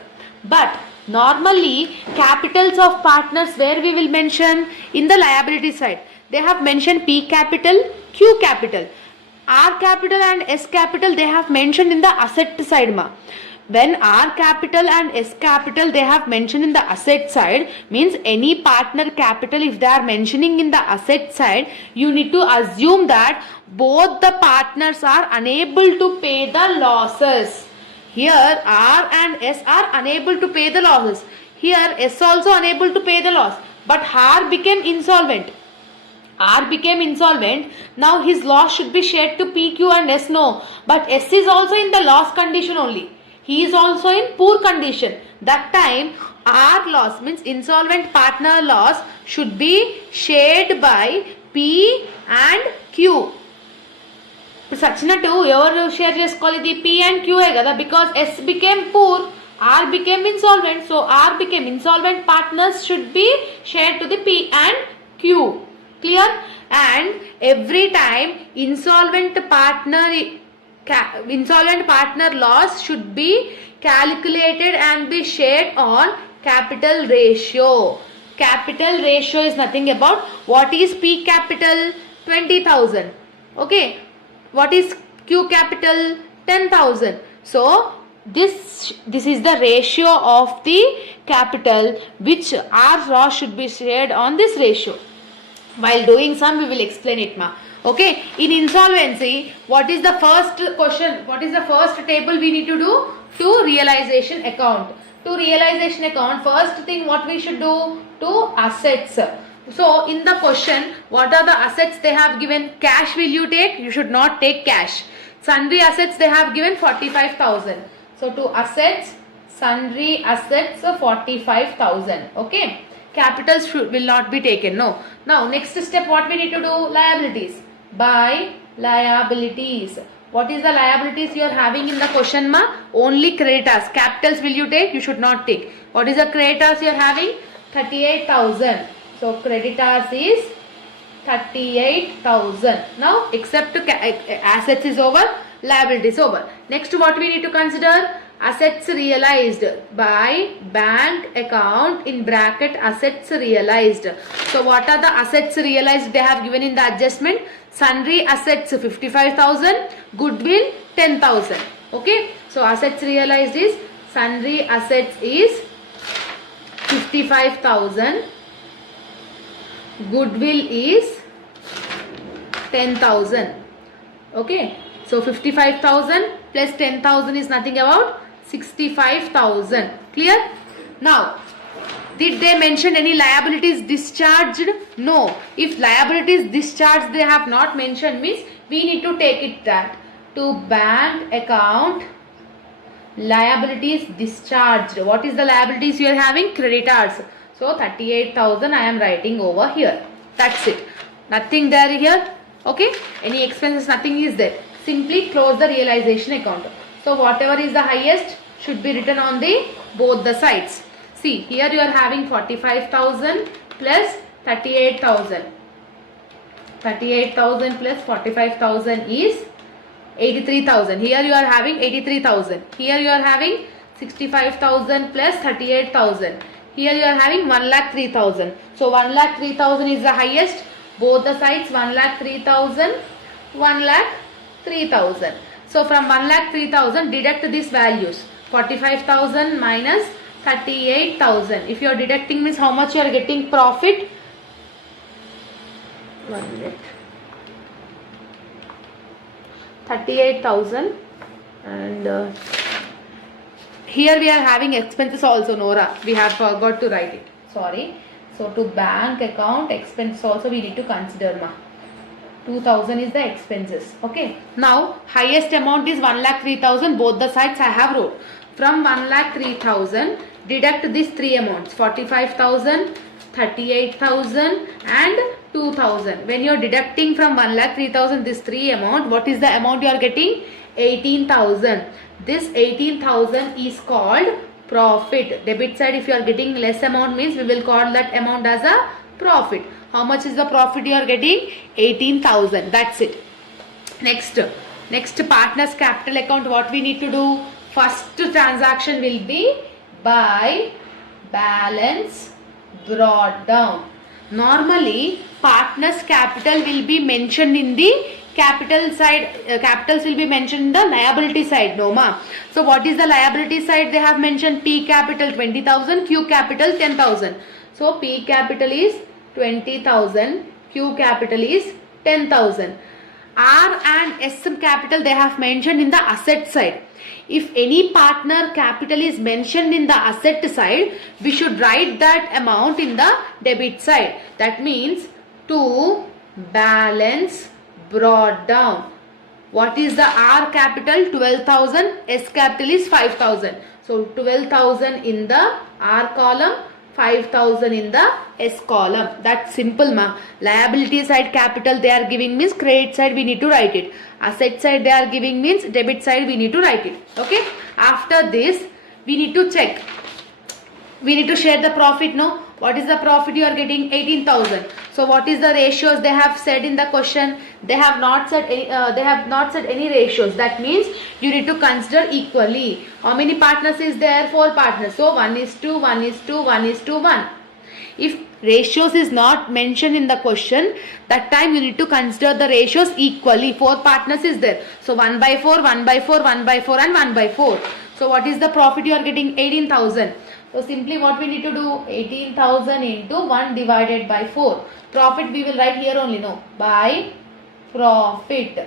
But normally capitals of partners where we will mention? In the liability side. They have mentioned P capital, Q capital. R capital and S capital they have mentioned in the asset side ma. when R capital and S capital they have mentioned in the asset side, means any partner capital if they are mentioning in the asset side, you need to assume that both the partners are unable to pay the losses. Here R and S are unable to pay the losses. Here S also unable to pay the loss, but R became insolvent. R became insolvent. Now his loss should be shared to P, Q and S. No, but S is also in the loss condition only. He is also in poor condition. That time R loss means insolvent partner loss should be shared by P and Q. Sachinattu evaru share chesukovali idi P and Q kada, because S became poor, R became insolvent, so R became insolvent partners should be shared to the P and Q. Clear? And every time insolvent partner loss should be calculated and be shared on capital ratio. Capital ratio is nothing about what is P capital 20,000. Okay. What is Q capital 10,000. So this is the ratio of the capital which R loss should be shared on this ratio. While doing sum we will explain it ma. Okay, in insolvency what is the first question, what is the first table we need to do? To realization account. To realization account, first thing what we should do? To assets. So in the question what are the assets they have given? Cash will you take? You should not take cash. Sundry assets they have given 45,000. So to assets, sundry assets 45,000. Okay, capitals will not be taken. No. Now next step what we need to do? Liabilities. By liabilities, what is the liabilities you are having in the question ma? Only creditors. Capitals will you take? You should not take. What is the creditors you are having? 38,000. So creditors is 38,000. Now except assets is over, liabilities over. Next what we need to consider? Assets realized by bank account in bracket assets realized. So what are the assets realized they have given in the adjustment? Sundry assets 55,000, goodwill 10,000. Okay, so assets realized is sundry assets is 55,000, goodwill is 10,000. Okay, so 55,000 plus 10,000 is nothing about 65,000. Clear? Now did they mention any liabilities discharged? No. If liabilities discharged they have not mentioned, means we need to take it that to bank account liabilities discharged. What is the liabilities you are having? Creditors. So 38,000 I am writing over here. That's it. Nothing there here. Okay. Any expenses? Nothing is there. Simply close the realization account. So whatever is the highest should be written on the both the sides. See here you are having 45,000 plus 38,000. 38,000 plus 45,000 is 83,000. Here you are having 83,000. Here you are having 65,000 plus 38,000. Here you are having 1,03,000. So 1,03,000 is the highest. Both the sides 1,03,000, 1,03,000. So from 1,03,000 deduct these values. 45,000 minus 38,000. If you are deducting means how much you are getting profit? 1 minute. 38,000 and here we are having expenses also, Nora. We have forgot to write it. Sorry. So to bank account expense also we need to consider ma. 2,000 is the expenses. Okay. Now highest amount is 1,03,000. Both the sides I have wrote. From 1,03,000 deduct these three amounts: 45,000, 38,000 and 2,000. When you are deducting from 1,03,000 this three amount, what is the amount you are getting? 18,000. This 18,000 is called profit. Debit side if you are getting less amount means we will call that amount as a profit. How much is the profit you are getting? 18,000. That's it. Next partners capital account, what we need to do? First transaction will be by balance brought down. Normally partners capital will be mentioned in the capital side, capitals will be mentioned in the liability side, no ma. So what is the liability side? They have mentioned P capital 20,000, Q capital 10,000. So P capital is 20,000, Q capital is 10,000. R and S capital they have mentioned in the asset side. If any partner capital is mentioned in the asset side, we should write that amount in the debit side. That means to balance brought down. What is the R capital? 12,000. S capital is 5,000. So 12,000 in the R column, 5,000 in the S column. That's simple ma. Liability side capital they are giving means credit side we need to write it. Asset side they are giving means debit side we need to write it. Okay. After this we need to check. We need to share the profit, no? What is the profit you are getting? 18,000. So what is the ratios they have said in the question? They have not said any ratios. That means you need to consider equally. How many partners is there? 4 partners. So 1:2, 1:2, 1:1. If ratios is not mentioned in the question, that time you need to consider the ratios equally. 4 partners is there. So 1/4, 1/4, 1/4 and 1/4. So what is the profit you are getting? 18,000. So simply what we need to do? 18,000 into 1 divided by 4. Profit we will write here only, no? By profit.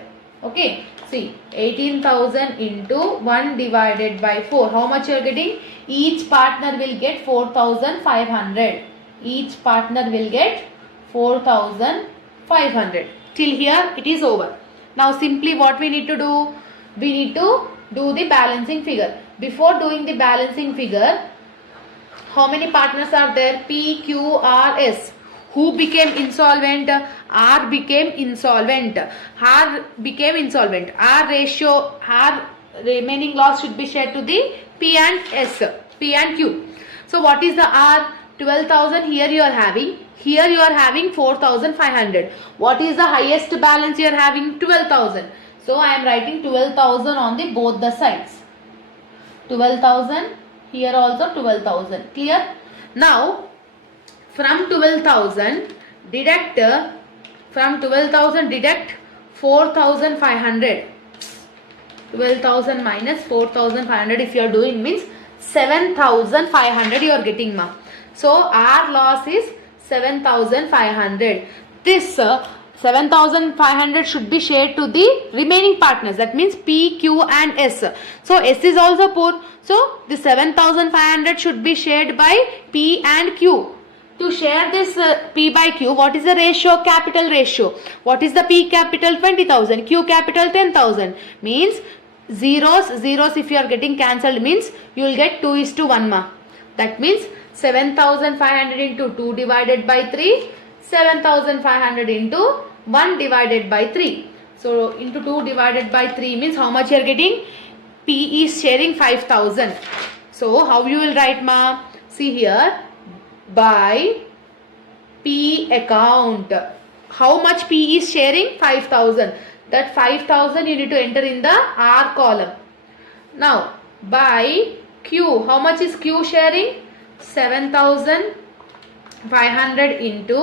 Okay. See, 18,000 into 1 divided by 4. How much you are getting? Each partner will get 4,500. Each partner will get 4,500. Till here it is over. Now simply what we need to do? We need to do the balancing figure. Before doing the balancing figure, how many partners are there? P, Q, R, S. Who became insolvent? R became insolvent. R became insolvent. R ratio, R remaining loss should be shared to the P and S, P and Q. So what is the R? 12,000 here you are having. Here you are having 4,500. What is the highest balance you are having? 12,000. So I am writing 12,000 on the both the sides. 12,000. Here also 12,000. Clear? Now from 12,000 deduct 4,500. 12,000 minus 4,500 if you are doing means 7,500 you are getting ma. So our loss is 7,500. This 7,500 should be shared to the remaining partners. That means P, Q and S. So S is also poor. So the 7,500 should be shared by P and Q. To share this P by Q, what is the ratio? Capital ratio. What is the P capital? 20,000. Q capital 10,000. Means zeros if you are getting cancelled means you will get 2:1 ma. That means 7,500 into 2 divided by 3. 7,500 into 1 divided by 3. So into 2 divided by 3 means how much you are getting? P is sharing 5,000. So how you will write ma? See here, by P account. How much P is sharing? 5,000. That 5,000 you need to enter in the R column. Now by Q, how much is Q sharing? 7,500 into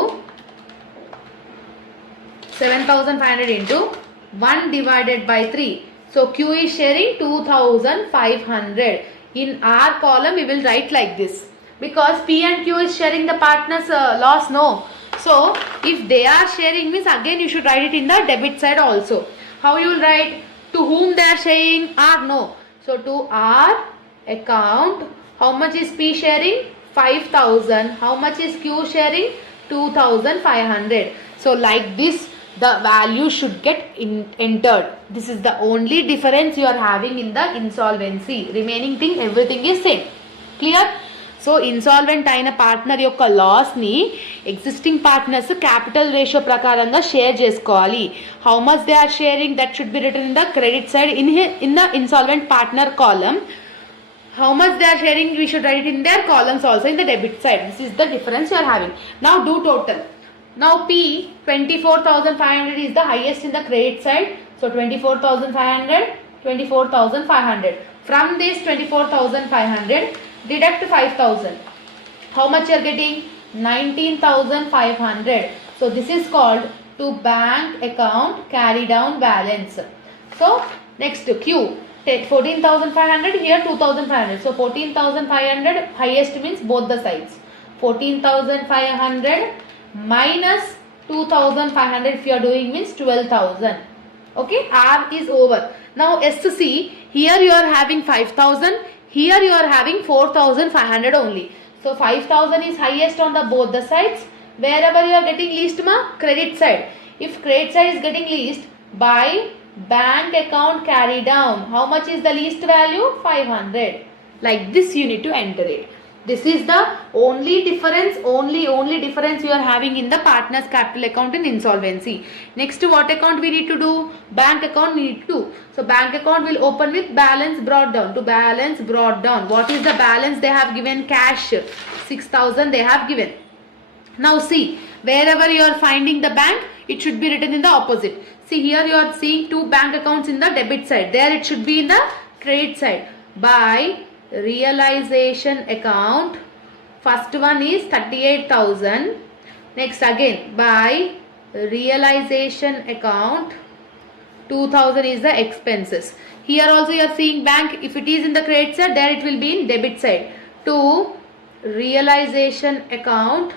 1 divided by 3. So Q is sharing 2,500. In R column we will write like this. Because P and Q is sharing the partner's loss, no. So if they are sharing means again you should write it in the debit side also. How you will write? To whom they are sharing? R, no. So to R account, how much is P sharing? 5,000. How much is Q sharing? 2,500. So like this the value should get entered. This is the only difference you are having in the insolvency. Remaining thing everything is same. Clear? So insolvent అయిన partner యొక్క loss ని existing partners capital ratio ప్రకారంగా share చేసుకోవాలి. How much they are sharing that should be written in the credit side in the insolvent partner column. How much they are sharing we should write it in their columns also in the debit side. This is the difference you are having. Now do total. Now P 24,500 is the highest in the credit side. So 24,500, 24,500. From this 24,500 deduct 5,000. How much you are getting? 19,500. So this is called P to bank account carry down balance. So next Q, 14,500, here 2,500. So 14,500 highest means both the sides. 14,500 minus 2,500 if you are doing means 12,000. Okay, R is over. Now SC, here you are having 5,000, here you are having 4,500 only. So 5,000 is highest on the both the sides. Wherever you are getting least ma, credit side. If credit side is getting least, by bank account carry down. How much is the least value? 500. Like this you need to enter it. This is the only difference, only difference you are having in the partner's capital account in insolvency. Next, what account we need to do? Bank account we need to do. So bank account will open with balance brought down. To balance brought down. What is the balance they have given? Cash. 6,000 they have given. Now see, wherever you are finding the bank, it should be written in the opposite. See, here you are seeing two bank accounts in the debit side. There it should be in the credit side. By realization account, first one is 38,000. Next again, by realization account, 2,000 is the expenses. Here also you are seeing bank, if it is in the credit side, there it will be in debit side. To realization account,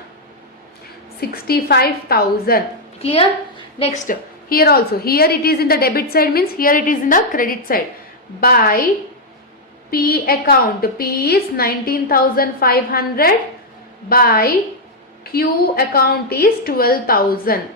65,000. Clear? Next, here also, here it is in the debit side means here it is in the credit side. By P account, P is 19,500. By Q account is 12,000.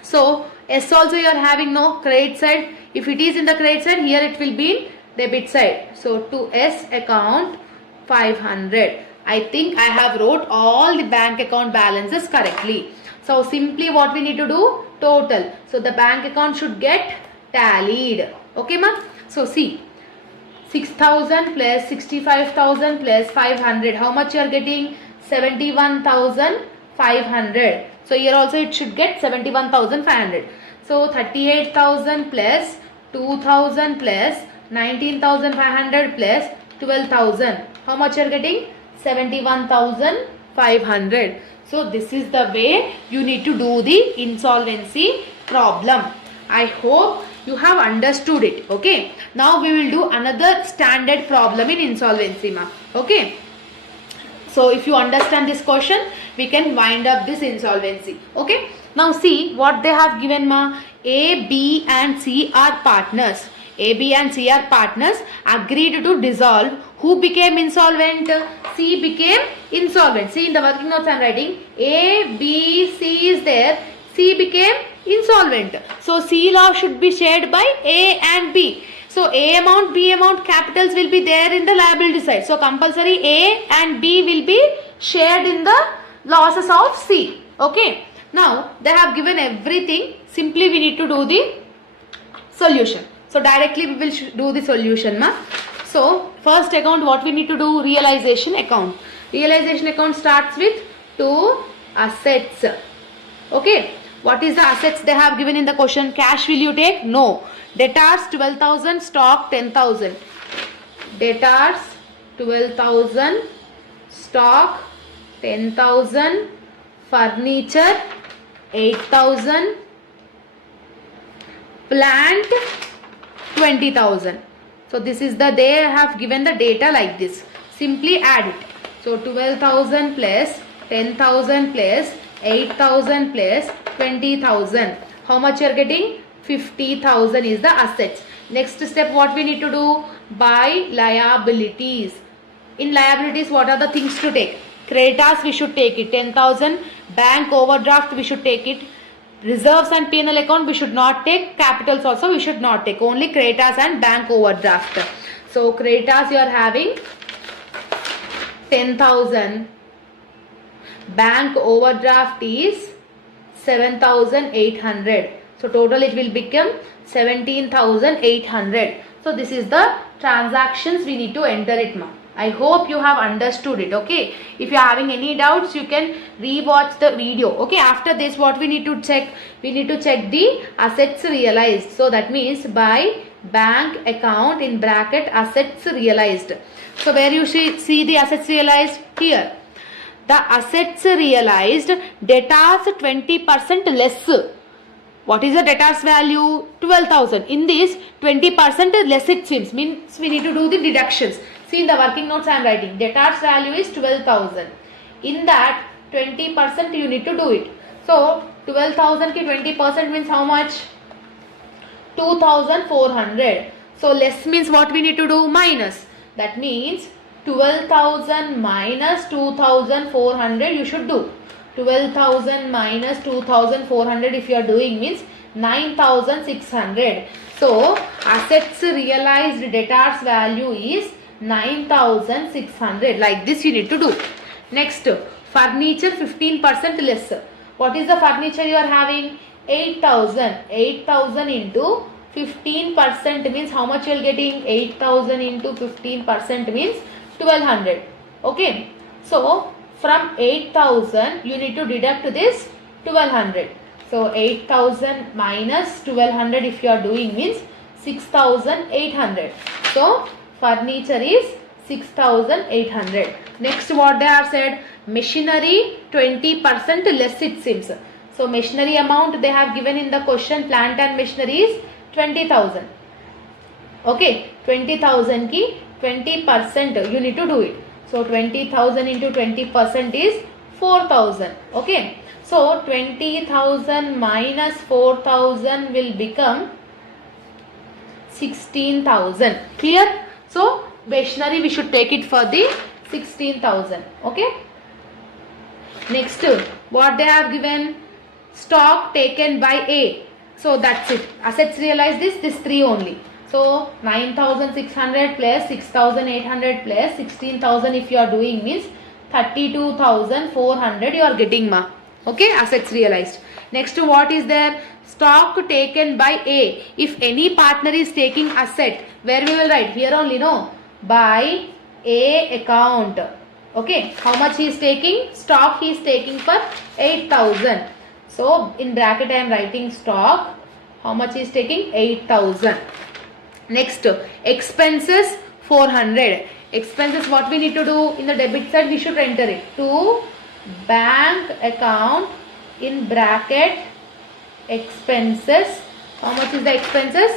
So S also you are having no credit side. If it is in the credit side, here it will be in debit side. So to S account 500. I think I have wrote all the bank account balances correctly. So simply what we need to do? Total. So the bank account should get tallied. Okay ma? So see, 6,000 plus 65,000 plus 500. How much you are getting? 71,500. So here also it should get 71,500. So 38,000 plus 2,000 plus 19,500 plus 12,000. How much you are getting? 71,500. So this is the way you need to do the insolvency problem. I hope you have understood it. Okay. Now we will do another standard problem in insolvency ma. Okay. So if you understand this question, we can wind up this insolvency. Okay. Now see what they have given ma. A, B and C are partners. A, B and C are partners, agreed to dissolve. Who became insolvent? C became insolvent. See in the working notes I am writing A, B, C is there. C became insolvent. So C law should be shared by A and B. So A amount, B amount capitals will be there in the liability side. So compulsory A and B will be shared in the losses of C. Okay. Now they have given everything. Simply we need to do the solution. So directly we will do the solution ma. So first account what we need to do? Realization account. Realization account starts with two assets. Okay. What is the assets they have given in the question? Cash will you take? No. Debtors 12,000, stock 10,000. Debtors 12,000, stock 10,000, furniture 8,000, plant 20,000. So this is the, they have given the data like this. Simply add it. So 12,000 plus 10,000 plus 8,000 plus 20,000. How much you are getting? 50,000 is the assets. Next step what we need to do? Buy liabilities. In liabilities what are the things to take? Creditors we should take it 10,000. Bank overdraft we should take it. Reserves and P&L account we should not take. Capitals also we should not take. Only creditors and bank overdraft. So creditors you are having 10,000. Bank overdraft is 7,800. So total it will become 17,800. So this is the transactions we need to enter it ma. I hope you have understood it. Okay. If you are having any doubts, you can rewatch the video. Okay. After this, what we need to check? We need to check the assets realized. So that means by bank account in bracket assets realized. So where you see the assets realized? Here. The assets realized, debtors 20% less. What is the debtors value? 12,000. In this 20% less it seems. Means we need to do the deductions. See in the working notes I am writing. Debtors value is 12,000. In that 20% you need to do it. So 12,000 ki 20% means how much? 2,400. So less means what we need to do? Minus. That means 12,000 minus 2,400 you should do. 12,000 minus 2,400 if you are doing means 9,600. So assets realized debtors value is 9,600. Like this you need to do. Next, furniture 15% less. What is the furniture you are having? 8,000. 8,000 into 15% means how much you are getting? 8,000 into 15% means 1,200. Okay. So from 8,000 you need to deduct this 1,200. So 8,000 minus 1,200 if you are doing means 6,800. So furniture is 6,800. Next what they have said? Machinery 20% less it seems. So machinery amount they have given in the question, plant and machinery is 20,000. Okay, 20,000 ki 20% you need to do it. So 20,000 into 20% is 4,000. Okay. So 20,000 minus 4,000 will become 16,000. Clear? So machinery we should take it for the 16,000. Okay. Next, what they have given? Stock taken by A. So that's it. Assets realized this 3 only. So 9,600 plus 6,800 plus 16,000 if you are doing means 32,400 you are getting ma. Okay, assets realized. Next, what is there? Stock taken by A. If any partner is taking asset, where we will write? Here only, no? By A account. Okay, how much he is taking? Stock he is taking for 8,000. So in bracket I am writing stock. How much he is taking? 8,000. Next, expenses 400. Expenses, what we need to do? In the debit side we should enter it to bank account in bracket expenses. How much is the expenses?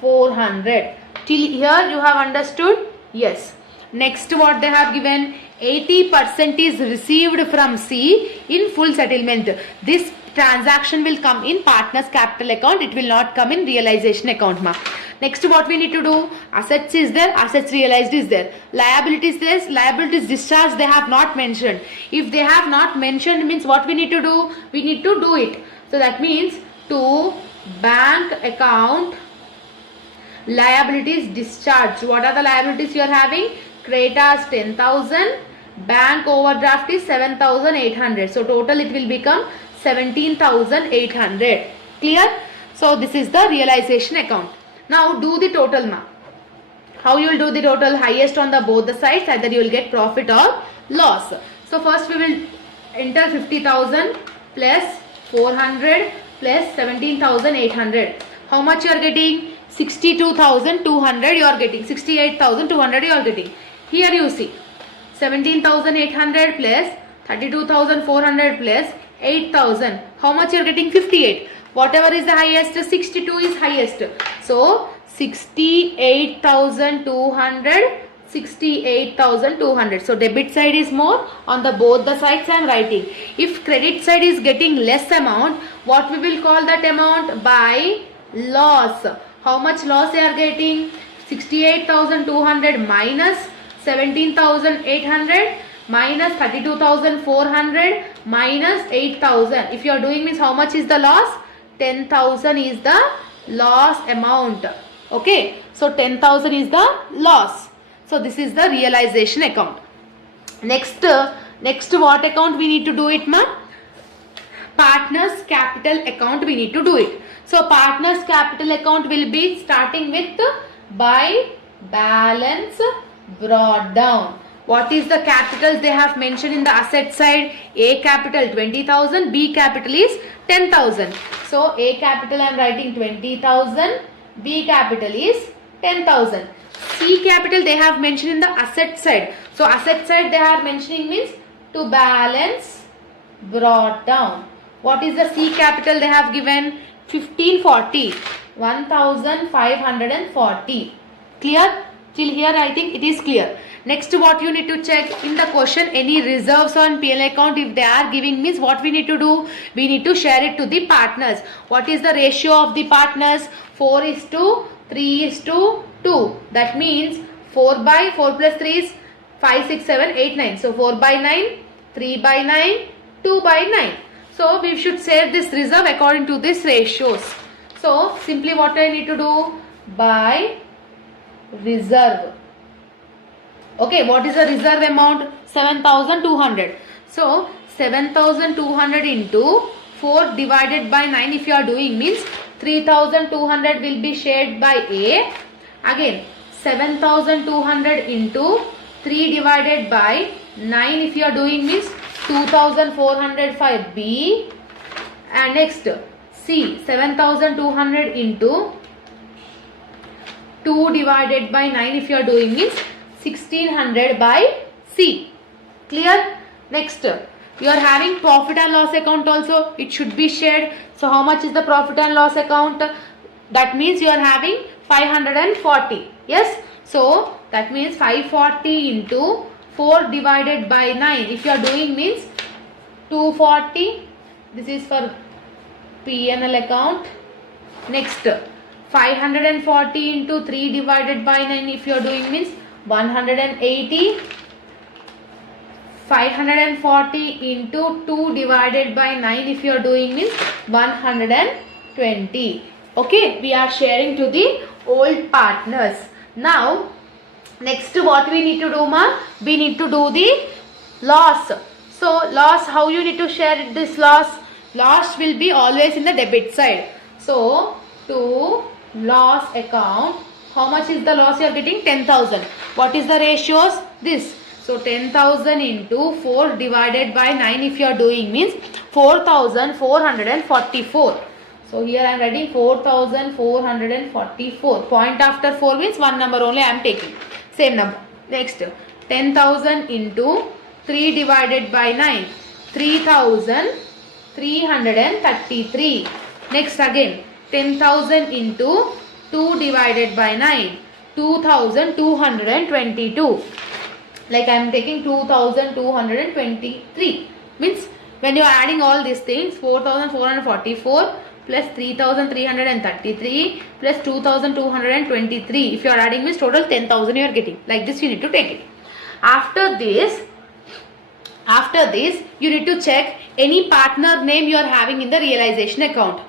400. Till here you have understood? Yes. Next, what they have given? 80% is received from C in full settlement. This transaction will come in partners capital account. It will not come in realization account ma. Next, what we need to do? Assets is there, assets realized is there. Liabilities there, liabilities discharged they have not mentioned. If they have not mentioned means what we need to do? We need to do it. So that means to bank account liabilities discharged. What are the liabilities you are having? Creditors 10,000, bank overdraft is 7,800. So total it will become 17,800. Clear? So this is the realization account. Now do the total ma. How you will do the total? Highest on the both the sides, either you will get profit or loss. So first we will enter 50,000 plus 400 plus 17,800. How much you are getting? 62,200 you are getting. 68,200 you are getting. Here you see 17,800 plus 32,400 plus 8,000. How much you are getting? 58. Whatever is the highest, 62 is highest. So 68,200, 68,200. So debit side is more, on the both the sides I am writing. If credit side is getting less amount, what we will call that amount? By loss. How much loss they are getting? 68,200 minus 17,800 minus 32,400 minus 8,000. If you are doing means how much is the loss? 10,000 is the loss amount. Okay, so 10,000 is the loss. So this is the realization account. Next what account we need to do it ma? Partners capital account we need to do it. So partners capital account will be starting with by balance brought down. What is the capitals they have mentioned in the asset side? A capital 20,000, B capital is 10,000. So A capital I am writing 20,000, B capital is 10,000. C capital they have mentioned in the asset side. So asset side they are mentioning means to balance brought down. What is the C capital they have given? 1540. 1540. Clear? Till here I think it is clear. Next, what you need to check in the question, any reserves on PL account if they are giving, means what we need to do? We need to share it to the partners. What is the ratio of the partners? 4:3:2. That means 4 plus 3 is 5, 6, 7, 8, 9. So 4/9, 3/9, 2/9. So we should share this reserve according to these ratios. So simply what I need to do? By reserve. Okay, what is the reserve amount? 7,200. So 7,200 into 4 divided by 9 if you are doing, means 3,200 will be shared by A. Again 7,200 into 3 divided by 9 if you are doing, means 2,405 B. And next C, 7,200 into 2 divided by 9 if you are doing, means 1,600 by C. Clear? Next, you are having profit and loss account also. It should be shared. So how much is the profit and loss account? That means you are having 540. Yes. So that means 540 into 4 divided by 9 if you are doing, means 240. This is for P&L account. Next, 540 into 3 divided by 9 if you are doing, means 180. 540 into 2 divided by 9 if you are doing, means 120. Okay, we are sharing to the old partners. Now next, what we need to do, ma? We need to do the loss. So loss, how you need to share this loss? Loss will be always in the debit side. So to loss account, how much is the loss you are getting? 10,000. What is the ratios? This. So 10,000 into 4 divided by 9 if you are doing, means 4,444. So here I am writing 4,444. Point after 4 means one number only I am taking. Same number. Next, 10,000 into 3 divided by 9. 3,333. Next again, 10,000 into 2 divided by 9. 2,222. Like I am taking 2,223. Means when you are adding all these things, 4,444 plus 3,333 plus 2,223. If you are adding, means total 10,000 you are getting. Like this you need to take it. After this you need to check any partner name you are having in the realization account.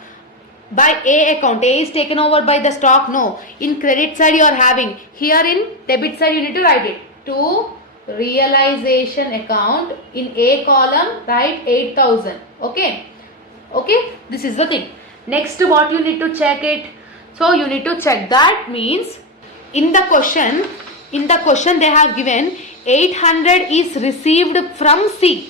By A account, A is taken over by the stock. No. In credit side you are having. Here in debit side you need to write it. To realization account, in A column write 8,000. Okay. Okay. This is the thing. Next, what you need to check it. So you need to check that, means in the question they have given 800 is received from C.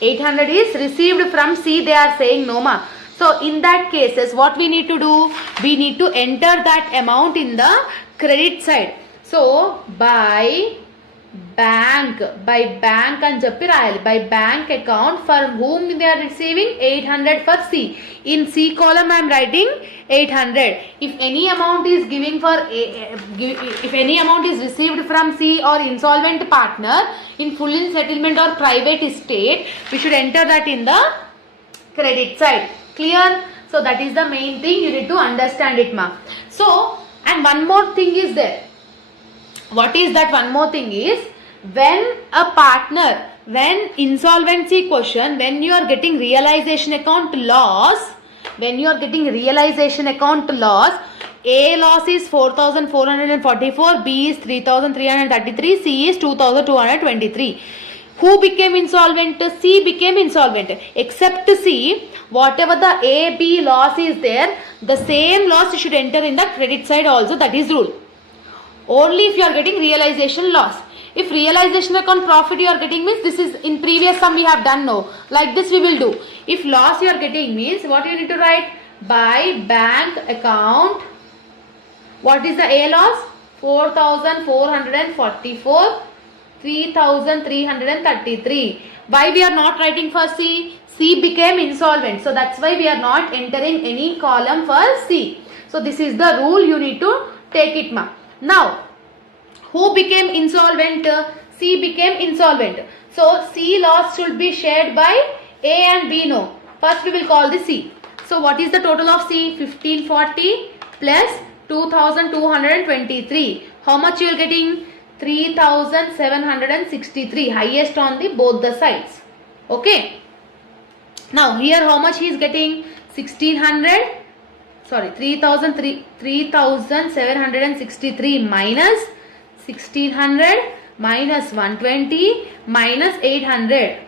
800 is received from C, they are saying, no ma. So in that cases, what we need to do? We need to enter that amount in the credit side. So by bank and చెప్పి రాయాలి. By bank account for whom they are receiving 800 for C. In C column I am writing 800. If any amount is received from C or insolvent partner in full in settlement or private estate, we should enter that in the credit side. Clear? So that is the main thing you need to understand it, ma. So, and one more thing is there. What is that one more thing is, when a partner, when insolvency question, when you are getting realization account loss, A loss is 4,444, B is 3,333, C is 2,223. Who became insolvent? C became insolvent. Except C, whatever the A, B loss is there, the same loss you should enter in the credit side also. That is rule. Only if you are getting realization loss. If realization account profit you are getting, means this is in previous sum we have done, no. Like this we will do. If loss you are getting, means what you need to write? By bank account. What is the A loss? 4,444, 3,333. Why we are not writing for C? C became insolvent. So that's why we are not entering any column for C. So this is the rule, you need to take it, ma. Now, who became insolvent? C became insolvent. So C loss should be shared by A and B, no. First we will call the C. So what is the total of C? 1540 plus 2223. How much you are getting? 3763, highest on the both the sides. Okay. Now here how much he is getting? 3763 minus 1600 minus 120 minus 800.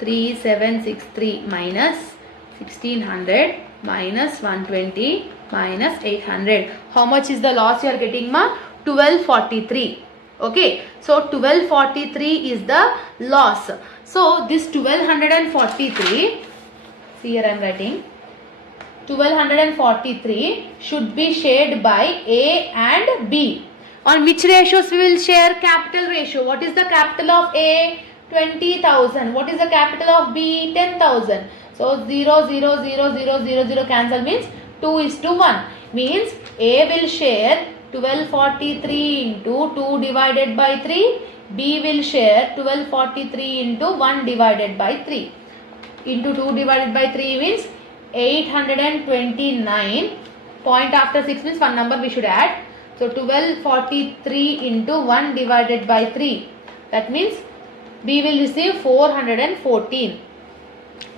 3763 minus 1600 minus 120 minus 800. How much is the loss you are getting, ma? 1243. Okay, so 1243 is the loss. So this 1243, see here I am writing, 1243 should be shared by A and B. On which ratios we will share? Capital ratio. What is the capital of A? 20,000. What is the capital of B? 10,000. So 0, 0, 0, 0, 0, 0 cancel means 2:1. Means A will share 1243 into 2 divided by 3. B will share 1243 into 1 divided by 3. Into 2 divided by 3 means 829. Point after 6 means one number we should add. So 1243 into 1 divided by 3. That means we will receive 414.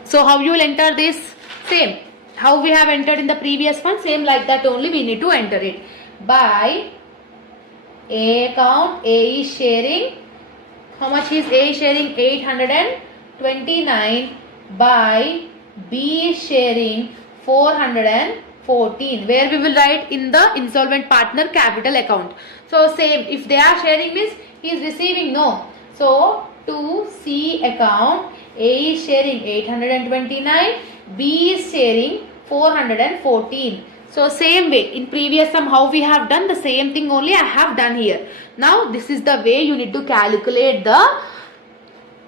So how you will enter this? Same. How we have entered in the previous one, same like that only we need to enter it. By A account, A is sharing. How much is A sharing? 829. By B is sharing 414. Where we will write? In the insolvent partner capital account. So same, if they are sharing means he is receiving, no. So to C account, A is sharing 829, B is sharing 414. So same way, in previous sum how we have done, the same thing only I have done here. Now this is the way you need to calculate the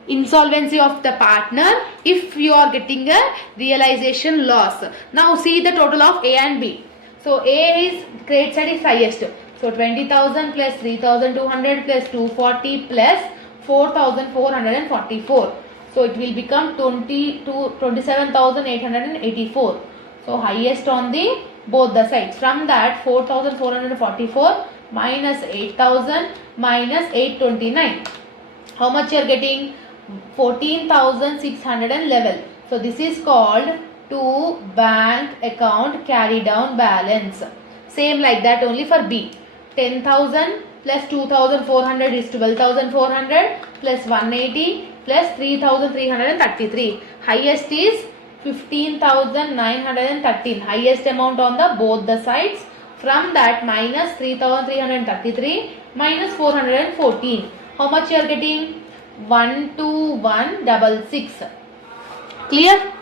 insolvency of the partner if you are getting a realization loss. Now see the total of A and B. So A is credit side is highest. So 20,000 plus 3,200 plus 240 plus 4,444. So it will become 27,884. So highest on the both the sides. From that 4,444 minus 8,000 minus 829. How much you are getting? 14,611. So this is called to bank account carry down balance. Same like that only for B. 10,000 plus 2,400 is 12,400 plus 180 plus 3,333. Highest is 15,913. Highest amount on the both the sides. From that minus 3,333 minus 414. How much you are getting? 12166. Clear?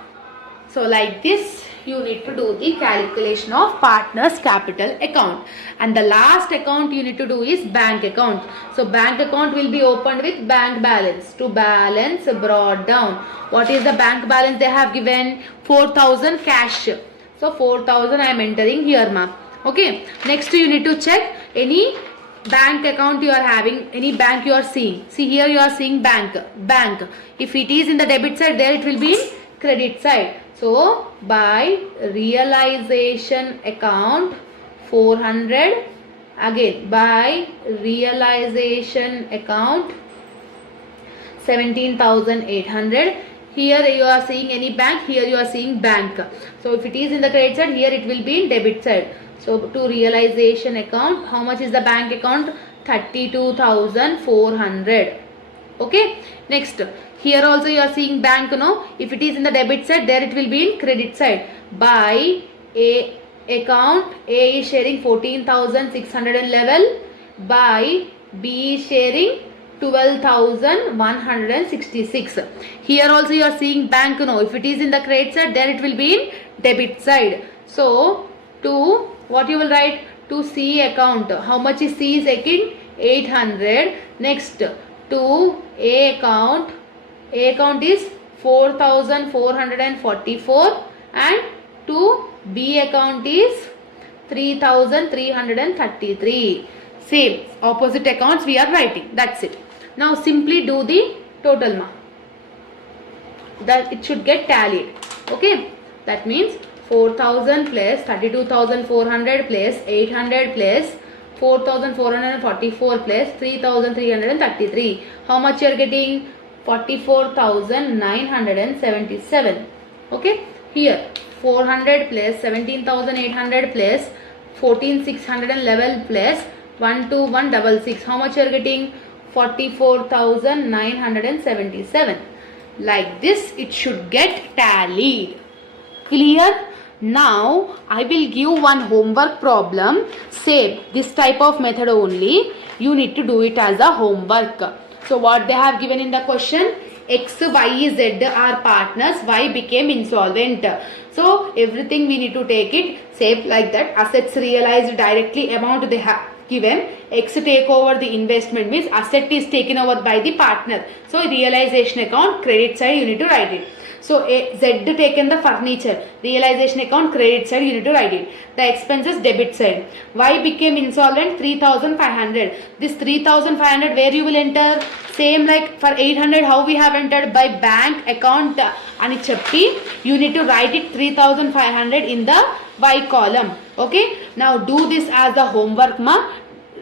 So like this you need to do the calculation of partner's capital account. And the last account you need to do is bank account. So bank account will be opened with bank balance. To balance brought down. What is the bank balance they have given? 4,000 cash. So 4,000 I am entering here, ma'am. Okay. Next you need to check any bank account you are having, any bank you are seeing. See here you are seeing bank. If it is in the debit side, there it will be in credit side. So by realization account 400, again by realization account 17,800. Here you are seeing any bank, here you are seeing bank. So if it is in the credit side, here it will be in debit side. So to realization account, how much is the bank account? 32,400. Okay. Next, here also you are seeing bank, no? If it is in the debit side, there it will be in credit side. By A account, A is sharing 14,611. By B is sharing 12,166. Here also you are seeing bank, no? If it is in the credit side, there it will be in debit side. So to what you will write? To C account. How much is C is again? 800. Next, to to A account. A account is 4,444 and to B account is 3,333. Same opposite accounts we are writing. That's it. Now simply do the total mark. That it should get tallied. Okay. That means 4,000 plus 32,400 plus 800 plus 4,444 plus 3,333. How much you are getting? 44,977. Okay. Here 400 plus 17,800 plus 14,611 plus 12166. How much you are getting? 44,977. Like this it should get tallied. Clear? Now I will give one homework problem. Same this type of method only. You need to do it as a homework. So what they have given in the question? X, Y, Z are partners. Y became insolvent. So everything we need to take it same like that. Assets realized directly amount they have given. X take over the investment means asset is taken over by the partner. So realization account credit side you need to write it. So Z taken the furniture. Realization account credit side you need to write it. The expenses debit side. Y became insolvent 3,500. This 3,500 where you will enter? Same like for 800 how we have entered by bank account ani cheppi. You need to write it 3,500 in the Y column. Okay. Now do this as the homework ma.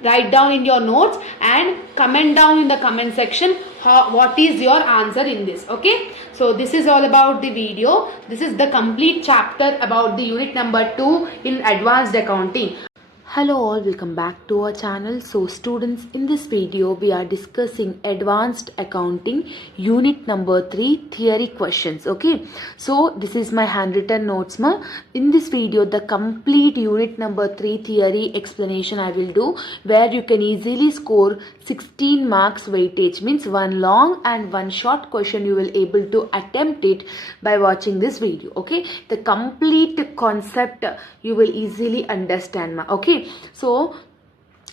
Write down in your notes and comment down in the comment section what is your answer in this. Okay. So this is all about the video. This is the complete chapter about the unit number 2 in advanced accounting. Hello all, welcome back to our channel. So students, in this video we are discussing advanced accounting unit number 3 theory questions. Okay, so this is my handwritten notes ma. In this video the complete unit number 3 theory explanation I will do, where you can easily score 16 marks weightage, means one long and one short question you will able to attempt it by watching this video. Okay, the complete concept you will easily understand ma. Okay, so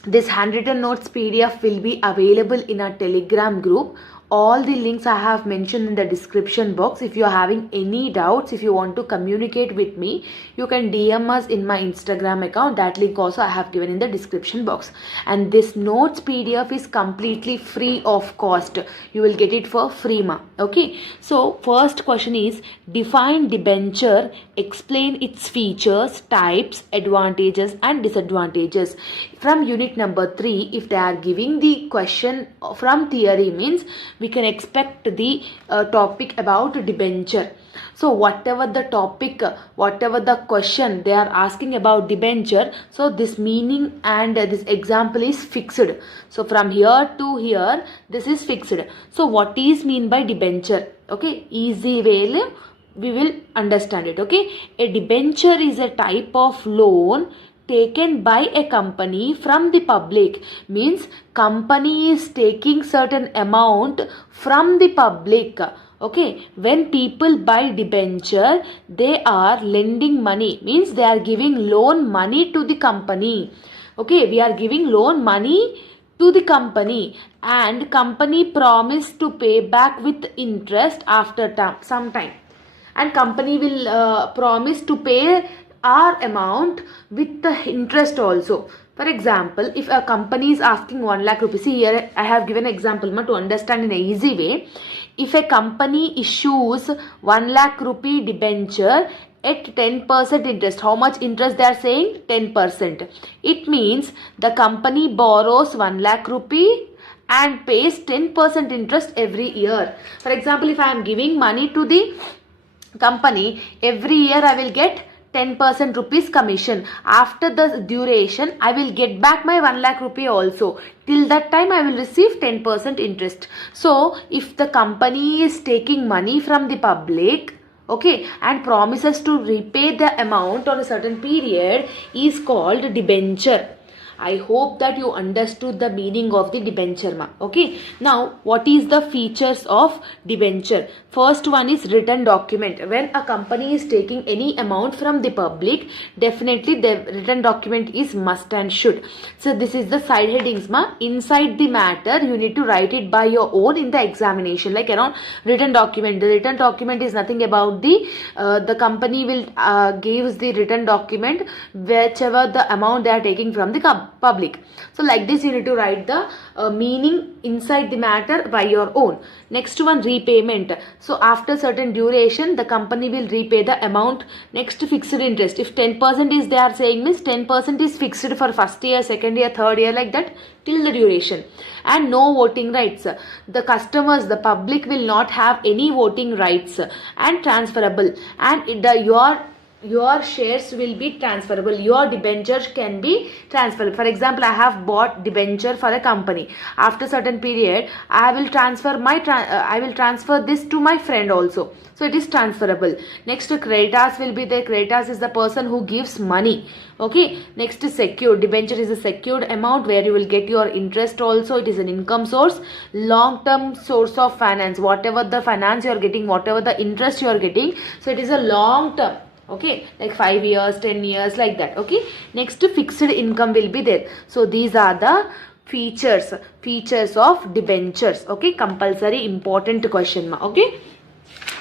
this handwritten notes PDF will be available in our Telegram group. All the links I have mentioned in the description box. If you are having any doubts, if you want to communicate with me, you can DM us in my Instagram account. That link also I have given in the description box. And this notes PDF is completely free of cost. You will get it for free ma. Okay. So first question is, define debenture, explain its features, types, advantages and disadvantages. From unit number 3, if they are giving the question from theory, means we can expect the topic about debenture. So whatever the topic, whatever the question they are asking about debenture, so this meaning and this example is fixed. So from here to here this is fixed. So what is mean by debenture? Okay, easy way we will understand it. Okay, a debenture is a type of loan taken by a company from the public, means company is taking certain amount from the public. Okay, when people buy debenture, they are lending money, means they are giving loan money to the company. Okay, we are giving loan money to the company and company promise to pay back with interest after some time, and company will promise to pay our amount with the interest also. For example, if a company is asking 1 lakh rupees, see here I have given an example to understand in an easy way. If a company issues 1 lakh rupee debenture at 10% interest, how much interest they are saying? 10%. It means the company borrows 1 lakh rupee and pays 10% interest every year. For example, if I am giving money to the company, every year I will get 10% rupees commission. After the duration, I will get back my 1 lakh rupee also. Till that time, I will receive 10% interest. So, if the company is taking money from the public, okay, and promises to repay the amount on a certain period, is called debenture. I hope that you understood the meaning of the debenture, ma. Okay. Now, what is the features of debenture? First one is written document. When a company is taking any amount from the public, definitely the written document is must and should. So this is the side headings, ma. Inside the matter, you need to write it by your own in the examination, like around written document. The written document is nothing about the company will gives the written document whichever the amount they are taking from the public. So like this, you need to write the meaning inside the matter by your own. Next one, repayment. So after certain duration, the company will repay the amount. Next, fixed interest. If 10% is they are saying, means 10% is fixed for first year, second year, third year, like that till the duration. And no voting rights. The customers, the public will not have any voting rights, and transferable. And your shares will be transferable. Your debenture can be transferable. For example, I have bought debenture for a company. After certain period, I will transfer this to my friend also. So it is transferable. Next, creditors will be there. Creditors is the person who gives money. Okay. Next is secured. Debenture is a secured amount where you will get your interest also. It is an income source. Long-term source of finance. Whatever the finance you are getting, whatever the interest you are getting. So it is a long-term. Okay, like 5 years, 10 years, like that. Okay. Next, fixed income will be there. So these are the features of debentures. Okay, compulsory important question. Okay.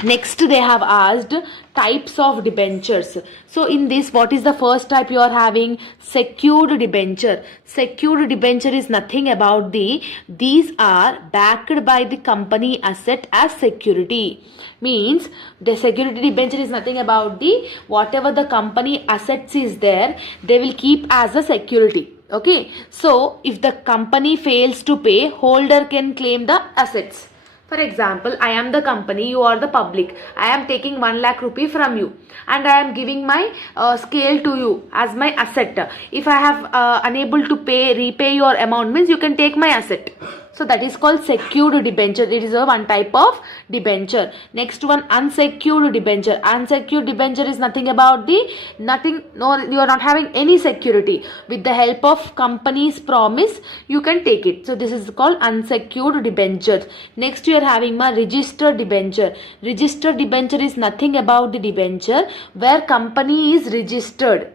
Next, they have asked types of debentures. So in this, what is the first type you are having? Secured debenture. Secured debenture is nothing about these are backed by the company asset as security. Means the security debenture is nothing about whatever the company assets is there, they will keep as a security. Okay. So if the company fails to pay, holder can claim the assets. For example, I am the company, you are the public. I am taking 1 lakh rupee from you and I am giving my scale to you as my asset. If I have unable to repay your amount, means you can take my asset. So that is called secured debenture. It is one type of debenture. Next one, unsecured debenture. Unsecured debenture is nothing about you are not having any security. With the help of company's promise, you can take it. So this is called unsecured debenture. Next, you are having my registered debenture. Registered debenture is nothing about the debenture where company is registered.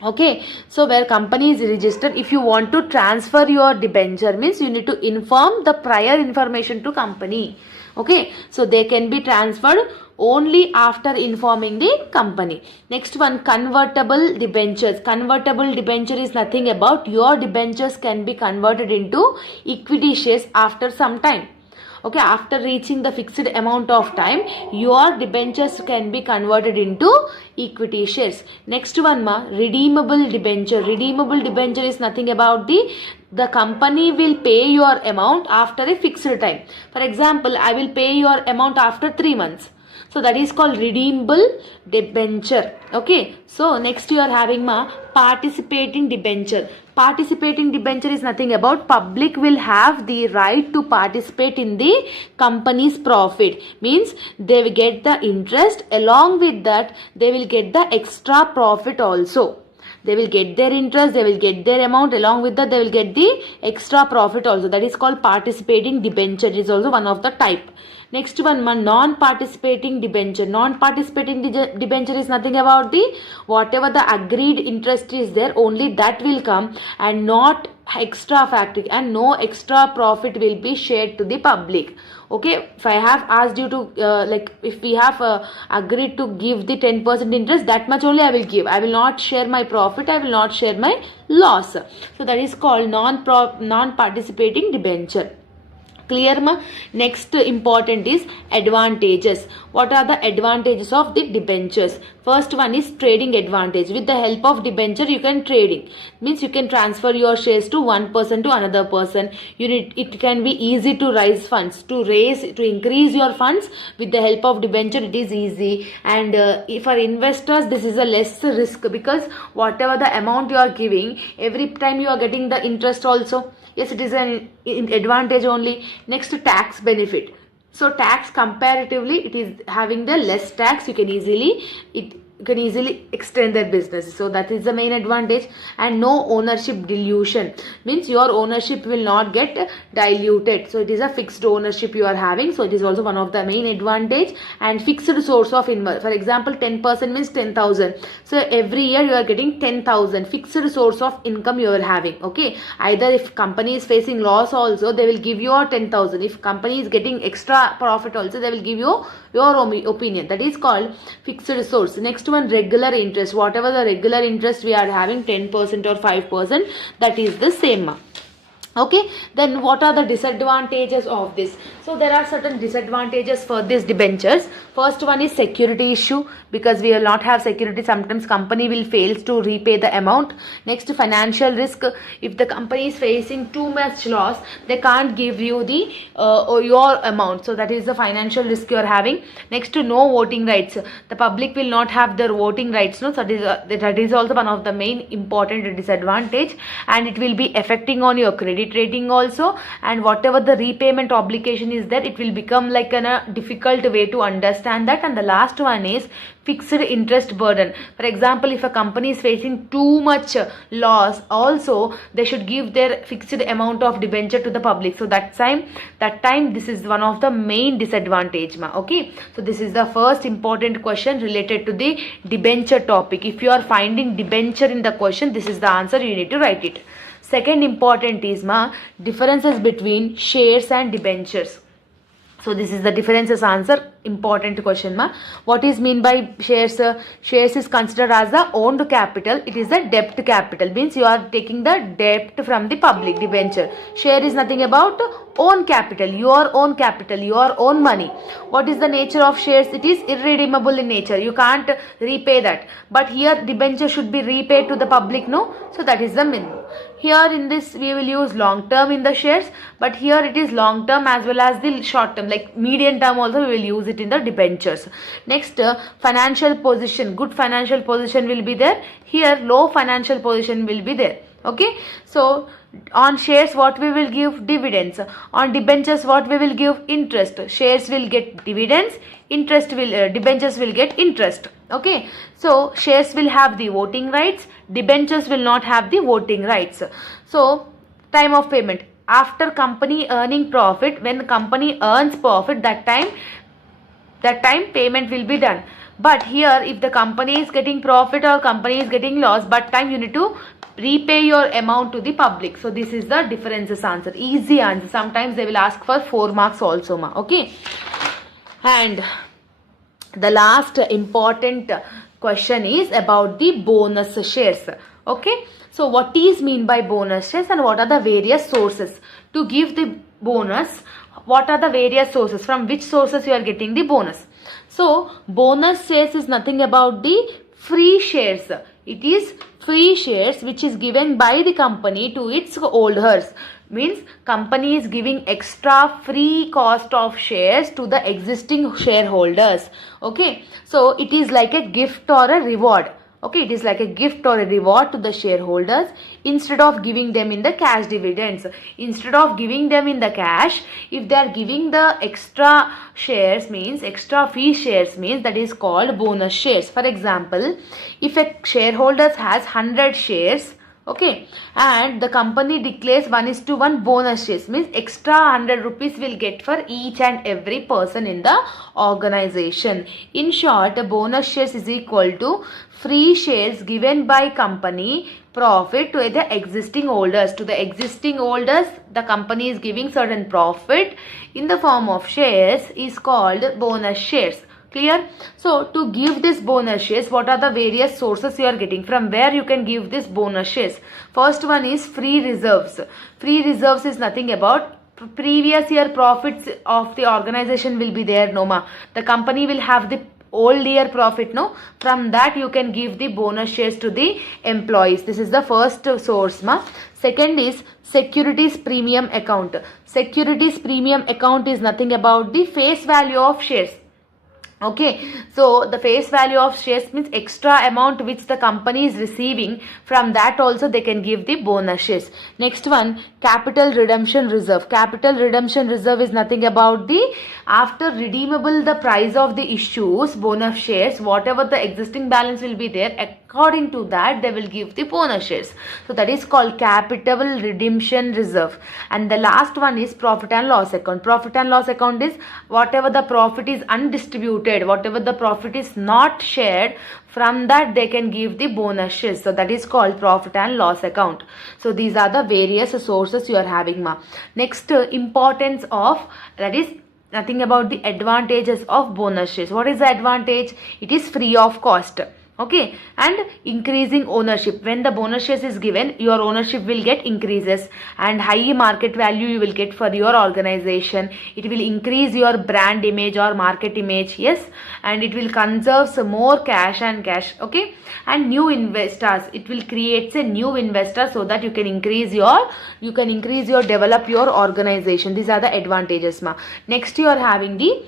Okay, so where company is registered, if you want to transfer your debenture, means you need to inform the prior information to company. Okay, so they can be transferred only after informing the company. Next one, convertible debentures. Convertible debenture is nothing about your debentures can be converted into equity shares after some time. Okay, after reaching the fixed amount of time, your debentures can be converted into equity shares. Next one, redeemable debenture. Redeemable debenture is nothing about the company will pay your amount after a fixed time. For example, I will pay your amount after 3 months. So that is called redeemable debenture. Okay. So next you are having participating debenture. Participating debenture is nothing about public will have the right to participate in the company's profit. Means they will get the interest, along with that they will get the extra profit also. They will get their interest, they will get their amount, along with that they will get the extra profit also. That is called participating debenture. It is also one of the type. Next one, non-participating debenture. Non-participating debenture is nothing about whatever the agreed interest is there, only that will come, and not extra factor, and no extra profit will be shared to the public. Okay, if I have asked you to if we have agreed to give the 10% interest, that much only I will give. I will not share my profit, I will not share my loss. So that is called non-participating debenture. Clear, ma? Next important is advantages. What are the advantages of the debentures? First one is trading advantage. With the help of debenture, you can trading. Means you can transfer your shares to one person to another person. It can be easy to raise funds. To increase your funds with the help of debenture, it is easy. And for investors, this is a less risk, because whatever the amount you are giving, every time you are getting the interest also. Yes, it is an advantage only. Next, tax benefit. So tax comparatively, it is having the less tax. You can easily can easily extend their business. So that is the main advantage. And no ownership dilution, means your ownership will not get diluted. So it is a fixed ownership you are having. So it is also one of the main advantage. And fixed source of income, for example 10% means 10,000. So every year you are getting 10,000 fixed source of income you are having. Okay, either if company is facing loss also, they will give you 10,000. If company is getting extra profit also, they will give you your opinion. That is called fixed source. Next one, regular interest. Whatever the regular interest we are having, 10% or 5%, that is the same. Okay, then what are the disadvantages of this? So there are certain disadvantages for these debentures. First one is security issue, because we will not have security. Sometimes company will fail to repay the amount. Next, financial risk. If the company is facing too much loss, they can't give you the your amount. So that is the financial risk you are having. Next, no voting rights. The public will not have their voting rights. No, so that is also one of the main important disadvantage, and it will be affecting on your credit rating also. And whatever the repayment obligation is there, it will become like a difficult way to understand that. And the last one is fixed interest burden. For example, if a company is facing too much loss, also they should give their fixed amount of debenture to the public. So that time this is one of the main disadvantage. Okay, so this is the first important question related to the debenture topic. If you are finding debenture in the question, this is the answer, you need to write it. Second important is differences between shares and debentures. So this is the differences answer, important question. What is mean by shares? Shares is considered as the owned capital. It is the debt capital, means you are taking the debt from the public. Debenture, share is nothing about own capital, your own money. What is the nature of shares? It is irredeemable in nature, you can't repay that. But here debenture should be repaid to the public, no? So that is the minimum. Here in this we will use long term in the shares, but here it is long term as well as the short term, like medium term also we will use it in the debentures. Next, financial position. Good financial position will be there. Here low financial position will be there. Okay, so on shares what we will give? Dividends. On debentures what we will give? Interest. Shares will get dividends, interest will debentures will get interest. Okay, so shares will have the voting rights, debentures will not have the voting rights. So time of payment, after company earning profit, when the company earns profit, that time payment will be done. But here if the company is getting profit or company is getting loss, but time you need to repay your amount to the public. So this is the differences answer, easy answer. Sometimes they will ask for 4 marks also. Okay, and the last important question is about the bonus shares. Okay, so what is mean by bonus shares and what are the various sources to give the bonus? What are the various sources? From which sources you are getting the bonus? So bonus shares is nothing about the free shares. It is free shares which is given by the company to its holders. Means company is giving extra free cost of shares to the existing shareholders. Okay, so it is like a gift or a reward. Okay, it is like a gift or a reward to the shareholders instead of giving them in the cash dividends. Instead of giving them in the cash, if they are giving the extra shares, means extra fee shares, means that is called bonus shares. For example, if a shareholder has 100 shares, okay, and the company declares 1:1 bonus shares, means extra 100 rupees will get for each and every person in the organization. In short, bonus shares is equal to free shares given by company profit to the existing holders. To the existing holders, the company is giving certain profit in the form of shares is called bonus shares. Clear? So to give this bonus shares, what are the various sources you are getting? From where you can give this bonus shares? First one is free reserves. Free reserves is nothing about previous year profits of the organization will be there. No ma, the company will have the old year profit. No, from that you can give the bonus shares to the employees. This is the first source. Ma. Second is securities premium account. Securities premium account is nothing about the face value of shares. Okay, so the face value of shares means extra amount which the company is receiving, from that also they can give the bonus shares. Next one, capital redemption reserve. Capital redemption reserve is nothing about the after redeemable the price of the issues bonus shares, whatever the existing balance will be there, according to that they will give the bonus shares. So that is called capital redemption reserve. And the last one is profit and loss account. Profit and loss account is whatever the profit is undistributed, whatever the profit is not shared, from that they can give the bonus shares. So that is called profit and loss account. So these are the various sources you are having, ma. Next, importance of, that is nothing about the advantages of bonus shares. What is the advantage? It is free of cost. Okay, and increasing ownership. When the bonus shares is given, your ownership will get increases, and high market value you will get for your organization. It will increase your brand image or market image, yes, and it will conserve some more cash and cash. Okay, and new investors, it will create a new investor, so that you can increase your develop your organization. These are the advantages, ma. Next, you are having the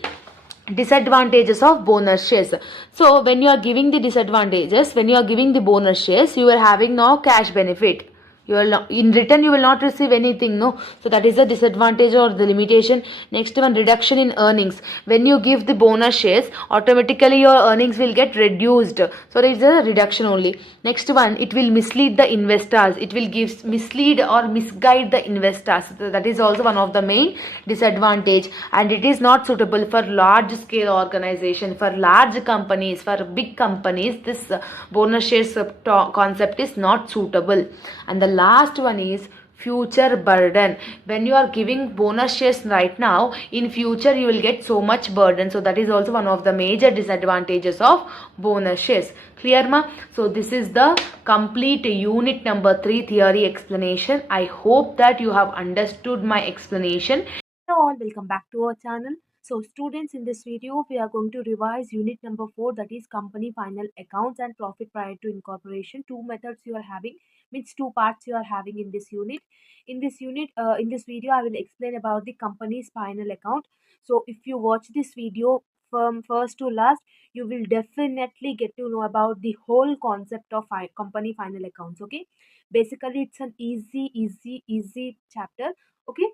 disadvantages of bonus shares. So when you are giving the disadvantages, when you are giving the bonus shares, you are having no cash benefit. You will not, in return you will not receive anything, no. So that is the disadvantage or the limitation. Next one, reduction in earnings. When you give the bonus shares, automatically your earnings will get reduced. So there is a reduction only. Next one, it will mislead the investors. It will give mislead or misguide the investors. So that is also one of the main disadvantage, and it is not suitable for large scale organization, for large companies, for big companies. This bonus shares concept is not suitable. And the last one is future burden. When you are giving bonus shares right now, in future you will get so much burden. So that is also one of the major disadvantages of bonus shares. Clear, ma? So this is the complete unit number 3 theory explanation. I hope that you have understood my explanation. Hello all, welcome back to our channel. So students, in this video we are going to revise unit number 4, that is company final accounts and profit prior to incorporation. Two methods you are having, means two parts you are having in this unit. In this video I will explain about the company's final account. So if you watch this video from first to last, you will definitely get to know about the whole concept of company final accounts. Okay, basically it's an easy chapter. Okay,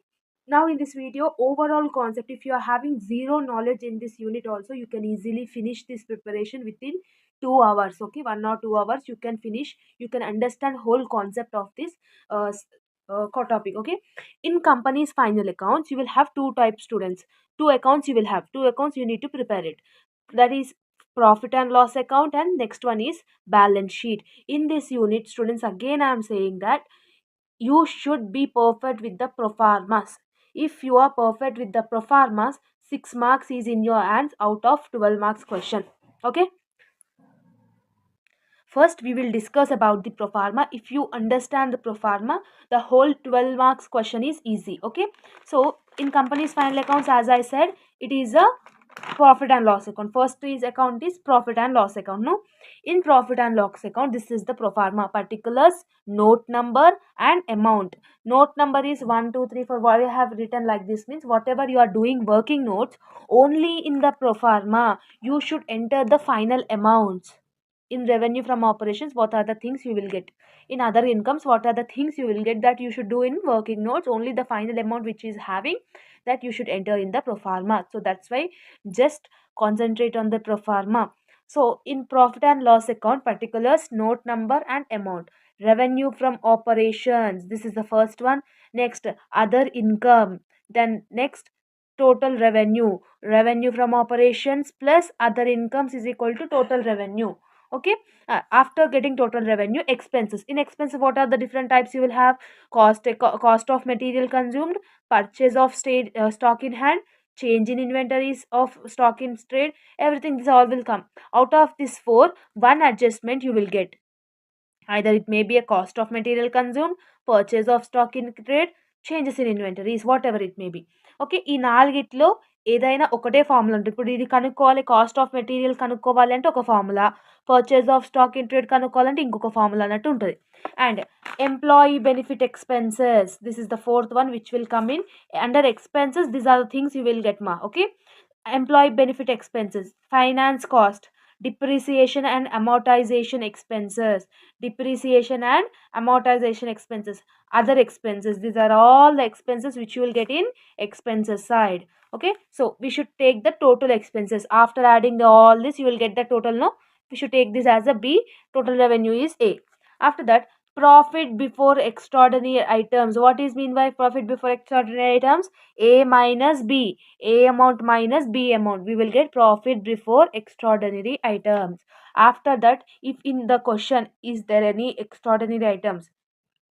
now in this video, overall concept, if you are having zero knowledge in this unit also, you can easily finish this preparation within 2 hours. Okay, 1 or 2 hours you can finish, you can understand whole concept of this uh, topic. Okay, in company's final accounts you will have two types students. Two accounts you will have, two accounts you need to prepare it, that is profit and loss account, and next one is balance sheet. In this unit students, again I am saying that you should be perfect with the proformas. If you are perfect with the proformas, 6 marks is in your hands out of 12 marks question. Okay, first we will discuss about the proforma. If you understand the proforma, the whole 12 marks question is easy. Okay, so in company's final accounts, as I said, it is a profit and loss account. First is account is profit and loss account. No, in profit and loss account, this is the proforma: particulars, note number and amount. Note number is 1 2 3 4. What I have written like this means, whatever you are doing working notes, only in the proforma you should enter the final amounts. In revenue from operations, what are the things you will get? In other incomes, what are the things you will get? That you should do in working notes. Only the final amount which is having, that you should enter in the proforma. So that's why just concentrate on the proforma. So in profit and loss account, particulars, note number and amount. Revenue from operations, this is the first one. Next, other income. Then next, total revenue. Revenue from operations plus other incomes is equal to total revenue. Okay, after getting total revenue, expenses. In expenses, what are the different types you will have? Cost of material consumed, purchase of stock in hand, change in inventories of stock in trade. Everything, this all will come out of this four. One adjustment you will get, either it may be a cost of material consumed, purchase of stock in trade, changes in inventories, what ever it may be. Okay, ఈ నాలుగిట్లో ఏదైనా ఒకటే formula ఉంటుంది. ఇప్పుడు ఇది కనుక్కోవాలి, cost of material కనుక్కోవాలి అంటే ఒక formula, purchase of stock in trade కనుక్కోవాలంటే ఇంకొక ఫార్ములా అన్నట్టు ఉంటుంది. And employee benefit expenses, this is the fourth one which will come in under expenses. These are the things you will get మా. Okay, employee benefit expenses, finance cost, depreciation and amortization expenses, depreciation and amortization expenses, other expenses. These are all the expenses which you will get in expenses side. Okay, so we should take the total expenses. After adding all this, you will get the total. No, we should take this as a B. Total revenue is A. After that, profit before extraordinary items. What is mean by profit before extraordinary items? A minus B. A amount minus B amount. We will get profit before extraordinary items. After that, if in the question is there any extraordinary items,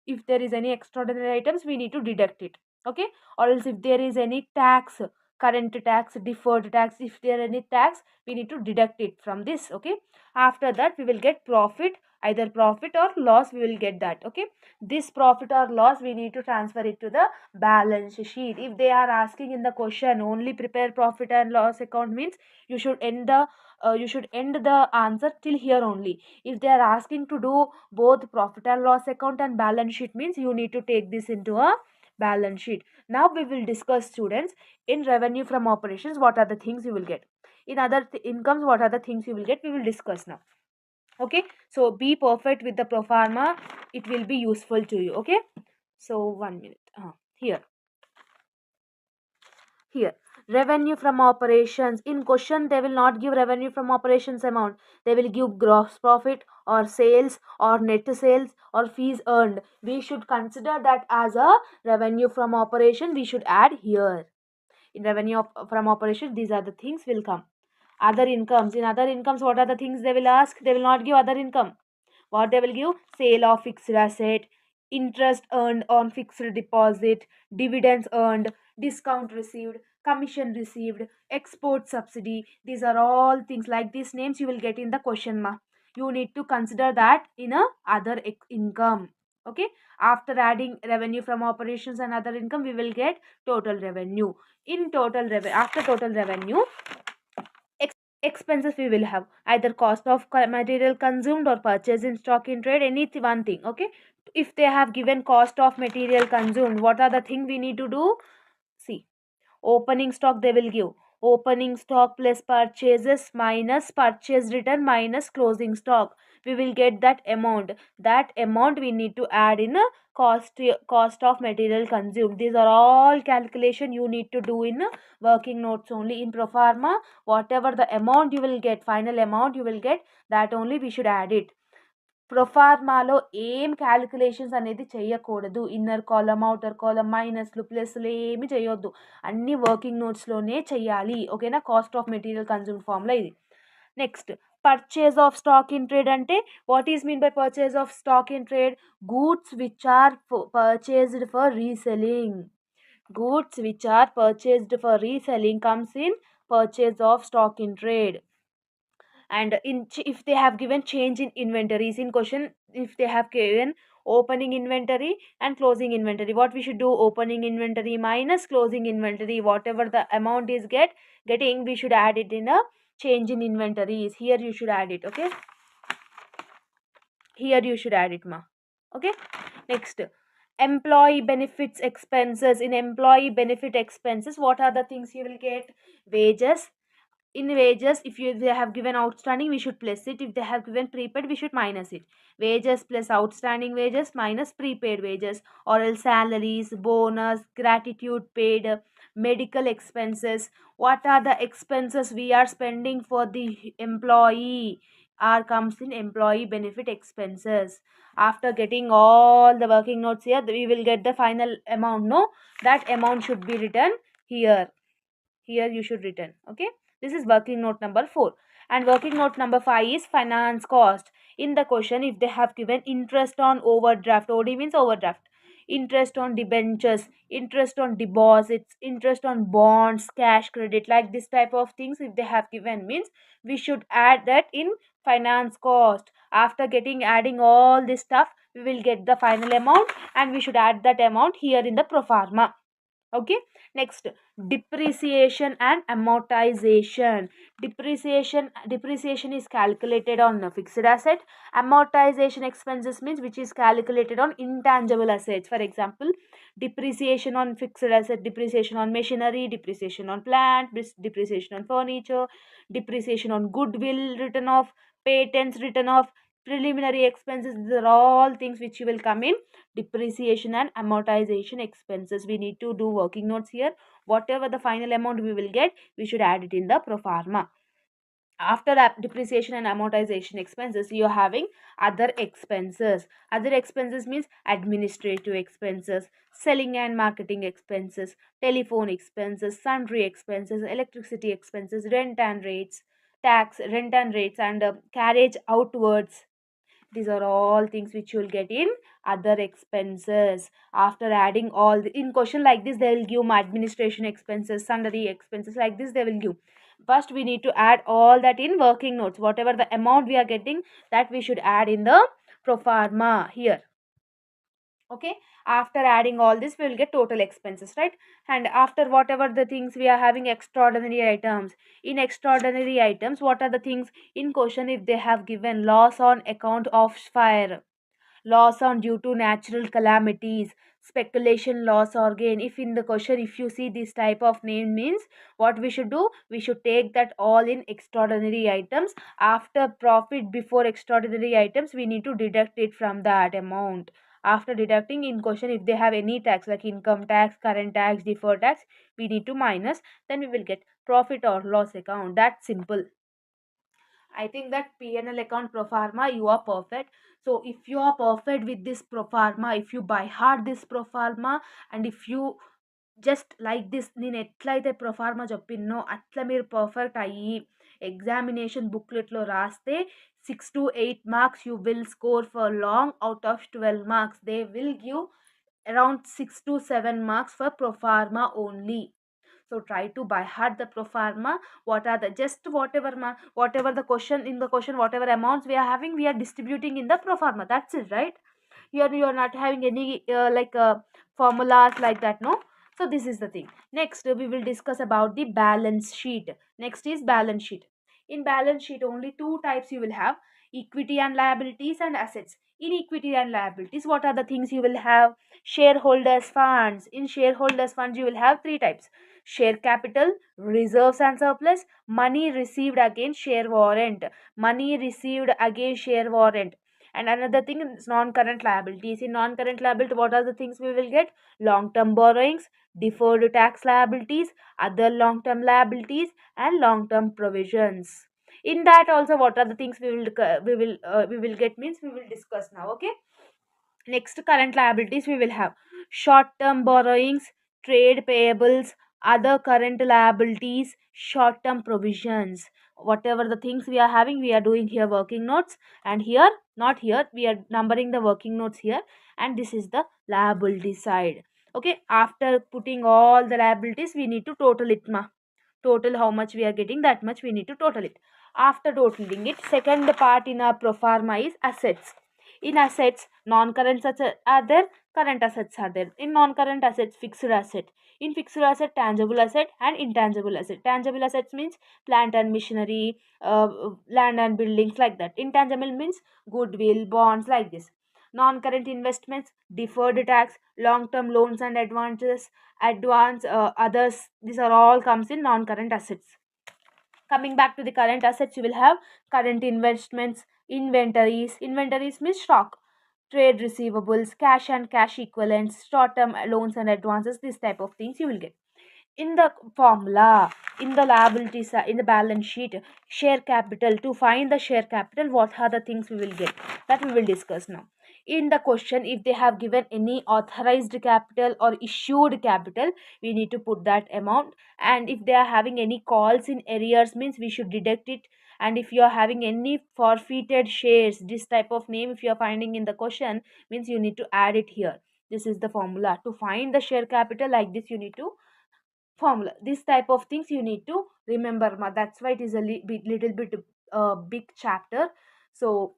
if there is any extraordinary items, we need to deduct it. Okay, or else if there is any tax, current tax, deferred tax, if there any tax, we need to deduct it from this. Okay, after that we will get profit, either profit or loss, we will get that. Okay, this profit or loss we need to transfer it to the balance sheet. If they are asking in the question only prepare profit and loss account, means you should end the answer till here only. If they are asking to do both profit and loss account and balance sheet, means you need to take this into a balance sheet. Now we will discuss, students, in revenue from operations what are the things you will get, in other incomes what are the things you will get, we will discuss now. Okay, so be perfect with the pro forma, it will be useful to you. Okay, so 1 minute. Here, revenue from operations. In question they will not give revenue from operations amount, they will give gross profit or sales or net sales or fees earned. We should consider that as a revenue from operation, we should add here. In revenue from operation, these are the things will come. Other incomes. In other incomes, what are the things they will ask? They will not give other income. What they will give? Sale of fixed asset, interest earned on fixed deposit, dividends earned, discount received, commission received, export subsidy. These are all things like these names you will get in the question mark. You need to consider that in a other income. Okay, after adding revenue from operations and other income, we will get total revenue. In total revenue, after total revenue, expenses we will have either cost of material consumed or purchase in stock in trade, any one thing. Okay, if they have given cost of material consumed, what are the thing we need to do? See, opening stock they will give opening stock plus purchases minus purchase return minus closing stock, we will get that amount we need to add in a cost of material consumed. These are all calculation you need to do in working notes only. In pro forma, whatever the amount you will get, final amount you will get, that only we should add it. ప్రొఫార్మాలో ఏం calculations అనేది చేయకూడదు. Inner column outer column మైనస్లు ప్లస్లు ఏమి చేయొద్దు, అన్ని working నోట్స్లోనే చెయ్యాలి. ఓకేనా, cost of material consume formula ఇది. Next, purchase of stock in trade అంటే what is mean by purchase of stock in trade? Goods which are purchased for reselling. Goods which are purchased for reselling comes in purchase of stock in trade. And if they have given change in inventories in question, if they have given opening inventory and closing inventory, what we should do? Opening inventory minus closing inventory, whatever the amount is getting, we should add it in a change in inventories. Here you should add it. Okay, here you should add it, ma. Okay, next, employee benefits expenses. In employee benefit expenses, what are the things you will get? Wages. In wages, if they have given outstanding, we should plus it. If they have given prepaid, we should minus it. Wages plus outstanding wages minus prepaid wages, or else salaries, bonus, gratitude paid, medical expenses. What are the expenses we are spending for the employee? Are comes in employee benefit expenses. After getting all the working notes here, we will get the final amount. No, that amount should be written here. Here you should written. Okay, this is working note number 4. And working note number 5 is finance cost. In the question, if they have given interest on overdraft, OD means overdraft, interest on debentures, interest on deposits, interest on bonds, cash credit, like this type of things, if they have given, means we should add that in finance cost. After adding all this stuff, we will get the final amount, and we should add that amount here in the pro forma. Okay, next, depreciation and amortization. Depreciation is calculated on a fixed asset. Amortization expenses means which is calculated on intangible assets. For example, depreciation on fixed asset, depreciation on machinery, depreciation on plant, depreciation on furniture, depreciation on goodwill written off, patents written off, preliminary expenses. These are all things which will come in depreciation and amortization expenses. We need to do working notes here. Whatever the final amount we will get, we should add it in the pro forma. After depreciation and amortization expenses, you are having other expenses. Other expenses means administrative expenses, selling and marketing expenses, telephone expenses, sundry expenses, electricity expenses, rent and rates, tax, rent and rates, and carriage outwards. These are all things which you will get in other expenses. After adding all in question like this, they will give administration expenses, sundry expenses, like this they will give. First we need to add all that in working notes. Whatever the amount we are getting, that we should add in the pro forma here. Okay, after adding all this, we will get total expenses, right? And after whatever the things we are having extraordinary items. In extraordinary items, what are the things in question? If they have given loss on account of fire, loss on due to natural calamities, speculation loss or gain. If in the question, if you see this type of name, means what we should do, we should take that all in extraordinary items. After profit before extraordinary items, we need to deduct it from that amount. After deducting in question, if they have any tax like income tax, current tax, deferred tax, we need to minus, then we will get profit or loss account. That's simple. I think that P&L account pro forma, you are perfect. So if you are perfect with this pro forma, if you by heart this pro forma, and if you just like this, నేను ఎట్లయితే proforma చెప్పినో అట్లా మీరు perfect అయ్యి examination బుక్లెట్లో రాస్తే 6 to 8 marks you will score for long. Out of 12 marks they will give around 6 to 7 marks for proforma only. So try to by heart the proforma. What are the just whatever the question in the question, whatever amounts we are having, we are distributing in the proforma. That's it, right? Here you are not having any formulas like that, no. So this is the thing. Next we will discuss about the balance sheet. Next is balance sheet. In balance sheet only two types you will have: equity and liabilities and assets. In equity and liabilities, what are the things you will have? Shareholders funds. In shareholders funds, you will have three types: share capital, reserves and surplus, money received against share warrant. Money received against share warrant. And another thing is non-current liabilities. In non-current liability, what are the things we will get? Long-term borrowings, deferred tax liabilities, other long-term liabilities, and long-term provisions. In that also, what are the things we will get, means we will discuss now. Okay. Next, current liabilities we will have short term borrowings, trade payables, other current liabilities, short term provisions. Whatever the things we are having, we are doing here working notes, and here, not here, we are numbering the working notes here, and this is the liability side. Okay, after putting all the liabilities, we need to total it, ma. Total how much we are getting, that much we need to total it. After totaling it, second part in our pro forma is assets. In assets, non-current assets are there, current assets are there. In non-current assets, fixed asset. In fixed asset, tangible asset and intangible asset. Tangible assets means plant and machinery, land and buildings, like that. Intangible means goodwill, bonds, like this. Non-current investments, deferred tax, long-term loans and others. These are all comes in non-current assets. Coming back to the current assets, you will have current investments, inventories. Inventories means stock, trade receivables, cash and cash equivalents, short term loans and advances. This type of things you will get. In the formula, in the liability side, in the balance sheet, share capital. To find the share capital, what are the things we will get, that we will discuss now. In the question, if they have given any authorized capital or issued capital, we need to put that amount. And if they are having any calls in arrears, means we should deduct it. And if you are having any forfeited shares, this type of name if you are finding in the question, means you need to add it here. This is the formula to find the share capital. Like this you need to formula this type of things you need to remember, ma. That's why it is a little bit big chapter. So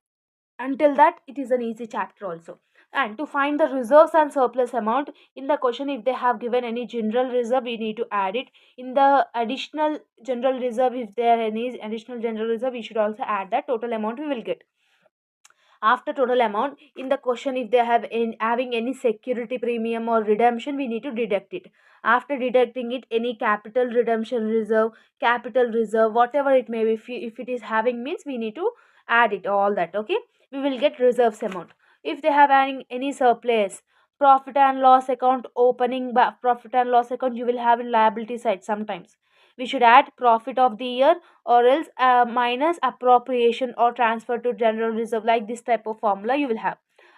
until that, it is an easy chapter also. And to find the reserves and surplus amount, in the question if they have given any general reserve, we need to add it. In the additional general reserve, if there are any additional general reserve, we should also add that total amount we will get. After total amount, in the question if they have having any security premium or redemption, we need to deduct it. After deducting it, any capital redemption reserve, capital reserve, whatever it may be, if it is having means, we need to add it all that. Okay, we will get reserves amount. If they have any surplus, profit and loss account, opening profit and loss account, you will have in liability side. Sometimes we should add profit of the year, or else minus appropriation or transfer to general reserve. Like this type of formula you will have.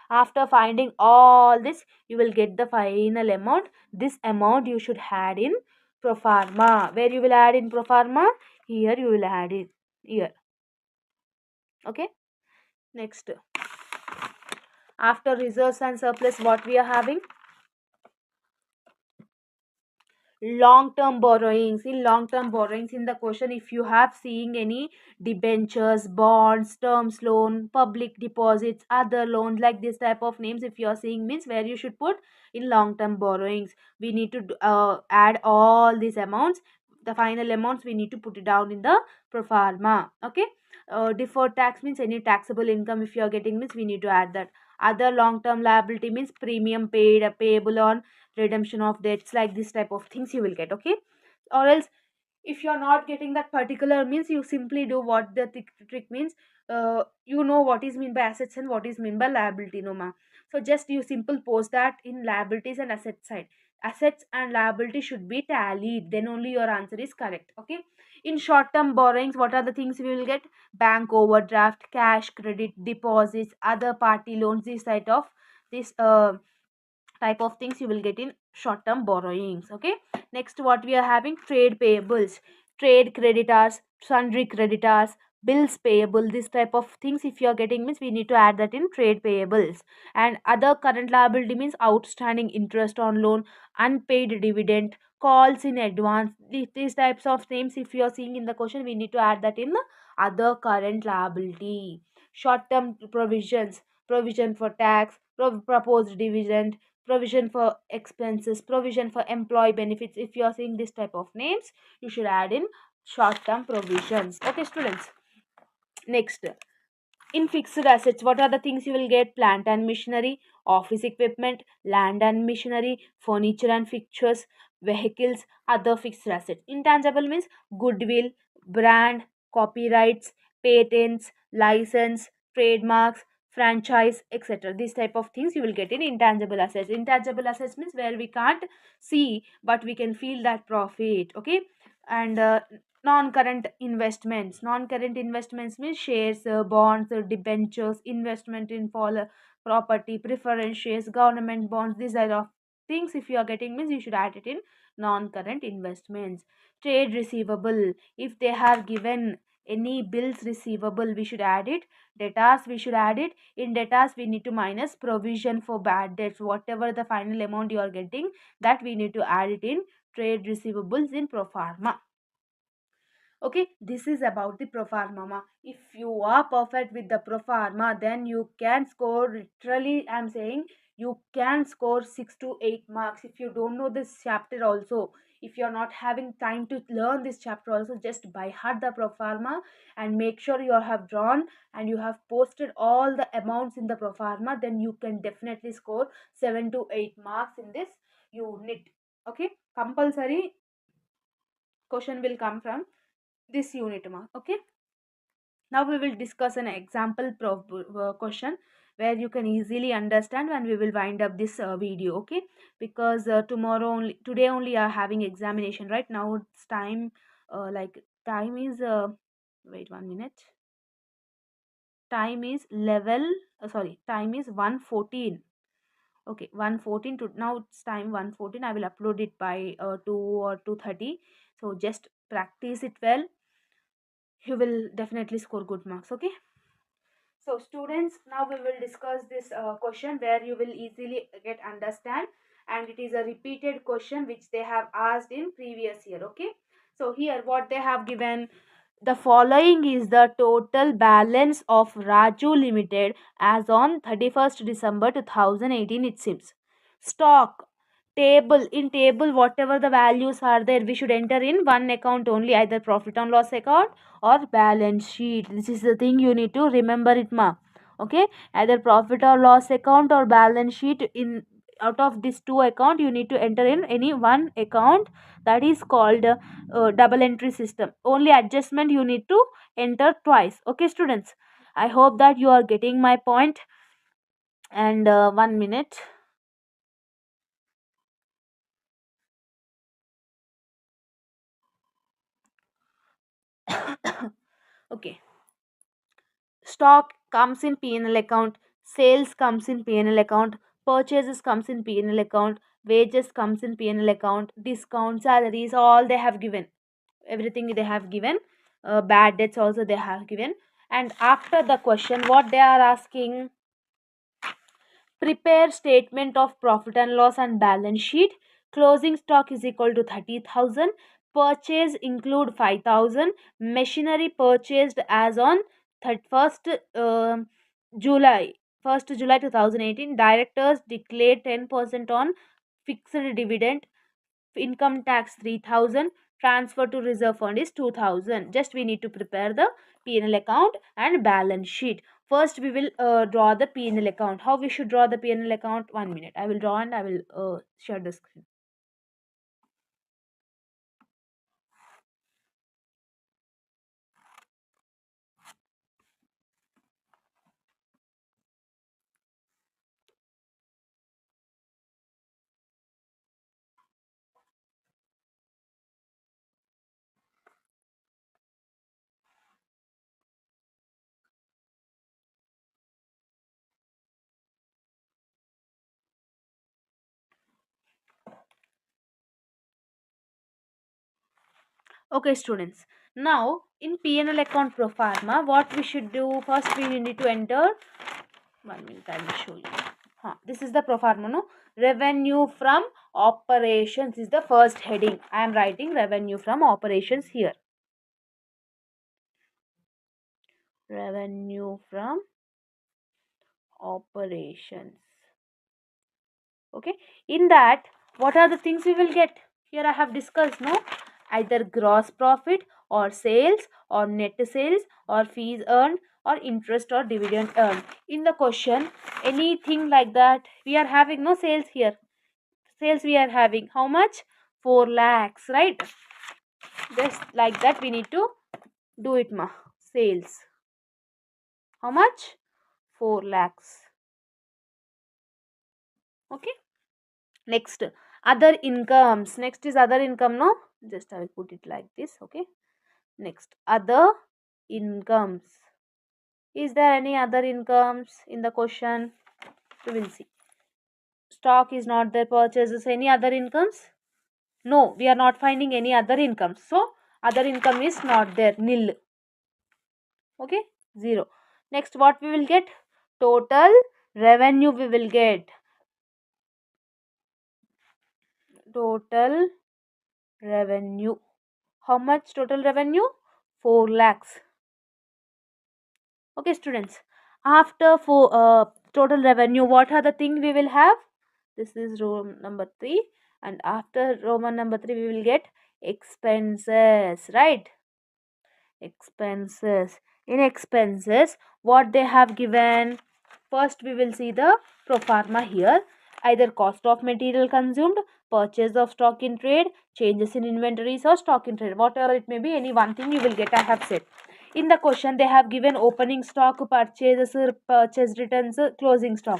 After finding all this, you will get the final amount. This amount you should add in pro forma. Where you will add in pro forma? Here you will add it here. Okay, next, after reserves and surplus, what we are having? Long term borrowings. In long term borrowings, in the question if you have seeing any debentures, bonds, terms loan, public deposits, other loans, like this type of names, if you are seeing means, where you should put in long term borrowings. We need to add all these amounts. The final amounts we need to put it down in the pro forma. Okay, deferred tax means any taxable income if you are getting means, we need to add that. Other long term liability means premium paid, payable on redemption of debts, like this type of things you will get. Okay, or else if you're not getting that particular means, you simply do what the trick means. You know what is mean by assets and what is mean by liability, no ma. So just you simple post that in liabilities and asset side. Assets and liability should be tallied, then only your answer is correct. Okay, in short term borrowings, what are the things we will get? Bank overdraft, cash credit, deposits, other party loans, this side of this type of things you will get in short term borrowings. Okay, next what we are having? Trade payables, trade creditors, sundry creditors, bills payable, this type of things if you are getting means, we need to add that in trade payables. And other current liability means outstanding interest on loan, unpaid dividend, calls in advance, these types of names if you are seeing in the question, we need to add that in the other current liability. Short term provisions, provision for tax, proposed dividend, provision for expenses, provision for employee benefits. If you are seeing this type of names, you should add in short term provisions. Okay, students. Next, in fixed assets, what are the things you will get? Plant and machinery, office equipment, land and machinery, furniture and fixtures, vehicles, other fixed assets. Intangible means goodwill, brand, copyrights, patents, license, trademarks, franchise, etc. These type of things you will get in intangible assets. Intangible assets means where we can't see but we can feel that profit. Okay, and non-current investments. Non-current investments means shares, bonds, debentures, investment in property, preference shares, government bonds. These are of things if you are getting means, you should add it in non-current investments. Trade receivable, if they have given any bills receivable, we should add it. Debtors, we should add it. In debtors, we need to minus provision for bad debts. Whatever the final amount you are getting, that we need to add it in trade receivables in pro forma. Okay, this is about the pro forma. If you are perfect with the pro forma, then you can score, literally I'm saying, you can score 6 to 8 marks. If you don't know this chapter also, if you're not having time to learn this chapter also, just by heart the pro forma and make sure you have drawn and you have posted all the amounts in the pro forma, then you can definitely score 7 to 8 marks in this unit. Okay, compulsory question will come from this unit ma. Okay, now we will discuss an example question where you can easily understand, and we will wind up this video. Okay, because tomorrow only, today only are having examination. Right now it's time, like time is wait 1 minute, time is level sorry, time is 1:14. Okay, 1:14 to now it's time 1:14. I will upload it by 2 or 2:30. So just practice it well, you will definitely score good marks. Okay, so students, now we will discuss this question where you will easily get understand, and it is a repeated question which they have asked in previous year. Okay, so here what they have given, The following is the total balance of Raju Limited as on 31st December 2018, it seems. Stock table, in table whatever the values are there, we should enter in one account only, either profit and loss account or balance sheet. This is the thing you need to remember it, ma. Okay, either profit or loss account or balance sheet. In out of these two account, you need to enter in any one account. That is called double entry system. Only adjustment you need to enter twice. Okay, students, I hope that you are getting my point. And 1 minute. Okay, stock comes in P&L account, sales comes in P&L account, purchases comes in P&L account, wages comes in P&L account, discount, salaries, all they have given, everything they have given. Bad debts also they have given. And after the question, what they are asking: prepare statement of profit and loss and balance sheet. Closing stock is equal to 30,000. Purchase include 5,000. Machinery purchased as on 31st July 1st July 2018. Directors declared 10% on fixed dividend. Income tax 3,000. Transfer to reserve fund is 2,000. Just we need to prepare the P&L account and balance sheet. First we will draw the P&L account. How we should draw the P&L account? 1 minute, I will draw and I will share the screen. Okay, students, now in P&L account pro forma, what we should do? First we need to enter. 1 minute, I will show you. This is the pro forma, no? Revenue from operations is the first heading. I am writing revenue from operations here. Revenue from operations. Okay, in that, what are the things we will get? Here I have discussed, no? Either gross profit or sales or net sales or fees earned or interest or dividend earned. In the question, anything like that, we are having no sales here. Sales we are having how much? 4 lakhs, right? Just like that we need to do it, ma. Sales how much? 4 lakhs. Okay, next, other incomes. Next is other income, no? Just I will put it like this. Okay, next, other incomes. Is there any other incomes in the question? We will see. Stock is not there. Purchases. Any other incomes? No, we are not finding any other incomes. So other income is not there. Nil. Okay, 0. Next, what we will get? Total revenue we will get. Total revenue. How much total revenue? 4 lakhs. Okay, students. After total revenue, what are the things we will have? This is row number 3. And after Roman number 3, we will get expenses, right? Expenses. In expenses, what they have given? First, we will see the pro forma here. Either cost of material consumed, purchase of stock in trade, changes in inventories or stock in trade. Whatever it may be, any one thing you will get, I have said. In the question, they have given opening stock, purchases, purchase returns, closing stock.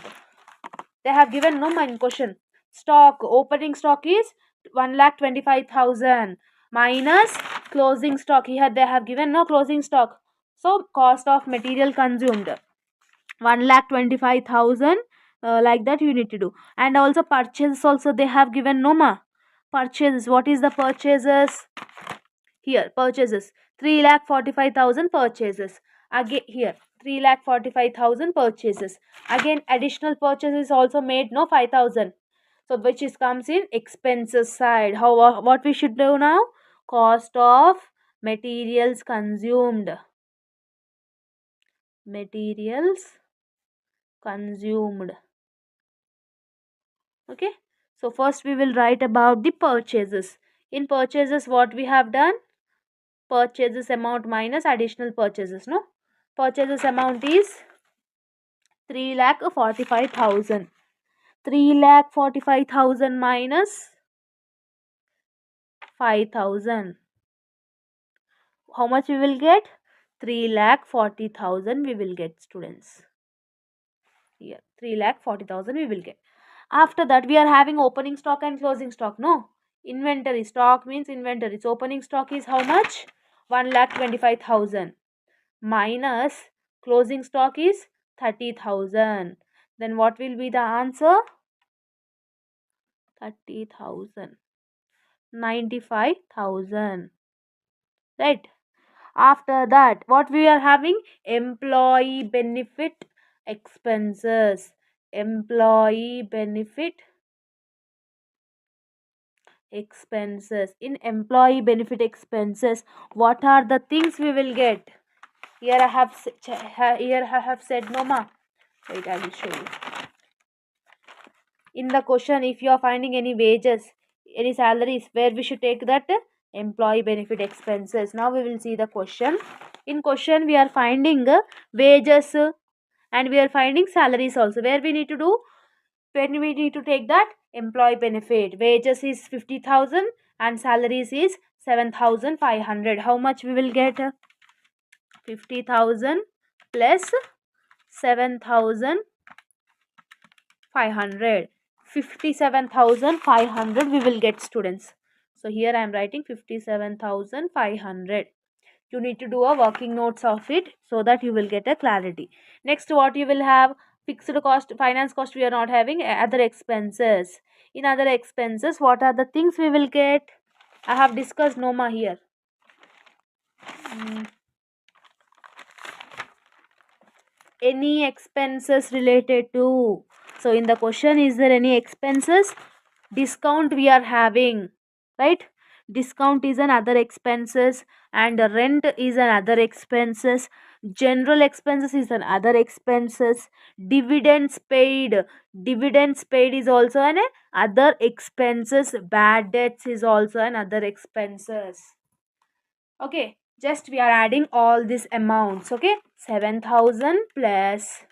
They have given no in question. Stock, opening stock is 1,25,000 minus closing stock. Here they have given no closing stock. So cost of material consumed 1,25,000, like that you need to do. And also purchases also they have given no ma. Purchases, what is the purchases? Here purchases 3,45,000 purchases. Again here 3,45,000 purchases. Again additional purchases also made no 5,000. So which is comes in expenses side. How what we should do now? Cost of Materials consumed. Materials consumed. Okay. So first we will write about the purchases. In purchases, what we have done? Purchases amount minus additional purchases. No. Purchases amount is 3,45,000. 3,45,000 minus 5,000. How much we will get? 3,40,000 we will get, students. Here 3,40,000 we will get. After that we are having opening stock and closing stock. No. Inventory. Stock means inventory. So opening stock is how much? 1,25,000 minus closing stock is 30,000. Then what will be the answer? 30,000. 95,000. Right. After that, what we are having? Employee benefit expenses. Employee benefit expenses. In employee benefit expenses, what are the things we will get? Here I have said no ma. Wait, I will show you. In the question, if you are finding any wages, any salaries, where we should take that? Employee benefit expenses. Now we will see the question. In question we are finding wages and we are finding salaries also. Where we need to do? When we need to take that? Employee benefit. Wages is 50,000 and salaries is 7,500. How much we will get? 50,000 plus 7,500. 57,500 we will get, students. So here I am writing 57,500. You need to do a working notes of it so that you will get a clarity. Next, what you will have? Fixed cost, finance cost we are not having. Other expenses. In other expenses, what are the things we will get? I have discussed Noma here. Any expenses related to. So in the question, is there any expenses? Discount we are having, right? Discount is another expenses and rent is another expenses. General expenses is another expenses. Dividends paid. Dividends paid is also an other expenses. Bad debts is also another expenses. Okay, just we are adding all these amounts. Okay, 7,000 plus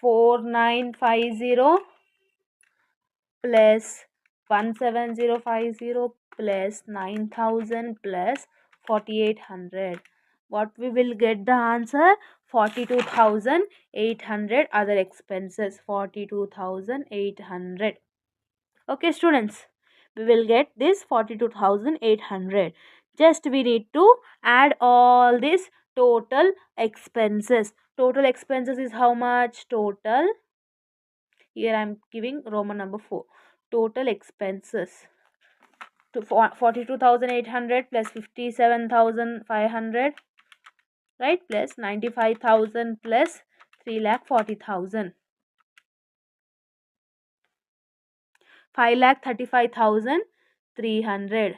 4,950 plus 1,7050 plus 9,000 plus 4,800. What we will get the answer? 42,800 other expenses. 42,800. Okay, students, we will get this 42,800. Just we need to add all this total expenses. Total expenses is how much? Total, here I am giving Roman number 4. Total expenses to 42,800 plus 57,500, right, plus 95,000 plus 3,40,000. 5,35,300.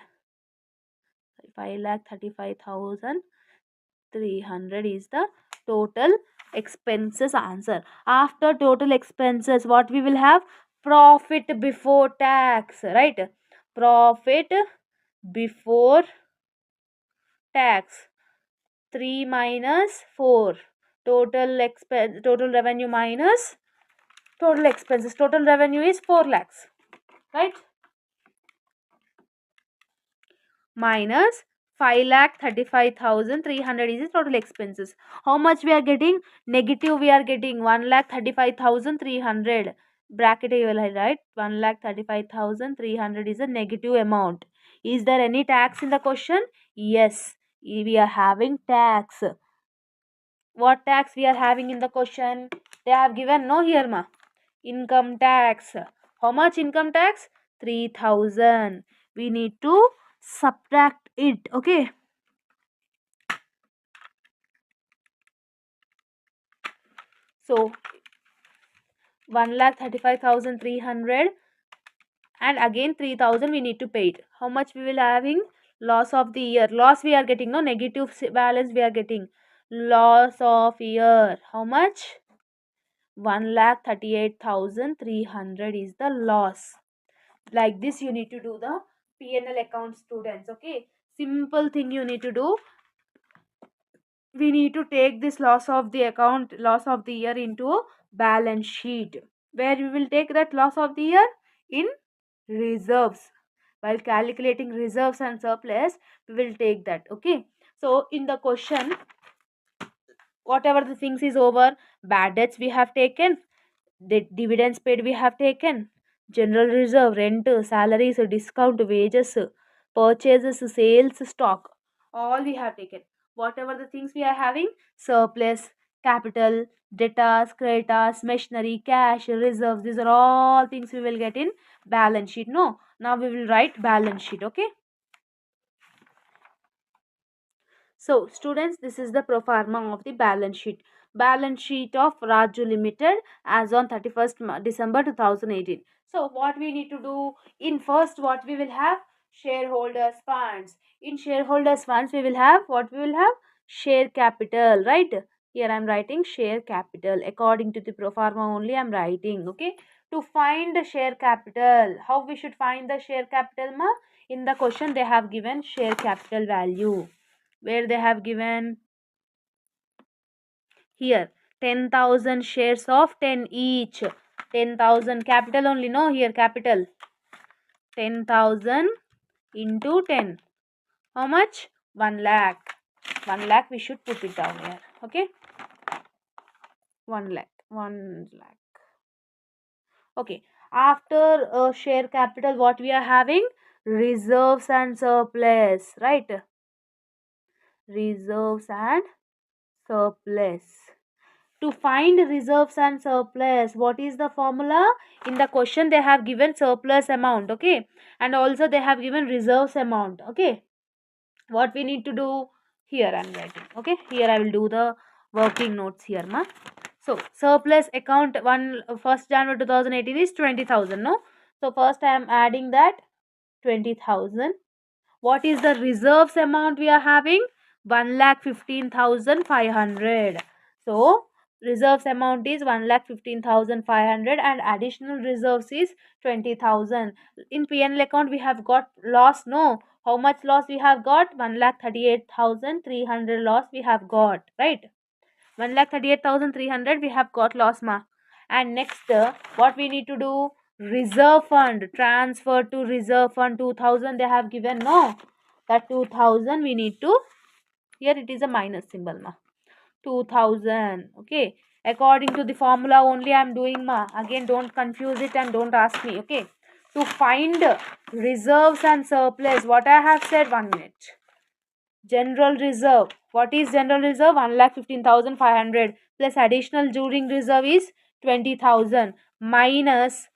5,35,300 is the total expenses answer. After total expenses, what we will have? Profit before tax, right? Profit before tax. 3 minus 4. Total revenue minus total expenses. Total revenue is 4 lakhs, right? Minus 5,35,300 is the total expenses. How much we are getting? Negative we are getting 1,35,300. Bracket you will write 1,35,300 is a negative amount. Is there any tax in the question? Yes, we are having tax. What tax we are having in the question? They have given no here ma. Income tax. How much income tax? 3,000. We need to subtract it. Okay. So 1,35,300 and again 3,000 we need to pay it. How much we will having? Loss of the year. Loss we are getting, no, negative balance we are getting. Loss of year. How much? 1,38,300 is the loss. Like this you need to do the P&L account, students. Okay, simple thing you need to do. We need to take this loss of the account, loss of the year, into a balance sheet, where we will take that loss of the year in reserves. While calculating reserves and surplus, we will take that. Okay, so in the question, whatever the things is over, bad debts we have taken, the dividends paid we have taken, general reserve, rent, salaries, discount, wages, purchases, sales, stock, all we have taken. Whatever the things we are having, surplus, capital, debtors, creditors, machinery, cash, reserves, these are all things we will get in balance sheet. No, now we will write balance sheet. Okay, so students, this is the pro forma of the balance sheet. Balance sheet of Raju Limited as on 31st December 2018. So what we need to do in first, what we will have? Shareholders funds. In shareholders funds we will have, what we will have? Share capital, right? Here I am writing share capital. According to the pro forma only I am writing. Okay. To find the share capital, how we should find the share capital, ma? In the question they have given share capital value, where they have given here 10,000 shares of 10 each. 10,000 capital only, no, here capital 10,000 into 10. How much? 1 lakh. 1 lakh we should put it down here. Okay, 1 lakh. 1 lakh. Okay, after share capital, what we are having? Reserves and surplus, right? Reserves and surplus. To find reserves and surplus, what is the formula? In the question they have given surplus amount. Okay, and also they have given reserves amount. Okay, what we need to do? Here I am writing. Okay, here I will do the working notes here, ma. So surplus account 1st January 2018 is 20,000, no? So first I am adding that 20,000. What is the reserves amount we are having? 1,15,500. So reserves amount is 1,15,500 and additional reserves is 20,000. In P&L account we have got loss, no? How much loss we have got? 1,38,300 loss we have got, right? 1,38,300 we have got loss, ma. And next, what we need to do? Reserve fund, transfer to reserve fund 2,000 they have given, no? That 2,000 we need to, here it is a minus symbol, ma. 2,000. Okay, according to the formula only I am doing, ma. Again, don't confuse it and don't ask me. Okay, to find reserves and surplus, what I have said, 1 minute. General reserve. What is general reserve? 1,15,500 plus additional during reserve is 20,000 minus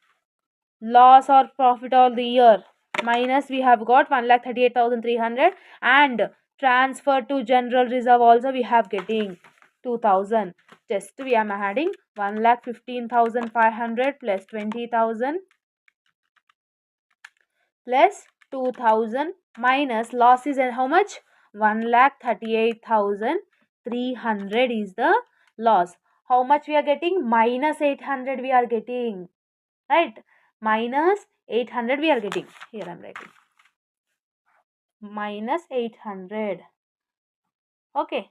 loss or profit of the year, minus we have got 1,38,300 and transfer to general reserve also we have getting 2,000. Just we are adding 1,15,500 plus 20,000 plus 2,000 minus loss is how much? 1,38,300 is the loss. How much we are getting? Minus 800 we are getting, right? Minus 800 we are getting. Here I am writing minus 800. Okay,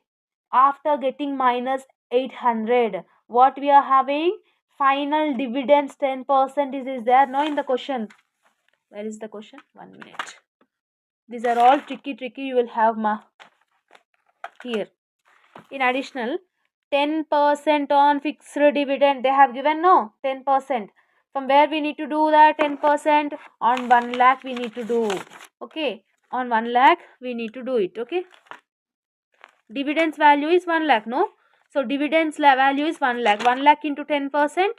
after getting minus 800, what we are having? Final dividends 10% is there, no, in the question. Where is the question? 1 minute. These are all tricky you will have, ma. Here in additional 10% on fixed dividend they have given, no? 10%. From where we need to do that? 10% on 1 lakh we need to do. Okay, on 1 lakh we need to do it. Okay, dividends value is 1 lakh, no? So dividends value is 1 lakh. 1 lakh into 10%.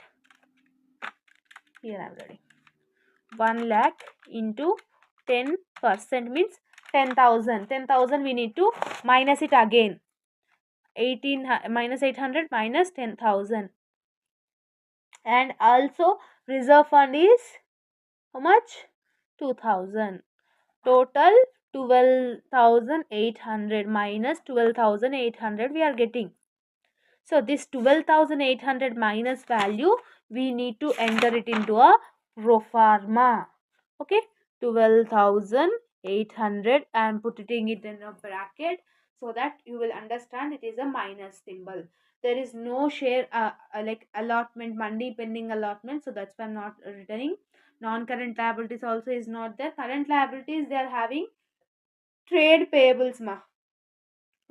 Here I am writing 1 lakh into 10% means 10,000. 10,000 we need to minus it again. 18 minus 800 minus 10,000. And also reserve fund is how much? 2,000. Total 12,800 minus 12,800 we are getting. So this 12,800 minus value, we need to enter it into a pro forma. Okay, 12,800 I am putting it in a bracket so that you will understand it is a minus symbol. There is no share like allotment, money pending allotment, so that's why I'm not returning. Non-current liabilities also is not there. Current liabilities, they are having trade payables ma.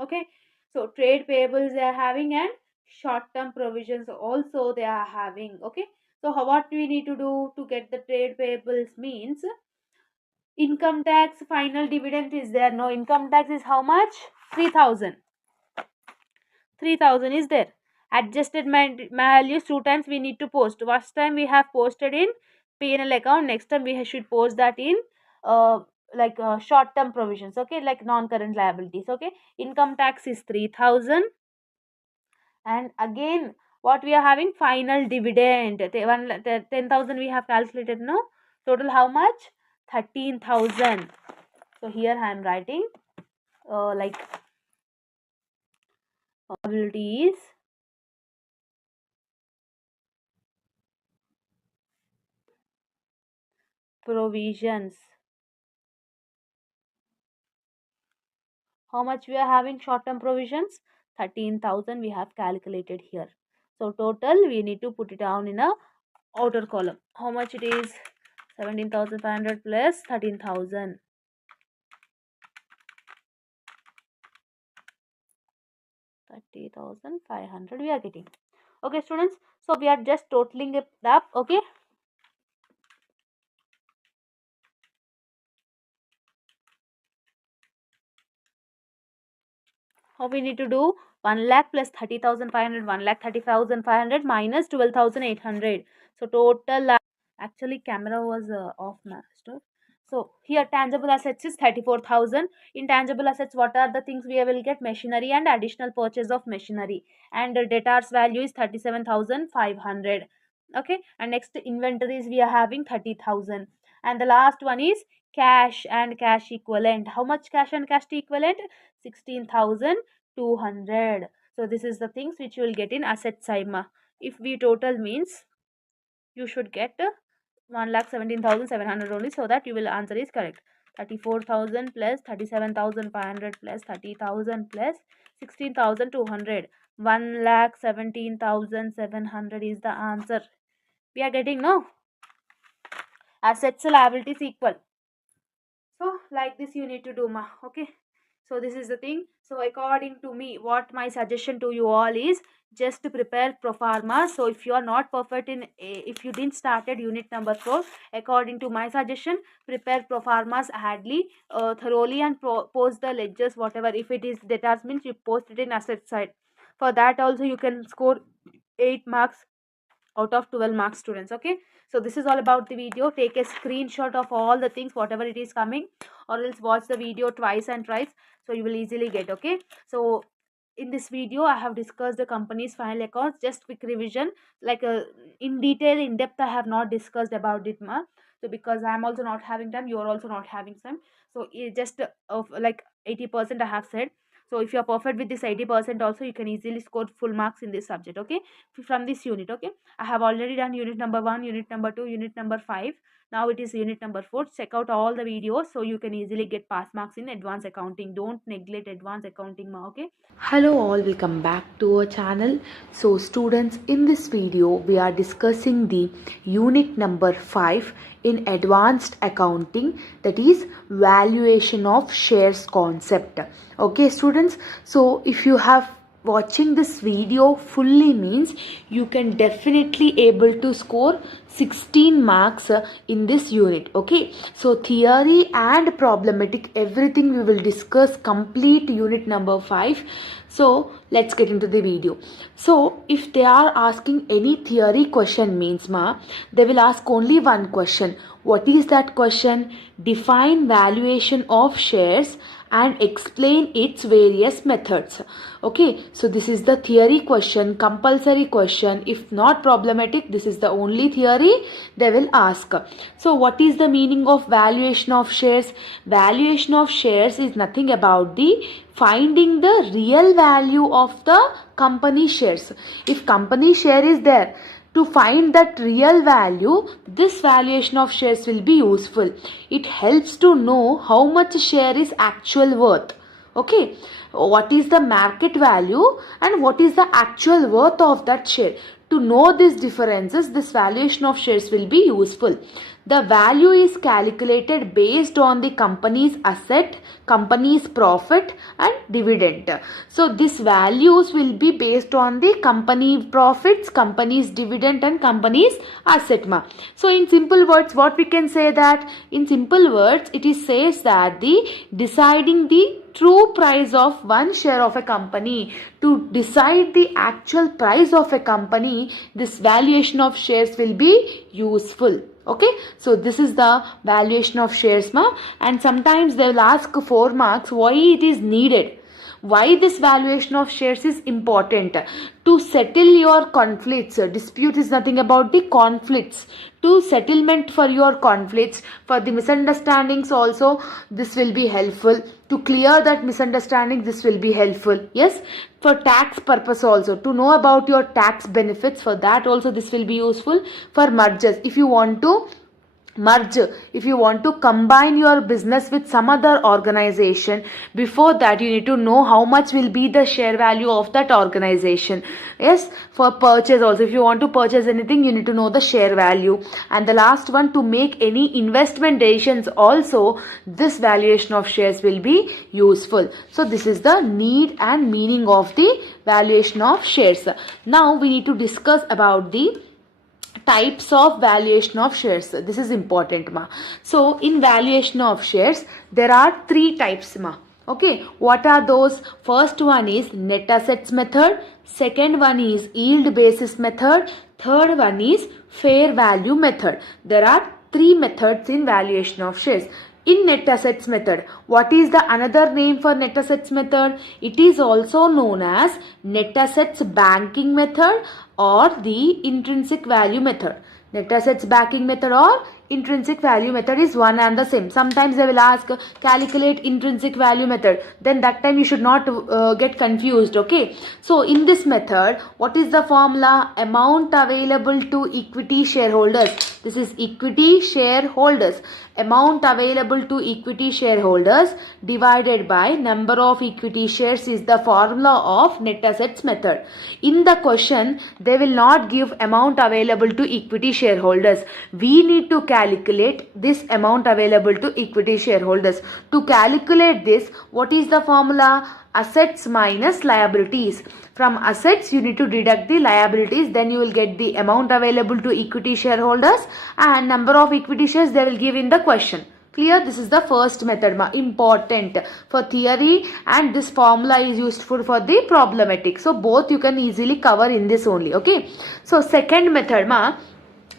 Okay, so trade payables they are having, and short term provisions also they are having. Okay, so what we need to do to get the trade payables means, income tax, final dividend is there. No, income tax is how much? 3,000. 3,000 is there. Adjusted values 2 times we need to post. First time we have posted in P&L account. Next time we should post that in short term provisions. Okay, like non current liabilities. Okay, income tax is 3,000. And again, what we are having? Final dividend. 10,000 we have calculated. No, total how much? 13,000. So here I am writing liabilities, provisions. How much we are having short term provisions? 13,000 we have calculated here. So total we need to put it down in a outer column. How much it is? 17,500 plus 13,000. 30,500 we are getting. Okay students, so we are just totaling it up. Okay, how we need to do? 1 lakh plus 30,500, 1,30,500 minus 12,800. So total, actually camera was off master. So here tangible assets is 34,000. Intangible assets, what are the things we will get? Machinery and additional purchase of machinery. And debtors value is 37,500. Okay, and next inventories we are having 30,000. And the last one is cash and cash equivalent. How much cash and cash equivalent? 16,200. So this is the things which you will get in asset side. If we total means, you should get 1,17,700 only, so that you will answer is correct. 34,000 plus 37,500 plus 30,000 plus 16,200. 1,17,700 is the answer. We are getting no? Assets liabilities equal. So like this you need to do ma. Okay, so this is the thing. So according to me, what my suggestion to you all is, just to prepare pro forma. So if you are not perfect in if you didn't started unit number 4, according to my suggestion, prepare pro formas hardly thoroughly, and post the ledgers whatever. If it is debtors means, you post it in asset side. For that also you can score 8 marks out of 12 marks students. Okay, so this is all about the video. Take a screenshot of all the things whatever it is coming, or else watch the video twice and thrice, so you will easily get. Okay, so in this video I have discussed the company's final accounts. Just quick revision, like in detail, in depth I have not discussed about it ma. So because I am also not having time, you are also not having time, so it just of like 80% I have said. So if you are perfect with this 80% also, you can easily score full marks in this subject. Okay, from this unit. Okay, I have already done unit number 1, unit number 2, unit number 5. Now it is unit number 4. Check out all the videos so you can easily get pass marks in advanced accounting. Don't neglect advanced accounting ma. Okay. Hello all, welcome back to our channel. So students, in this video we are discussing the unit number 5 in advanced accounting, that is valuation of shares concept. Okay students, so if you have watching this video fully means, you can definitely able to score 16 marks in this unit. Okay, so theory and problematic, everything we will discuss complete unit number 5. So let's get into the video. So if they are asking any theory question means they will ask only one question. What is that question? Define valuation of shares and explain its various methods. Okay, so this is the theory question, compulsory question. If not problematic, this is the only theory they will ask. So what is the meaning of valuation of shares? Valuation of shares is nothing about the finding the real value of the company shares. If company share is there, to find that real value, this valuation of shares will be useful. It helps to know how much share is actual worth. Okay, what is the market value and what is the actual worth of that share? To know these differences, this valuation of shares will be useful. The value is calculated based on the company's asset, company's profit and dividend. So these values will be based on the company profits, company's dividend and company's asset. So in simple words, what we can say that, in simple words, it is says that the deciding the true price of one share of a company, to decide the actual price of a company, this valuation of shares will be useful. Okay, so this is the valuation of shares and sometimes they will ask 4 marks why it is needed. Why this valuation of shares is important? To settle your conflicts. Dispute is nothing about the conflicts. To settlement for your conflicts, for the misunderstandings also this will be helpful. To clear that misunderstanding, this will be helpful. Yes, for tax purpose also, to know about your tax benefits, for that also this will be useful. For mergers, if you want to merge, if you want to combine your business with some other organization, before that you need to know how much will be the share value of that organization. Yes, for purchase also, if you want to purchase anything, you need to know the share value. And the last one, to make any investment decisions also, this valuation of shares will be useful. So this is the need and meaning of the valuation of shares. Now we need to discuss about the types of valuation of shares. This is important So in valuation of shares, there are 3 types Okay, what are those? First one is net assets method, second one is yield basis method, third one is fair value method. There are 3 methods in valuation of shares. In net assets method, what is the another name for net assets method? It is also known as net assets banking method or the intrinsic value method. Net assets banking method or intrinsic value method is one and the same. Sometimes they will ask calculate intrinsic value method, then that time you should not get confused. Okay, so in this method, what is the formula? Amount available to equity shareholders. This is equity shareholders. Amount available to equity shareholders divided by number of equity shares is the formula of net assets method. In the question, they will not give amount available to equity shareholders. We need to calculate this amount available to equity shareholders. To calculate this, what is the formula? Assets minus liabilities. From assets you need to deduct the liabilities, then you will get the amount available to equity shareholders and number of equity shares they will give in the question. Clear? This is the first method important for theory, and this formula is useful for the problematic. So both you can easily cover in this only. Okay, so second method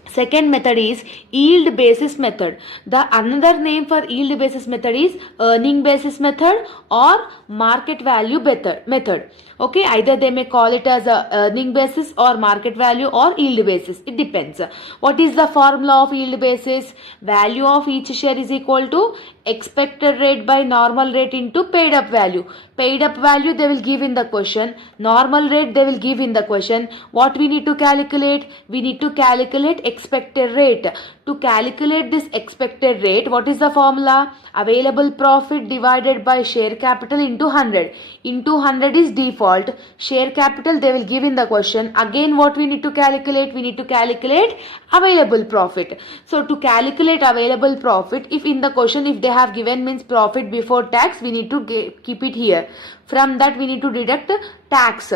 second method is yield basis method. The another name for yield basis method is earning basis method or market value method. Okay, either they may call it as a earning basis or market value or yield basis. It depends. What is the formula of yield basis? Value of each share is equal to expected rate by normal rate into paid up value. Paid up value they will give in the question. Normal rate they will give in the question. What we need to calculate? We need to calculate expected rate. To calculate this expected rate, what is the formula? Available profit divided by share capital into 100. Into 100 is default. Share capital they will give in the question. Again what we need to calculate? We need to calculate available profit. So to calculate available profit, if in the question if they have given means profit before tax, we need to keep it here. From that we need to deduct tax.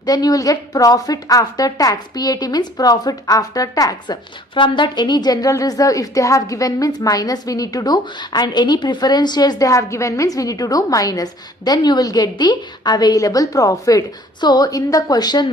Then you will get profit after tax. PAT means profit after tax. From that any general reserve if they have given means minus we need to do, and any preference shares they have given means we need to do minus. Then you will get the available profit. So in the question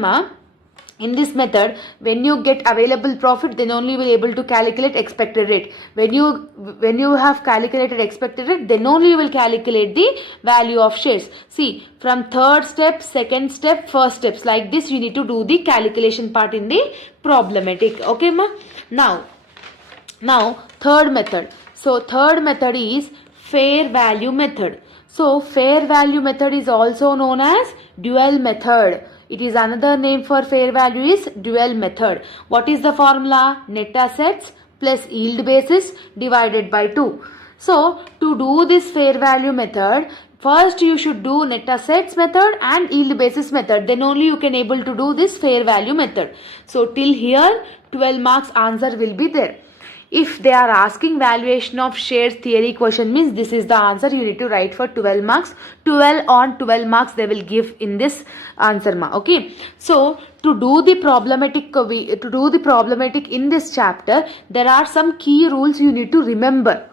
In this method, when you get available profit, then only you will be able to calculate expected rate. When you have calculated expected rate, then only you will calculate the value of shares. See, from third step, second step, first steps, like this you need to do the calculation part in the problematic. Okay ma? Now third method. So third method is fair value method. So fair value method is also known as dual method. It is another name for fair value is dual method. What is the formula? Net assets plus yield basis divided by 2. So to do this fair value method, first you should do net assets method and yield basis method. Then only you can able to do this fair value method. So till here 12 marks answer will be there. If they are asking valuation of shares theory question, means this is the answer you need to write for 12 marks. 12 on 12 marks they will give in this answer ma. Okay. So to do the problematic in this chapter, there are some key rules you need to remember.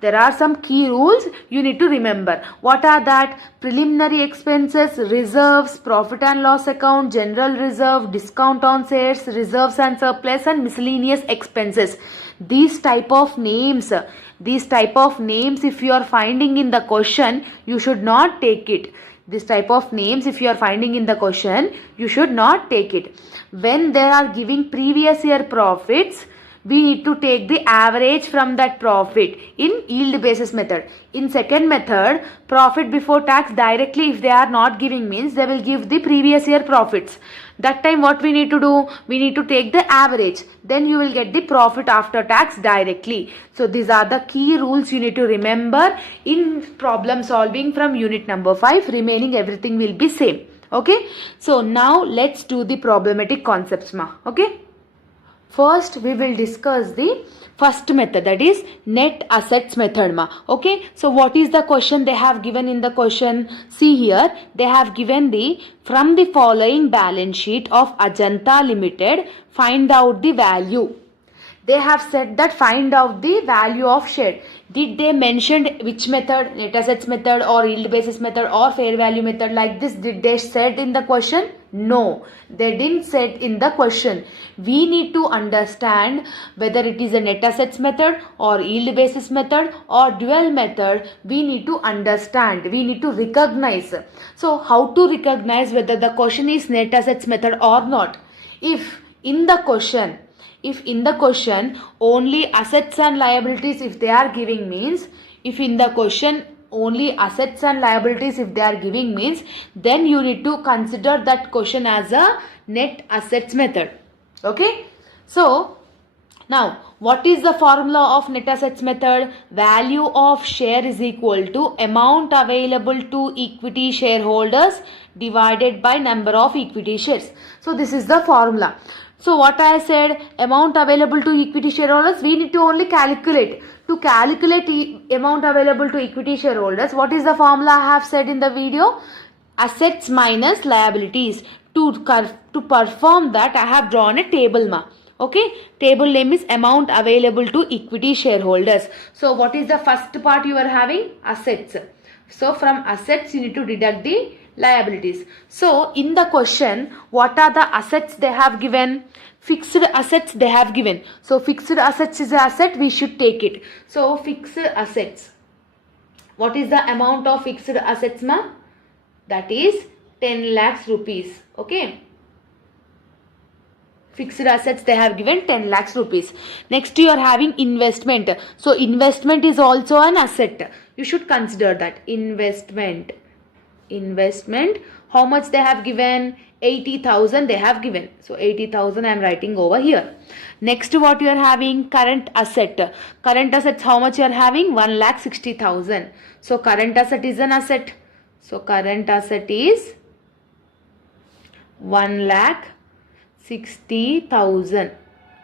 There are some key rules you need to remember. What are that? Preliminary expenses, reserves, profit and loss account, general reserve, discount on shares, reserves and surplus, and miscellaneous expenses. These type of names if you are finding in the question, you should not take it. This type of names if you are finding in the question, you should not take it. When they are giving previous year profits, we need to take the average from that profit in yield basis method. In second method, profit before tax directly if they are not giving, means they will give the previous year profits. That time what we need to do? We need to take the average. Then you will get the profit after tax directly. So these are the key rules you need to remember in problem solving from unit number 5. Remaining everything will be same. Okay. So now let's do the problematic concepts ma. Okay. First we will discuss the first method, that is net assets method ma. Okay. So what is the question they have given in the question? See here, they have given the from the following balance sheet of Ajanta Limited, find out the value. They have said that find out the value of share. Did they mention which method? Net assets method or yield basis method or fair value method like this? Did they said in the question? No, they didn't said in the question. We need to understand whether it is a net assets method or yield basis method or dual method. We need to understand. We need to recognize. So how to recognize whether the question is net assets method or not? If in the question only assets and liabilities if they are giving, means if in the question only assets and liabilities if they are giving, means then you need to consider that question as a net assets method. Okay. So now what is the formula of net assets method? Value of share is equal to amount available to equity shareholders divided by number of equity shares. So this is the formula. So what I said, amount available to equity shareholders, we need to only calculate. To calculate amount available to equity shareholders, what is the formula I have said in the video? Assets minus liabilities. To perform that, I have drawn a table ma. Okay, table name is amount available to equity shareholders. So what is the first part you are having? Assets. So from assets you need to deduct the liabilities. So in the question, what are the assets they have given? Fixed assets they have given. So fixed assets is an asset, we should take it. So fixed assets. What is the amount of fixed assets ma? That is 10 lakhs rupees. Okay. Fixed assets they have given 10 lakhs rupees. Next you are having investment. So investment is also an asset. You should consider that. Investment. How much they have given? 80,000 they have given. So 80,000 I am writing over here. Next what you are having? Current asset. Current assets how much you are having? 1,60,000. So current asset is an asset. So current asset is 1,60,000.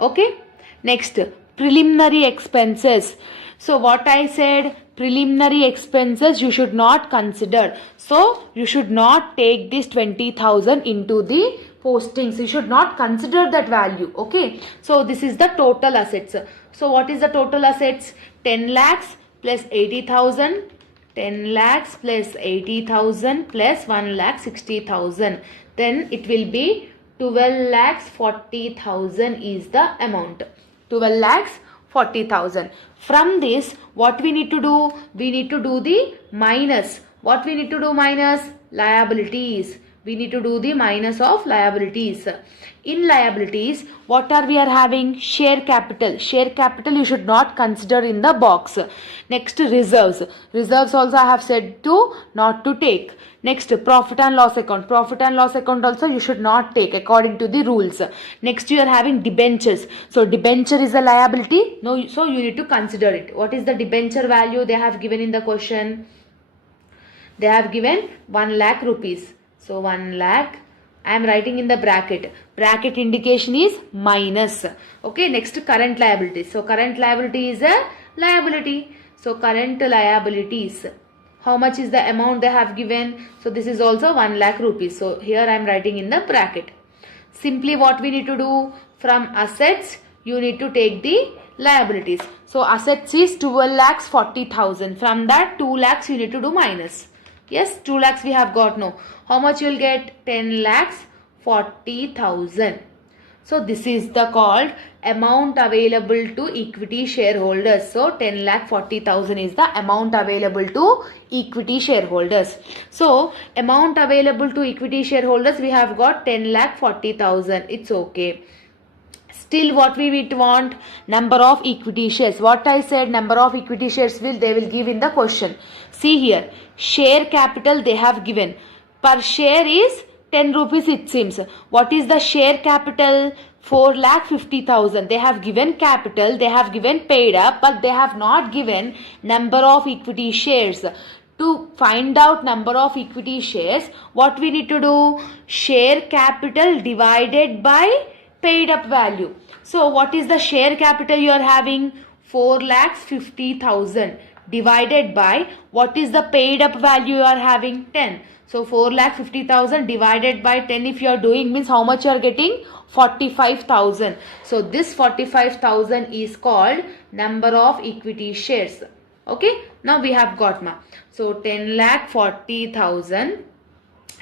Okay. Next preliminary expenses. So what I said, preliminary expenses you should not consider. So you should not take this 20,000 into the postings. You should not consider that value. Okay. So this is the total assets. So what is the total assets? 10 lakhs plus 80,000. 10 lakhs plus 80,000 plus 1,60,000. Then it will be 12 lakhs 40,000 is the amount. 12 lakhs 40,000. From this, what we need to do? We need to do the minus. What we need to do minus? Liabilities. We need to do the minus of liabilities. In liabilities, what are we are having? Share capital. Share capital you should not consider in the box. Next, reserves. Reserves also I have said to not to take. Next, profit and loss account. Profit and loss account also you should not take according to the rules. Next, you are having debentures. So, debenture is a liability. No, so you need to consider it. What is the debenture value they have given in the question? They have given 1 lakh rupees. So 1 lakh, I am writing in the bracket. Bracket indication is minus. Okay, next current liabilities. So current liability is a liability. So current liabilities. How much is the amount they have given? So this is also 1 lakh rupees. So here I am writing in the bracket. Simply what we need to do? From assets, you need to take the liabilities. So assets is 12 lakhs 40,000. From that 2 lakhs you need to do minus. Yes, 2 lakhs we have got no. How much you will get? 10 lakhs 40,000. So this is the called amount available to equity shareholders. So 10 lakh 40,000 is the amount available to equity shareholders. So amount available to equity shareholders we have got 10 lakh 40,000. It's okay. Still what we want? Number of equity shares. What I said, number of equity shares they will give in the question. See here, share capital they have given. Per share is 10 rupees it seems. What is the share capital? 4,50,000. They have given capital, they have given paid up, but they have not given number of equity shares. To find out number of equity shares, what we need to do? Share capital divided by paid up value. So what is the share capital you are having? 4,50,000 divided by what is the paid up value you are having? 10. So 4,50,000 divided by 10 if you are doing means how much you are getting? 45,000. So this 45,000 is called number of equity shares. Okay. Now we have got ma. So 10,40,000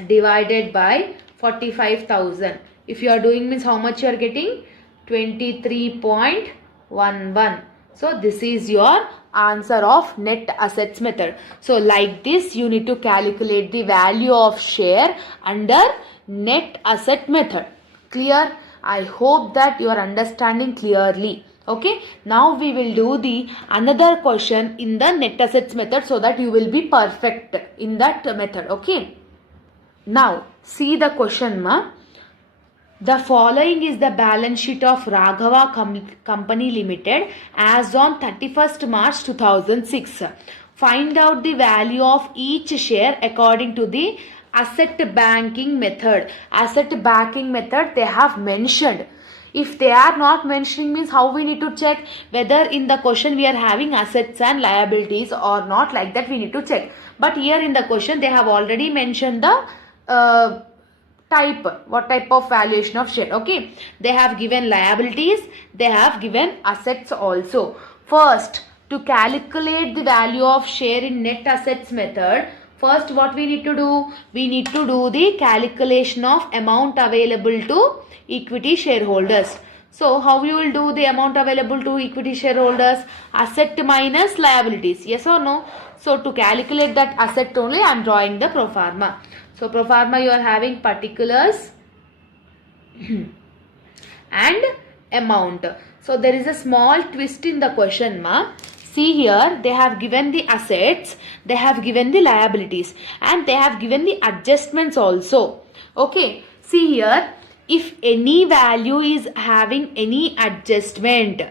divided by 45,000. If you are doing means how much you are getting? 23.11. So this is your answer of net assets method. So like this you need to calculate the value of share under net asset method. Clear? I hope that you are understanding clearly. Okay. Now we will do the another question in the net assets method so that you will be perfect in that method. Okay. Now see the question ma. The following is the balance sheet of Raghava Company Limited as on 31st March 2006. Find out the value of each share according to the asset backing method. Asset backing method they have mentioned. If they are not mentioning means how we need to check whether in the question we are having assets and liabilities or not, like that we need to check. But here in the question they have already mentioned the what type of valuation of share. Okay, they have given liabilities, they have given assets also. First, to calculate the value of share in net assets method, first what we need to do? We need to do the calculation of amount available to equity shareholders. So how you will do the amount available to equity shareholders? Asset minus liabilities. Yes or no? So to calculate that asset only I am drawing the pro forma. So pro forma you are having particulars and amount. So there is a small twist in the question ma. See here they have given the assets, they have given the liabilities and they have given the adjustments also. Okay. See here, if any value is having any adjustment,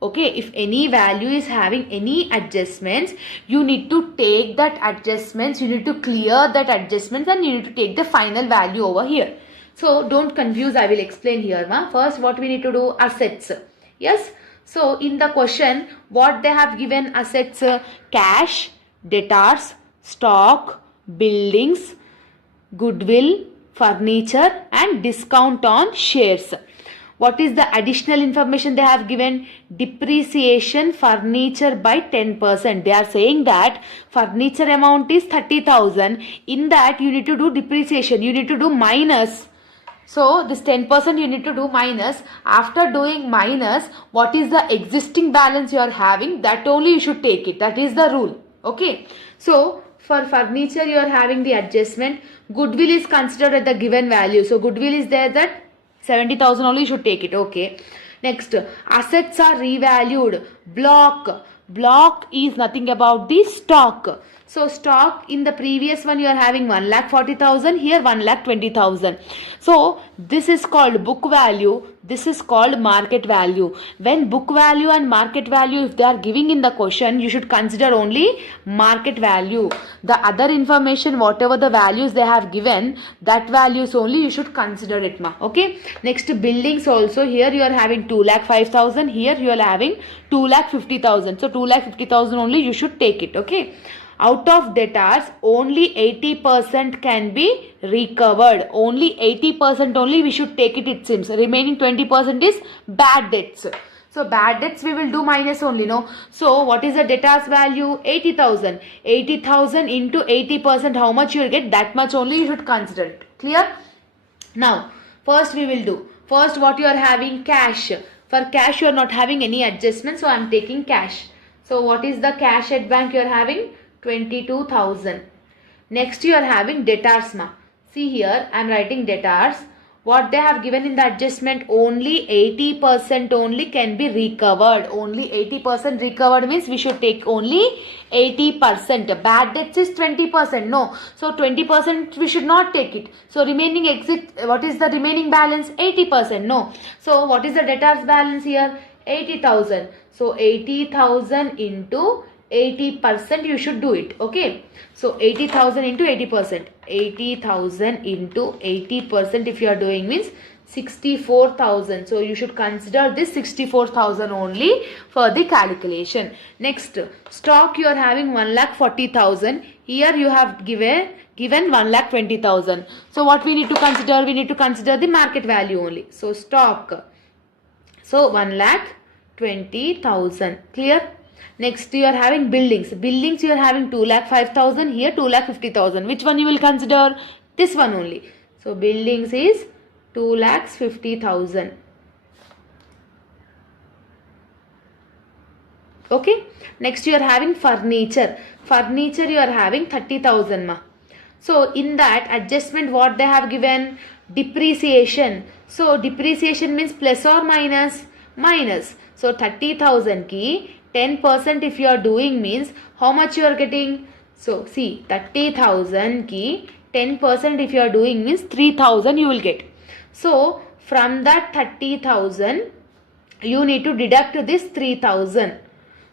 okay, if any value is having any adjustments, you need to take that adjustments, you need to clear that adjustments and you need to take the final value over here. So don't confuse, I will explain here ma. First what we need to do? Assets. Yes. So in the question what they have given assets? Cash, debtors, stock, buildings, goodwill, furniture and discount on shares. What is the additional information they have given? Depreciation furniture by 10%. They are saying that furniture amount is 30,000. In that you need to do depreciation. You need to do minus So this 10% you need to do minus. After doing minus, what is the existing balance you are having, that only you should take it. That is the rule. Okay. So for furniture you are having the adjustment. Goodwill is considered at the given value. So goodwill is there, that 70,000 only you should take it. Okay. Next, assets are revalued. Block is nothing about the stock. So stock, in the previous one you are having 1,40,000, here 1,20,000. So this is called book value, this is called market value. When book value and market value, if they are giving in the question, you should consider only market value. The other information, whatever the values they have given, that values only you should consider it, ma. Okay. Next, buildings also, here you are having 2,05,000, here you are having 2,50,000. So 2,50,000 only you should take it. Okay. Out of debtors, only 80% can be recovered. Only 80% only we should take it seems. Remaining 20% is bad debts. So bad debts we will do minus only, no. So what is the debtors value? 80,000. 80,000 into 80%, how much you will get? That much only you should consider it. Clear? Now, first we will do. First what you are having? Cash. For cash you are not having any adjustment, so I am taking cash. So what is the cash at bank you are having? 22,000. Next you are having debtors, ma. See here I am writing debtors. What they have given in the adjustment, only 80% only can be recovered. Only 80% recovered means we should take only 80%. Bad debts is 20%. No. So 20% we should not take it. So remaining what is the remaining balance? 80%. No. So what is the debtors balance here? 80,000. So 80,000 into 80% you should do it. Okay. So 80,000 into 80%. 80,000 into 80% if you are doing means 64,000. So you should consider this 64,000 only for the calculation. Next, stock you are having 1,40,000. Here you have given 1,20,000. So what we need to consider? We need to consider the market value only. So stock. So 1,20,000. Clear? Next you are having buildings. Buildings you are having 2,05,000. Here 2,50,000. Which one you will consider? This one only. So buildings is 2,50,000. Okay. Next you are having furniture. Furniture you are having 30,000, ma. So in that adjustment what they have given? Depreciation. So depreciation means plus or minus? Minus. So 30,000 ki 10% if you are doing means how much you are getting? So see, 30,000 ki 10% if you are doing means 3,000 you will get. So from that 30,000 you need to deduct this 3,000.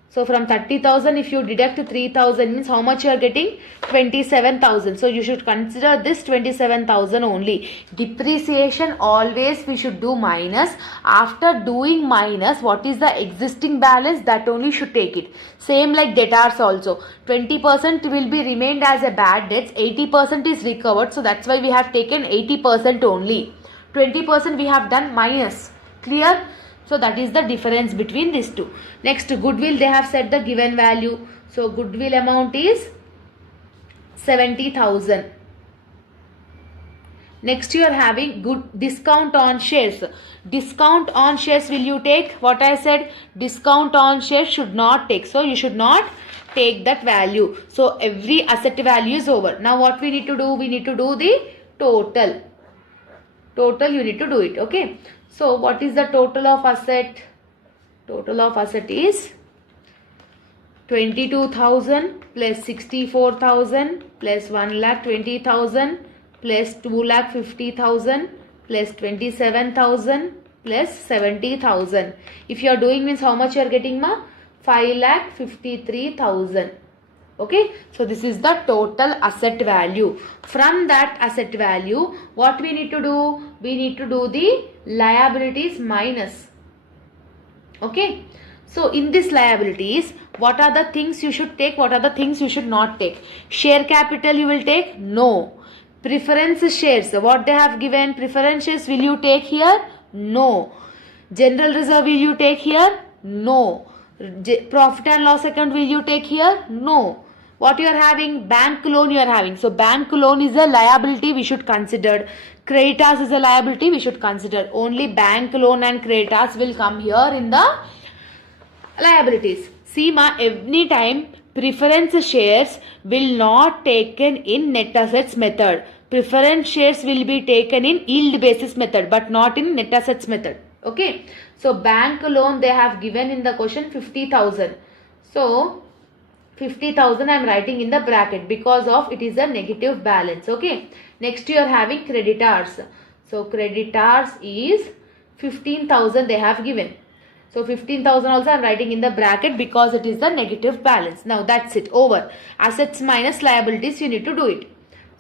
So from 30,000 if you deduct 3,000 means how much you are getting? 27,000. So you should consider this 27,000 only. Depreciation always we should do minus. After doing minus, what is the existing balance? That only should take it. Same like debtors also. 20% will be remained as a bad debts. 80% is recovered. So that's why we have taken 80% only. 20% we have done minus. Clear? So that is the difference between these two. Next, goodwill, they have set the given value. So goodwill amount is 70,000. Next you are having good discount on shares. Discount on shares will you take? What I said, discount on shares should not take. So you should not take that value. So every asset value is over. Now what we need to do? We need to do the total. Total you need to do it. Okay. So what is the total of asset? Total of asset is 22,000 plus 64,000 plus 1,20,000 plus 2,50,000 plus 27,000 plus 70,000. If you are doing means how much you are getting, ma? 5,53,000. Okay. So this is the total asset value. From that asset value, what we need to do? We need to do the liabilities minus. Okay. So in this liabilities, what are the things you should take? What are the things you should not take? Share capital you will take? No. Preference shares, what they have given? Preference shares will you take here? No. General reserve will you take here? No. Profit and loss account will you take here? No. What you are having? Bank loan you are having. So bank loan is a liability we should consider. Creditors is a liability we should consider. Only bank loan and creditors will come here in the liabilities. See ma, any time preference shares will not taken in net assets method. Preference shares will be taken in yield basis method but not in net assets method. Okay. So bank loan they have given in the question 50,000. So 50,000 I am writing in the bracket because of it is a negative balance. Okay. Next you are having creditors. So creditors is 15,000 they have given. So 15,000 also I am writing in the bracket because it is the negative balance. Now that's it. Over. Assets minus liabilities you need to do it.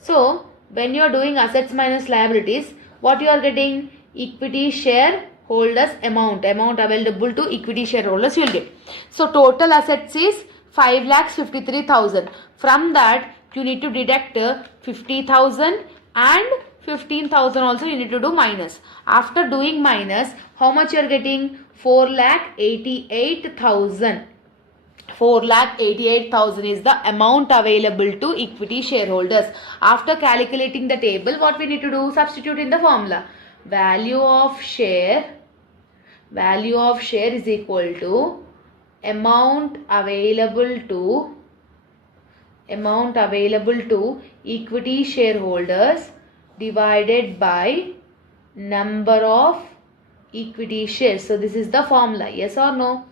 So when you are doing assets minus liabilities, what you are getting? Equity share holders amount available to equity shareholders you will get. So total assets is 5,53,000. From that you need to deduct 50,000 and 15,000 also you need to do minus. After doing minus, how much you are getting? 4,88,000. 4,88,000 is the amount available to equity shareholders. After calculating the table, what we need to do? Substitute in the formula. Value of share is equal to amount available to equity shareholders divided by number of equity shares. So this is the formula. Yes or no?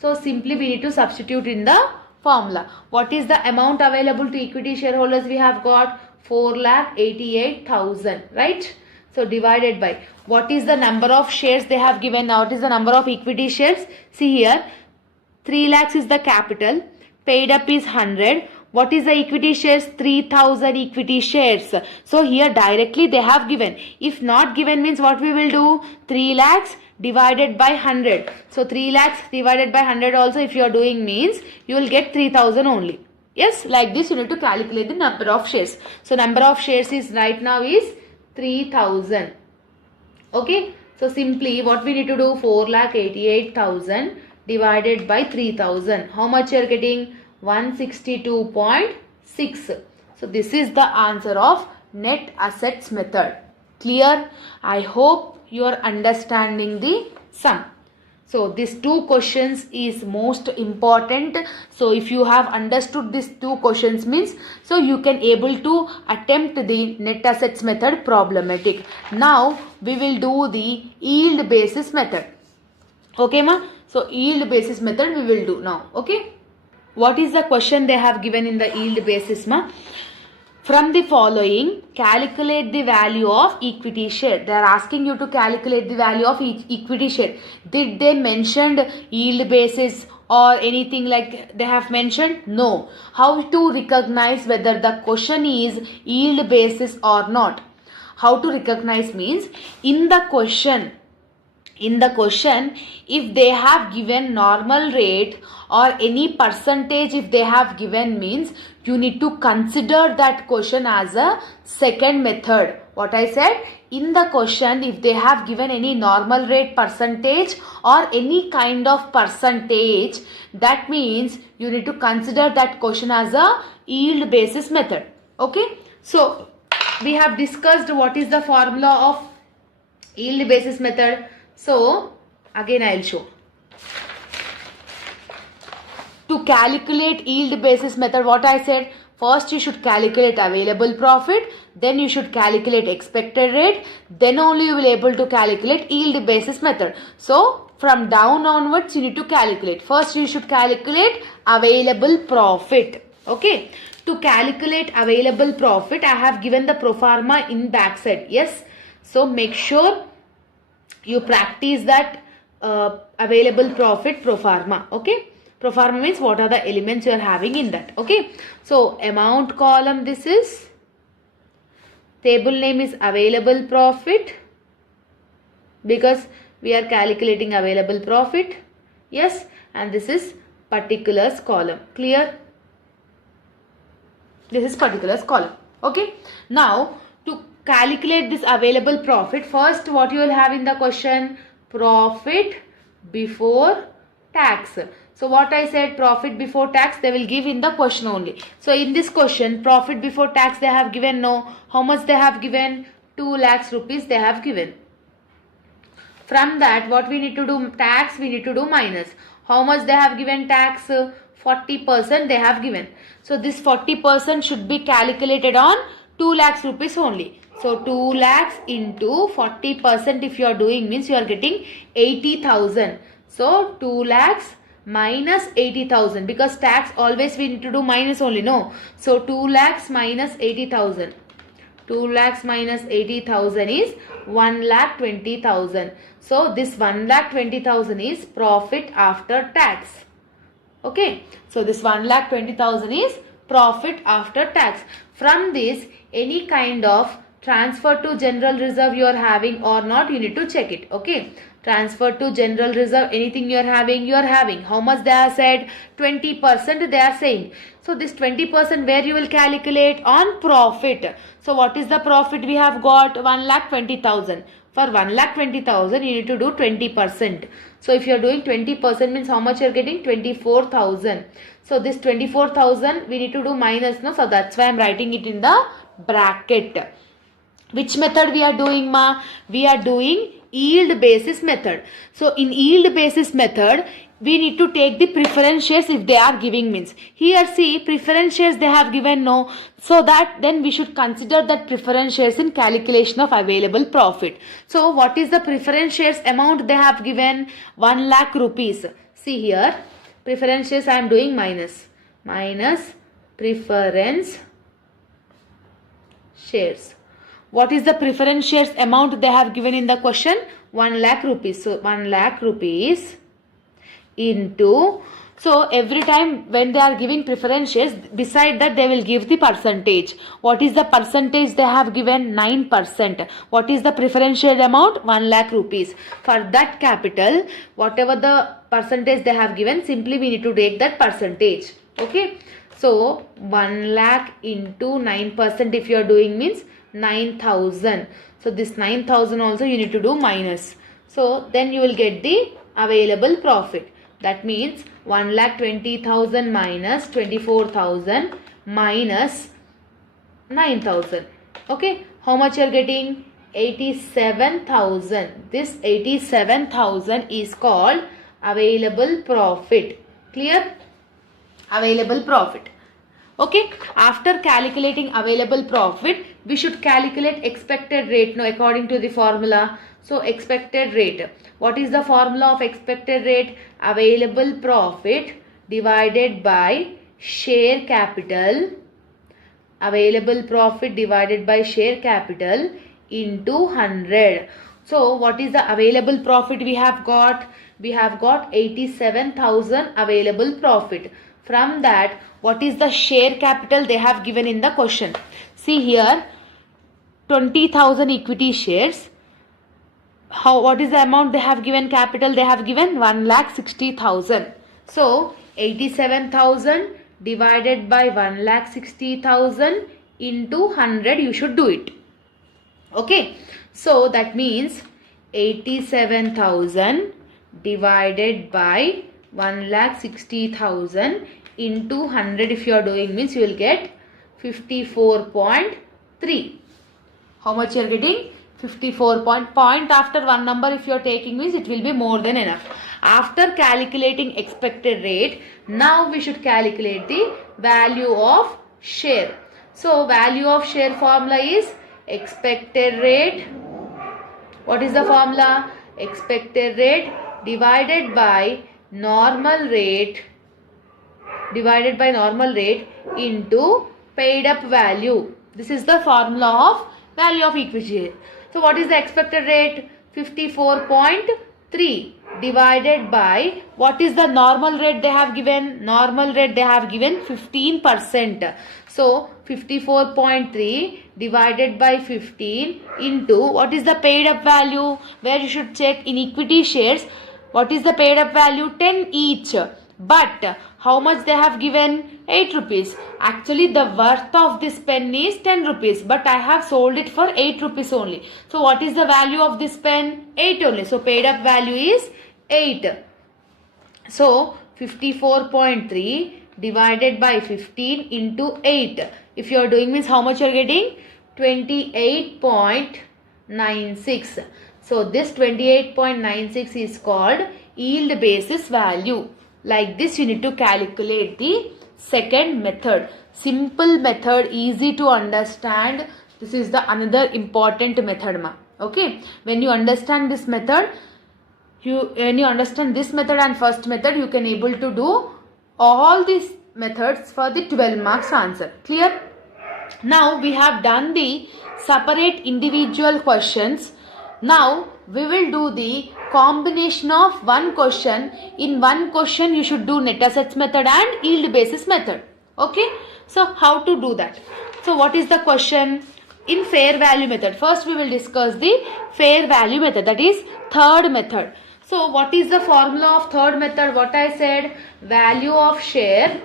So simply we need to substitute in the formula. What is the amount available to equity shareholders? We have got 4,88,000, right? So divided by what is the number of shares they have given. Now what is the number of equity shares? See here, 3 lakhs is the capital, paid up is 100. What is the equity shares? 3,000 equity shares. So here directly they have given. If not given means what we will do? 3 lakhs divided by 100. So 3 lakhs divided by 100 also if you are doing means you will get 3,000 only. Yes, like this you need to calculate the number of shares. So number of shares is right now is 3,000. Okay. So simply what we need to do? 4,88,000 divided by 3,000. How much you are getting? 162.6. So this is the answer of net assets method. Clear? I hope you are understanding the sum. So these two questions is most important. So if you have understood these two questions means, so you can able to attempt the net assets method problematic. Now we will do the yield basis method. Okay ma? So yield basis method we will do now. Okay. What is the question they have given in the yield basis ma? From the following, calculate the value of equity share. They are asking you to calculate the value of equity share. Did they mention yield basis or anything like they have mentioned? No. How to recognize whether the question is yield basis or not? How to recognize means in the question if they have given normal rate or any percentage if they have given means you need to consider that question as a second method. What I said, in the question if they have given any normal rate percentage or any kind of percentage, that means you need to consider that question as a yield basis method. Okay. So we have discussed what is the formula of yield basis method. So again I will show. To calculate yield basis method, what I said, first you should calculate available profit, then you should calculate expected rate, then only you will able to calculate yield basis method. So from down onwards you need to calculate. First you should calculate available profit. Okay. To calculate available profit, I have given the pro forma in backside. Yes. So make sure you practice that available profit pro forma. Okay. Pro forma means what are the elements you are having in that. Okay. So amount column, this is, table name is available profit because we are calculating available profit. Yes. And this is particulars column. Clear? This is particulars column. Okay. Now to calculate this available profit, first what you will have in the question? Profit before tax. So what I said, profit before tax, they will give in the question only. So in this question, profit before tax they have given no. How much they have given? 2 lakhs rupees they have given. From that, what we need to do? Tax we need to do minus. How much they have given tax? 40% they have given. So this 40% should be calculated on 2 lakhs rupees only. So 2 lakhs into 40% if you are doing means you are getting 80,000. So 2 lakhs minus 80,000, because tax always we need to do minus only, no. So 2 lakhs minus 80,000. 2 lakhs minus 80,000 is 1,20,000. So this 1,20,000 is profit after tax. Okay. So this 1,20,000 is profit after tax. From this, any kind of transfer to general reserve you are having or not, you need to check it. Okay. Transfer to general reserve, anything you are having. How much they are said? 20% they are saying. So this 20% where you will calculate? On profit. So what is the profit we have got? 1,20,000. For 1,20,000 you need to do 20%. So if you are doing 20% means how much you are getting? 24,000. So this 24,000 we need to do minus, no? So that's why I am writing it in the bracket. Which method we are doing, ma? We are doing yield basis method. So in yield basis method, we need to take the preference shares if they are giving means. Here see, preference shares they have given no. So that then we should consider that preference shares in calculation of available profit. So what is the preference shares amount they have given? 1 lakh rupees. See here, preference shares I am doing minus. Minus preference shares. What is the preference shares amount they have given in the question? 1 lakh rupees. So 1 lakh rupees into, so every time when they are giving preference shares, beside that they will give the percentage. What is the percentage they have given? 9%. What is the preference share amount? 1 lakh rupees. For that capital, whatever the percentage they have given, simply we need to take that percentage. Okay. So 1 lakh into 9% if you are doing means 9,000. So this 9,000 also you need to do minus. So then you will get the available profit. That means 1,20,000 minus 24,000 minus 9,000. Okay. How much you are getting? 87,000. This 87,000 is called available profit. Clear? Available profit. Okay. After calculating available profit, we should calculate expected rate now according to the formula. So expected rate. What is the formula of expected rate? Available profit divided by share capital. Available profit divided by share capital into 100. So what is the available profit we have got? We have got 87,000 available profit. From that, what is the share capital they have given in the question? See here, 20,000 equity shares. What is the amount they have given capital? They have given 1,60,000. So 87,000 divided by 1,60,000 into 100 you should do it. Okay. So that means 87,000 divided by 1,60,000 into 100 if you are doing means you will get 54.3. How much you are getting? 54 point after one number if you are taking means it will be more than enough. After calculating expected rate, now we should calculate the value of share. So value of share formula is expected rate. What is the formula? Expected rate divided by normal rate into paid up value. This is the formula of value of equity share. So what is the expected rate? 54.3 divided by what is the normal rate they have given? Normal rate they have given 15%. So 54.3 divided by 15 into what is the paid up value? Where you should check in equity shares. What is the paid up value? 10 each. But how much they have given? 8 rupees. Actually the worth of this pen is 10 rupees. But I have sold it for 8 rupees only. So what is the value of this pen? 8 only. So paid up value is 8. So 54.3 divided by 15 into 8. If you are doing means how much you are getting? 28.96. So this 28.96 is called yield basis value. Like this you need to calculate the second method. Simple method, easy to understand. This is the another important method ma. Okay. When you understand this method, when you understand this method and first method, you can able to do all these methods for the 12 marks answer. Clear? Now we have done the separate individual questions. Now we will do the combination of one question. In one question you should do net assets method and yield basis method. Okay. So how to do that? So what is the question? In fair value method, first we will discuss the fair value method, that is third method. So what is the formula of third method? What I said, value of share.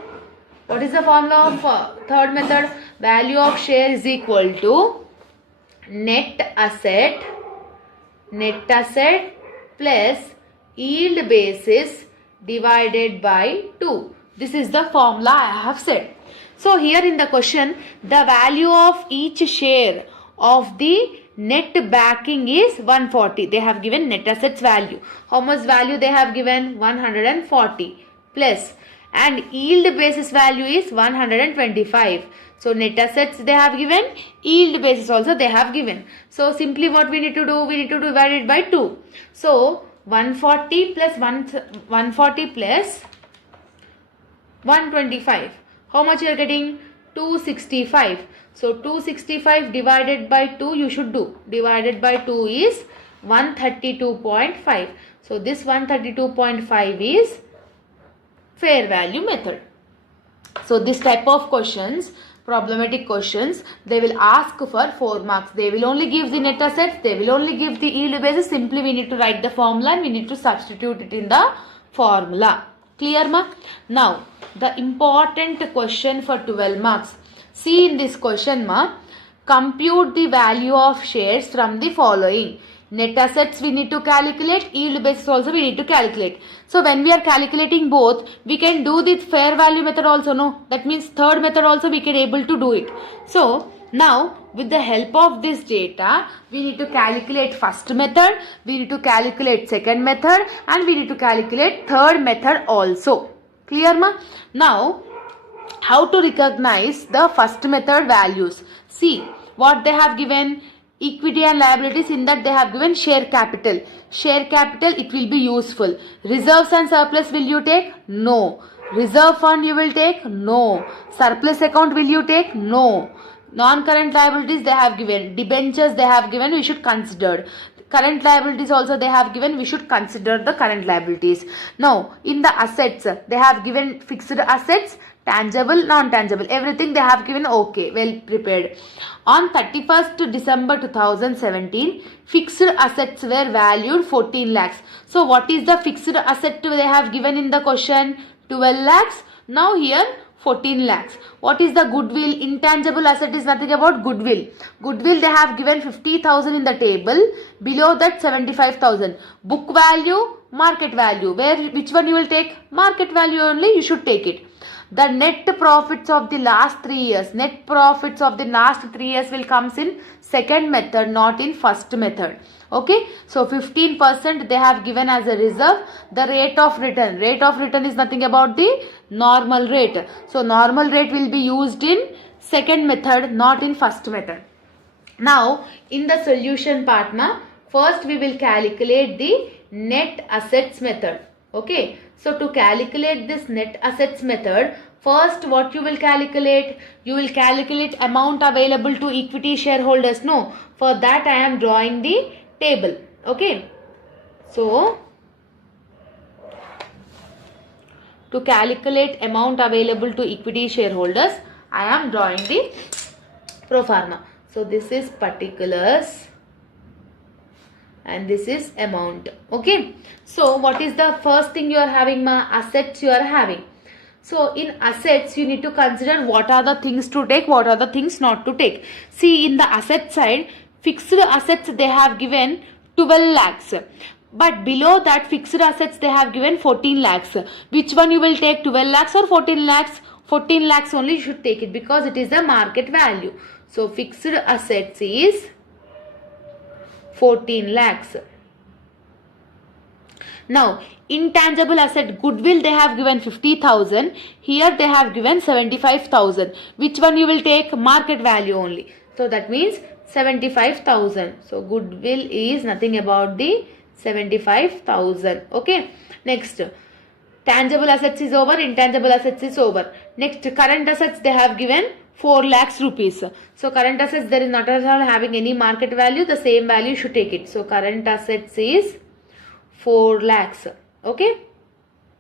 What is the formula of third method? Value of share is equal to net asset plus yield basis divided by 2. This is the formula I have said. So here in the question, the value of each share of the net backing is 140. They have given net assets value. How much value they have given? 140 plus, and yield basis value is 125. So net assets they have given, yield basis also they have given. So simply what we need to do? We need to divide it by 2. So 140 plus 140 plus 125. How much you are getting? 265. So 265 divided by 2 you should do. Divided by 2 is 132.5. So this 132.5 is fair value method. So this type of questions, problematic questions, they will ask for 4 marks. They will only give the net assets. They will only give the yield basis. Simply we need to write the formula and we need to substitute it in the formula. Clear ma? Now the important question for 12 marks. See in this question ma, compute the value of shares from the following. Net assets we need to calculate, yield basis also we need to calculate. So when we are calculating both, we can do the fair value method also, no? That means third method also we can able to do it. So now with the help of this data, we need to calculate first method, we need to calculate second method, and we need to calculate third method also. Clear ma? Now how to recognize the first method values? See what they have given. Equity and liabilities, in that they have given share capital. Share capital, it will be useful. Reserves and surplus will you take? No. Reserve fund you will take? No. Surplus account will you take? No. Non-current liabilities they have given. Debentures they have given, we should consider. Current liabilities also they have given, we should consider the current liabilities. Now in the assets, they have given fixed assets, tangible, non-tangible, everything they have given. Okay, well prepared. On 31st December 2017, fixed assets were valued 14 lakhs. So what is the fixed asset they have given in the question? 12 lakhs. Now here 14 lakhs. What is the goodwill? Intangible asset is nothing about goodwill. Goodwill they have given 50,000 in the table. Below that 75,000. Book value, market value. Which one you will take? Market value only you should take it. The net profits of the last 3 years. Net profits of the last 3 years will comes in second method, not in first method. Okay. So 15% they have given as a reserve. The rate of return. Rate of return is nothing about the normal rate. So normal rate will be used in second method, not in first method. Now in the solution part na, first we will calculate the net assets method. Okay. So to calculate this net assets method, first what you will calculate? You will calculate amount available to equity shareholders. No, for that I am drawing the table. Okay. So to calculate amount available to equity shareholders, I am drawing the pro forma. So this is particulars and this is amount. Okay. So what is the first thing you are having ma? Assets you are having. So in assets you need to consider what are the things to take, what are the things not to take. See in the asset side, fixed assets they have given 12 lakhs. but below that fixed assets they have given 14 lakhs. Which one you will take, 12 lakhs or 14 lakhs? 14 lakhs only you should take it because it is the market value. So fixed assets is 14 lakhs. Now intangible asset, goodwill they have given 50,000. Here they have given 75,000. Which one you will take? Market value only. So that means 75,000. So goodwill is nothing about the 75,000. Okay. Next, tangible assets is over, intangible assets is over. Next, current assets they have given 4 lakhs rupees. So current assets there is not at all having any market value. The same value you should take it. So current assets is 4 lakhs. Okay.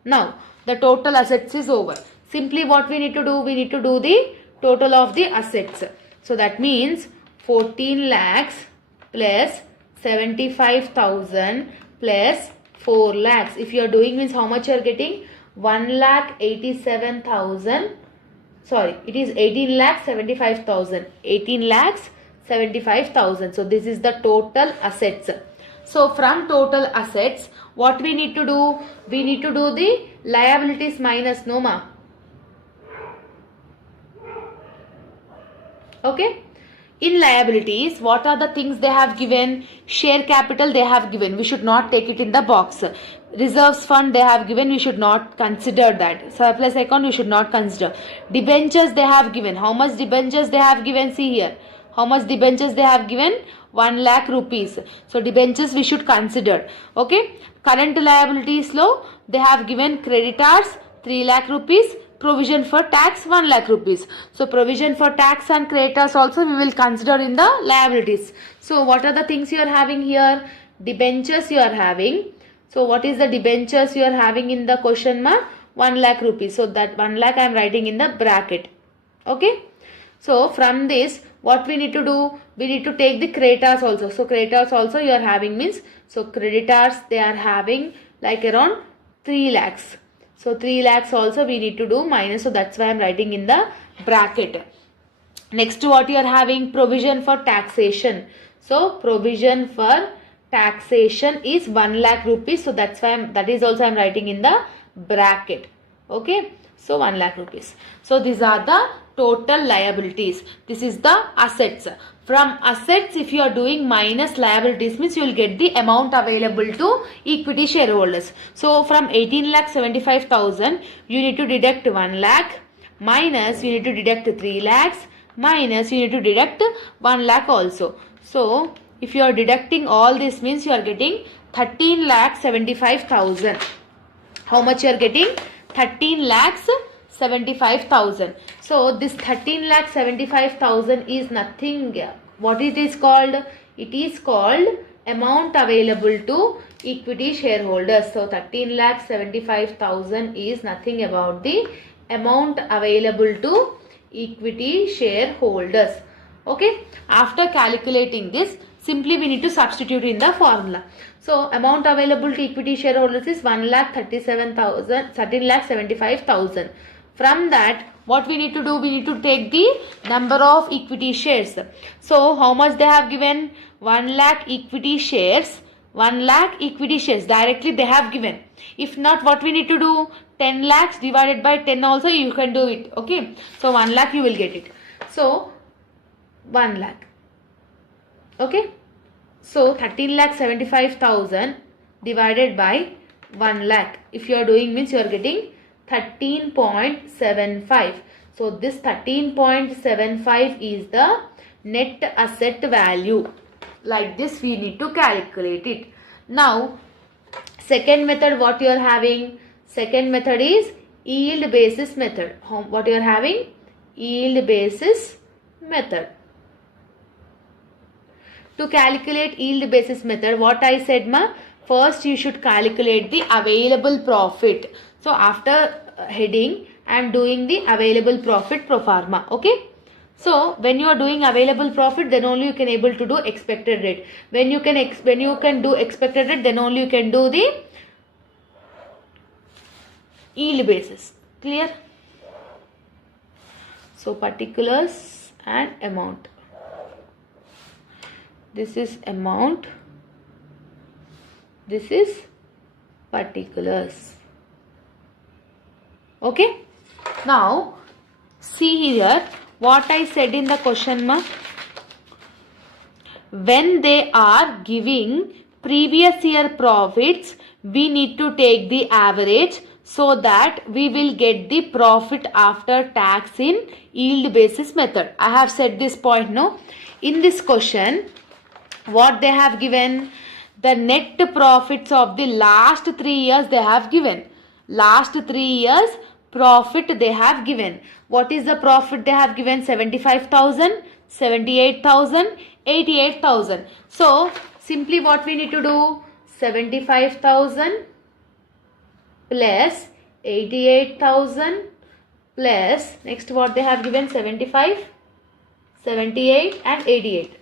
Now the total assets is over. Simply what we need to do? We need to do the total of the assets. So that means 14 lakhs plus 75,000 plus 4 lakhs. If you are doing means how much you are getting? 1,87,000. Sorry, it is 18 lakhs 75,000. 18 lakhs 75,000. So this is the total assets. So from total assets, what we need to do? We need to do the liabilities minus, no ma? Okay. In liabilities, what are the things they have given? Share capital they have given. We should not take it in the box. Reserves fund they have given. We should not consider that. Surplus account we should not consider. Debentures they have given. How much debentures they have given? See here. How much debentures they have given? 1 lakh rupees. So debentures we should consider. Okay. Current liabilities low. They have given creditors 3 lakh rupees. Provision for tax 1 lakh rupees. So provision for tax and creditors also we will consider in the liabilities. So what are the things you are having here? Debentures you are having. So what is the debentures you are having in the question mark? 1 lakh rupees. So that 1 lakh I am writing in the bracket. Okay. So from this what we need to do? We need to take the creditors also. So creditors also you are having means. So creditors they are having like around 3 lakhs. So 3 lakhs also we need to do minus. So that's why I am writing in the bracket. Next what you are having? Provision for taxation. So provision for taxation is 1 lakh rupees. So that's why that is also I am writing in the bracket. Okay. So 1 lakh rupees. So these are the total liabilities. This is the assets. From assets if you are doing minus liabilities means you will get the amount available to equity shareholders. So from 18 lakh 75,000 you need to deduct 1 lakh minus you need to deduct 3 lakhs minus you need to deduct 1 lakh also. So if you are deducting all this means you are getting 13 lakh 75,000. How much you are getting? 13 lakhs 75,000. So this 13 lakh 75,000 is nothing. What it is called? It is called amount available to equity shareholders. So 13 lakh 75,000 is nothing about the amount available to equity shareholders. Okay. After calculating this, simply we need to substitute in the formula. So amount available to equity shareholders is 13,75,000. From that, what we need to do? We need to take the number of equity shares. So how much they have given? 1 lakh equity shares. 1 lakh equity shares directly they have given. If not, what we need to do? 10 lakhs divided by 10 also you can do it. Okay. So 1 lakh you will get it. So 1 lakh. Okay. So 13 lakh 75,000 divided by 1 lakh. If you are doing means you are getting 13.75. So this 13.75 is the net asset value. Like this we need to calculate it. Now second method what you are having? Second method is yield basis method. What you are having? Yield basis method. To calculate yield basis method, what I said ma? First you should calculate the available profit. So after heading I am doing the available profit pro forma. Okay. So when you are doing available profit, then only you can able to do expected rate. When you can do expected rate, then only you can do the yield basis. Clear? So particulars and amount. This is amount. This is particulars. Okay. Now see here what I said in the question ma. When they are giving previous year profits, we need to take the average so that we will get the profit after tax in yield basis method. I have said this point, no? In this question, what they have given? The net profits of the last 3 years they have given. Last 3 years profit they have given. What is the profit they have given? 75,000, 78,000, 88,000. So simply what we need to do? 75,000 plus 88,000 plus next what they have given? 75, 78 and 88.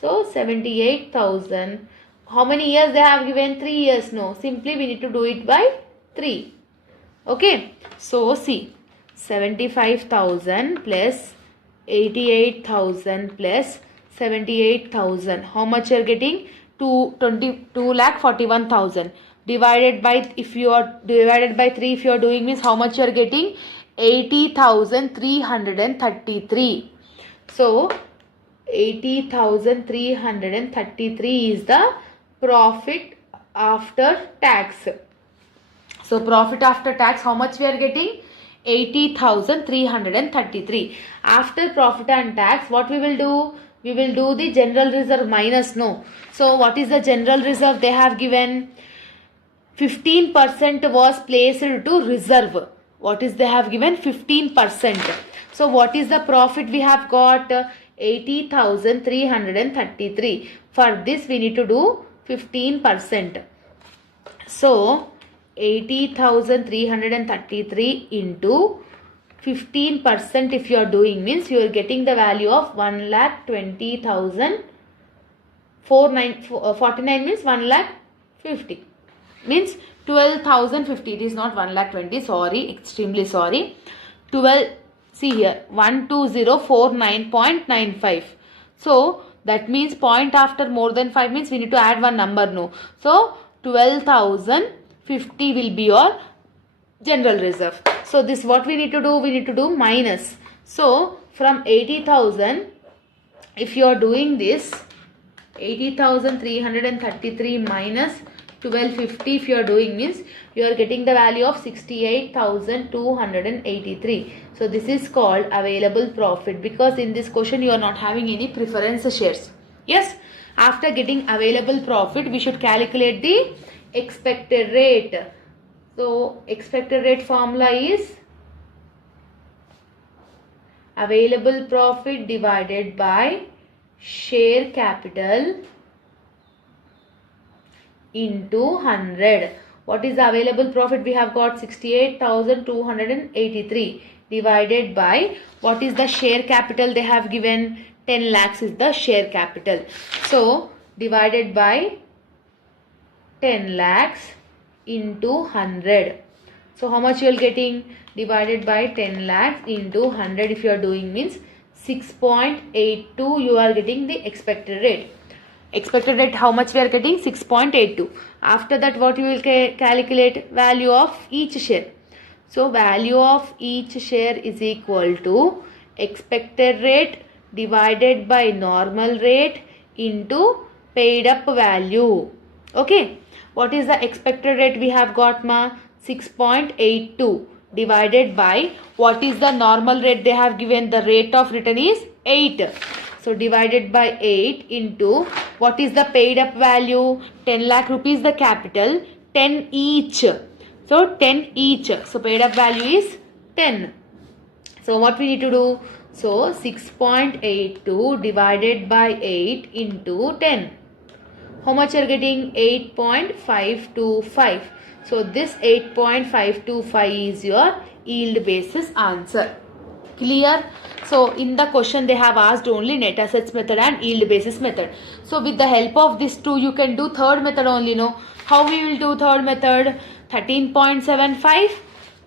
So 78,000. How many years they have given? 3 years. No. Simply we need to do it by 3. Okay. So see. 75,000 plus 88,000 plus 78,000. How much you are getting? 2,41,000. Divided by, if you are divided by 3, if you are doing means how much you are getting? 80,333. So 80,333 is the profit after tax. So profit after tax, how much we are getting? 80,333. After profit and tax, what we will do? We will do the general reserve minus, no. So what is the general reserve they have given? 15% was placed to reserve. What is they have given? 15%. So what is the profit we have got? 80,333. For this we need to do 15%. So 80,333 into 15% if you are doing means you are getting the value of 1,20,049 means 1,50,000 means 12,050. It is not 1,20,000. Sorry, extremely sorry. 12. See here 12049.95. So that means point after more than 5 means we need to add one number, no. So 12,050 will be your general reserve. So this what we need to do? We need to do minus. So from 80,000, if you are doing this 80,333 minus 1250 if you are doing means you are getting the value of 68,283. So this is called available profit, because in this question you are not having any preference shares. Yes, after getting available profit we should calculate the expected rate. So expected rate formula is available profit divided by share capital into 100. What is the available profit? We have got 68,283 divided by what is the share capital they have given? 10 lakhs is the share capital. So divided by 10 lakhs into 100. So how much you are getting? Divided by 10 lakhs into 100 if you are doing means 6.82 you are getting the expected rate. Expected rate how much we are getting? 6.82. After that what you will calculate? Value of each share. So value of each share is equal to expected rate divided by normal rate into paid up value. Okay. What is the expected rate we have got ma? 6.82 divided by what is the normal rate they have given? The rate of return is 8. So divided by 8 into what is the paid up value? 10 lakh rupees the capital, 10 each. So 10 each. So paid up value is 10. So what we need to do? So 6.82 divided by 8 into 10. How much you are getting? 8.525. So this 8.525 is your yield basis answer. Clear? So in the question they have asked only net assets method and yield basis method. So with the help of this two you can do third method only, no? How we will do third method? 13.75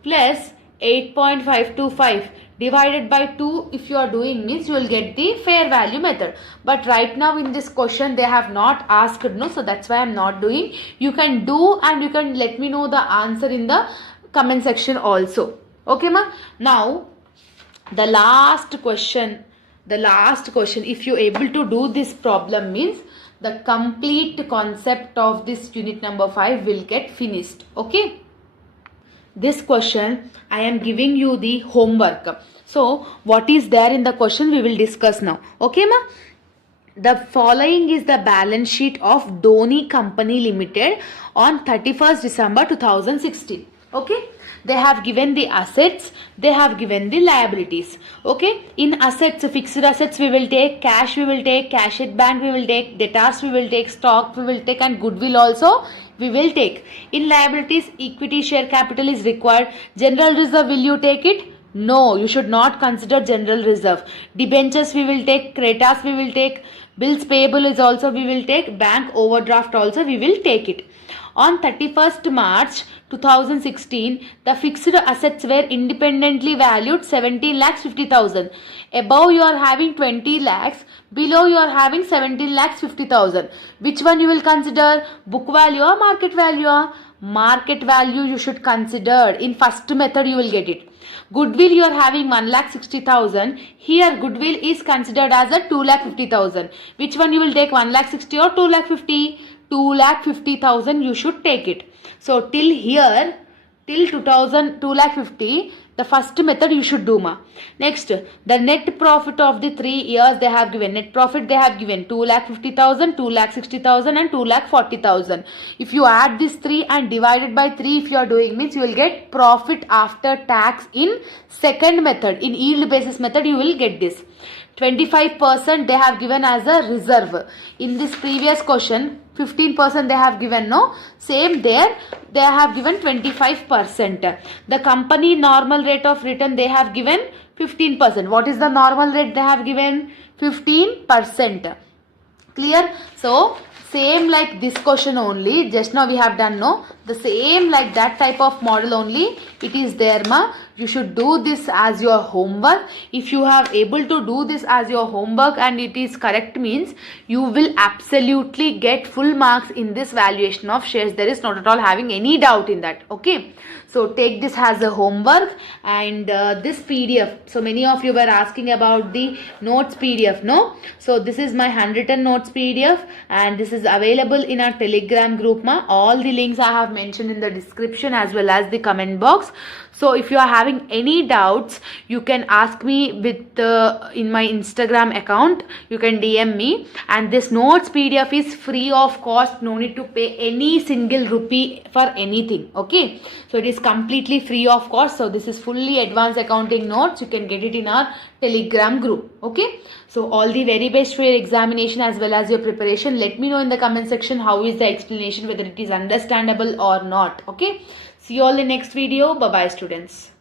plus 8.525 divided by 2 if you are doing means you will get the fair value method. But right now in this question they have not asked, no, so that's why I am not doing. You can do and you can let me know the answer in the comment section also. Okay ma. Now the last question, if you able to do this problem means the complete concept of this unit number 5 will get finished. Okay, this question I am giving you the homework. So what is there in the question we will discuss now. Okay ma. The following is the balance sheet of Dolly Company Limited on 31st December 2016. Okay, they have given the assets, they have given the liabilities. Okay, in assets, fixed assets we will take, cash we will take, cash at bank we will take, debtors we will take, stock we will take, and goodwill also we will take. In liabilities, equity share capital is required. General reserve, will you take it? No, you should not consider general reserve. Debentures we will take, creditors we will take, bills payable is also we will take, bank overdraft also we will take it. On 31st March 2016, the fixed assets were independently valued 17,50,000. Above you are having 20 lakhs, below you are having 17,50,000. Which one you will consider? Book value or market value? Market value you should consider. In first method you will get it. Goodwill you are having 1,60,000. Here goodwill is considered as a 2,50,000. Which one you will take, 1,60,000 or 2,50,000? 2,50,000 you should take it. So till here, till 2,50,000, the first method you should do ma. Next, the net profit of the 3 years they have given. Net profit they have given 2,50,000, 2,60,000 and 2,40,000. If you add these 3 and divide it by 3 if you are doing means you will get profit after tax in second method. In yield basis method you will get this. 25% they have given as a reserve. In this previous question 15% they have given, no, same there they have given 25%. The company normal rate of return they have given 15%. What is the normal rate they have given? 15%. Clear? So same like this question only, just now we have done, no, the same like that type of model only it is there ma. You should do this as your homework. If you have able to do this as your homework and it is correct means you will absolutely get full marks in this valuation of shares. There is not at all having any doubt in that. Okay, so take this as a homework. And this PDF, so many of you were asking about the notes PDF, no, so this is my handwritten notes PDF and this is available in our Telegram group ma. All the links I have mentioned in the description as well as the comment box. So if you are having any doubts you can ask me with in my Instagram account. You can DM me, and this notes PDF is free of cost. No need to pay any single rupee for anything. Okay, so it is completely free of cost. So this is fully advanced accounting notes. You can get it in our Telegram group. Okay, so all the very best for your examination as well as your preparation. Let me know in the comment section how is the explanation, whether it is understandable or not. Okay, see you all in the next video. Bye bye students.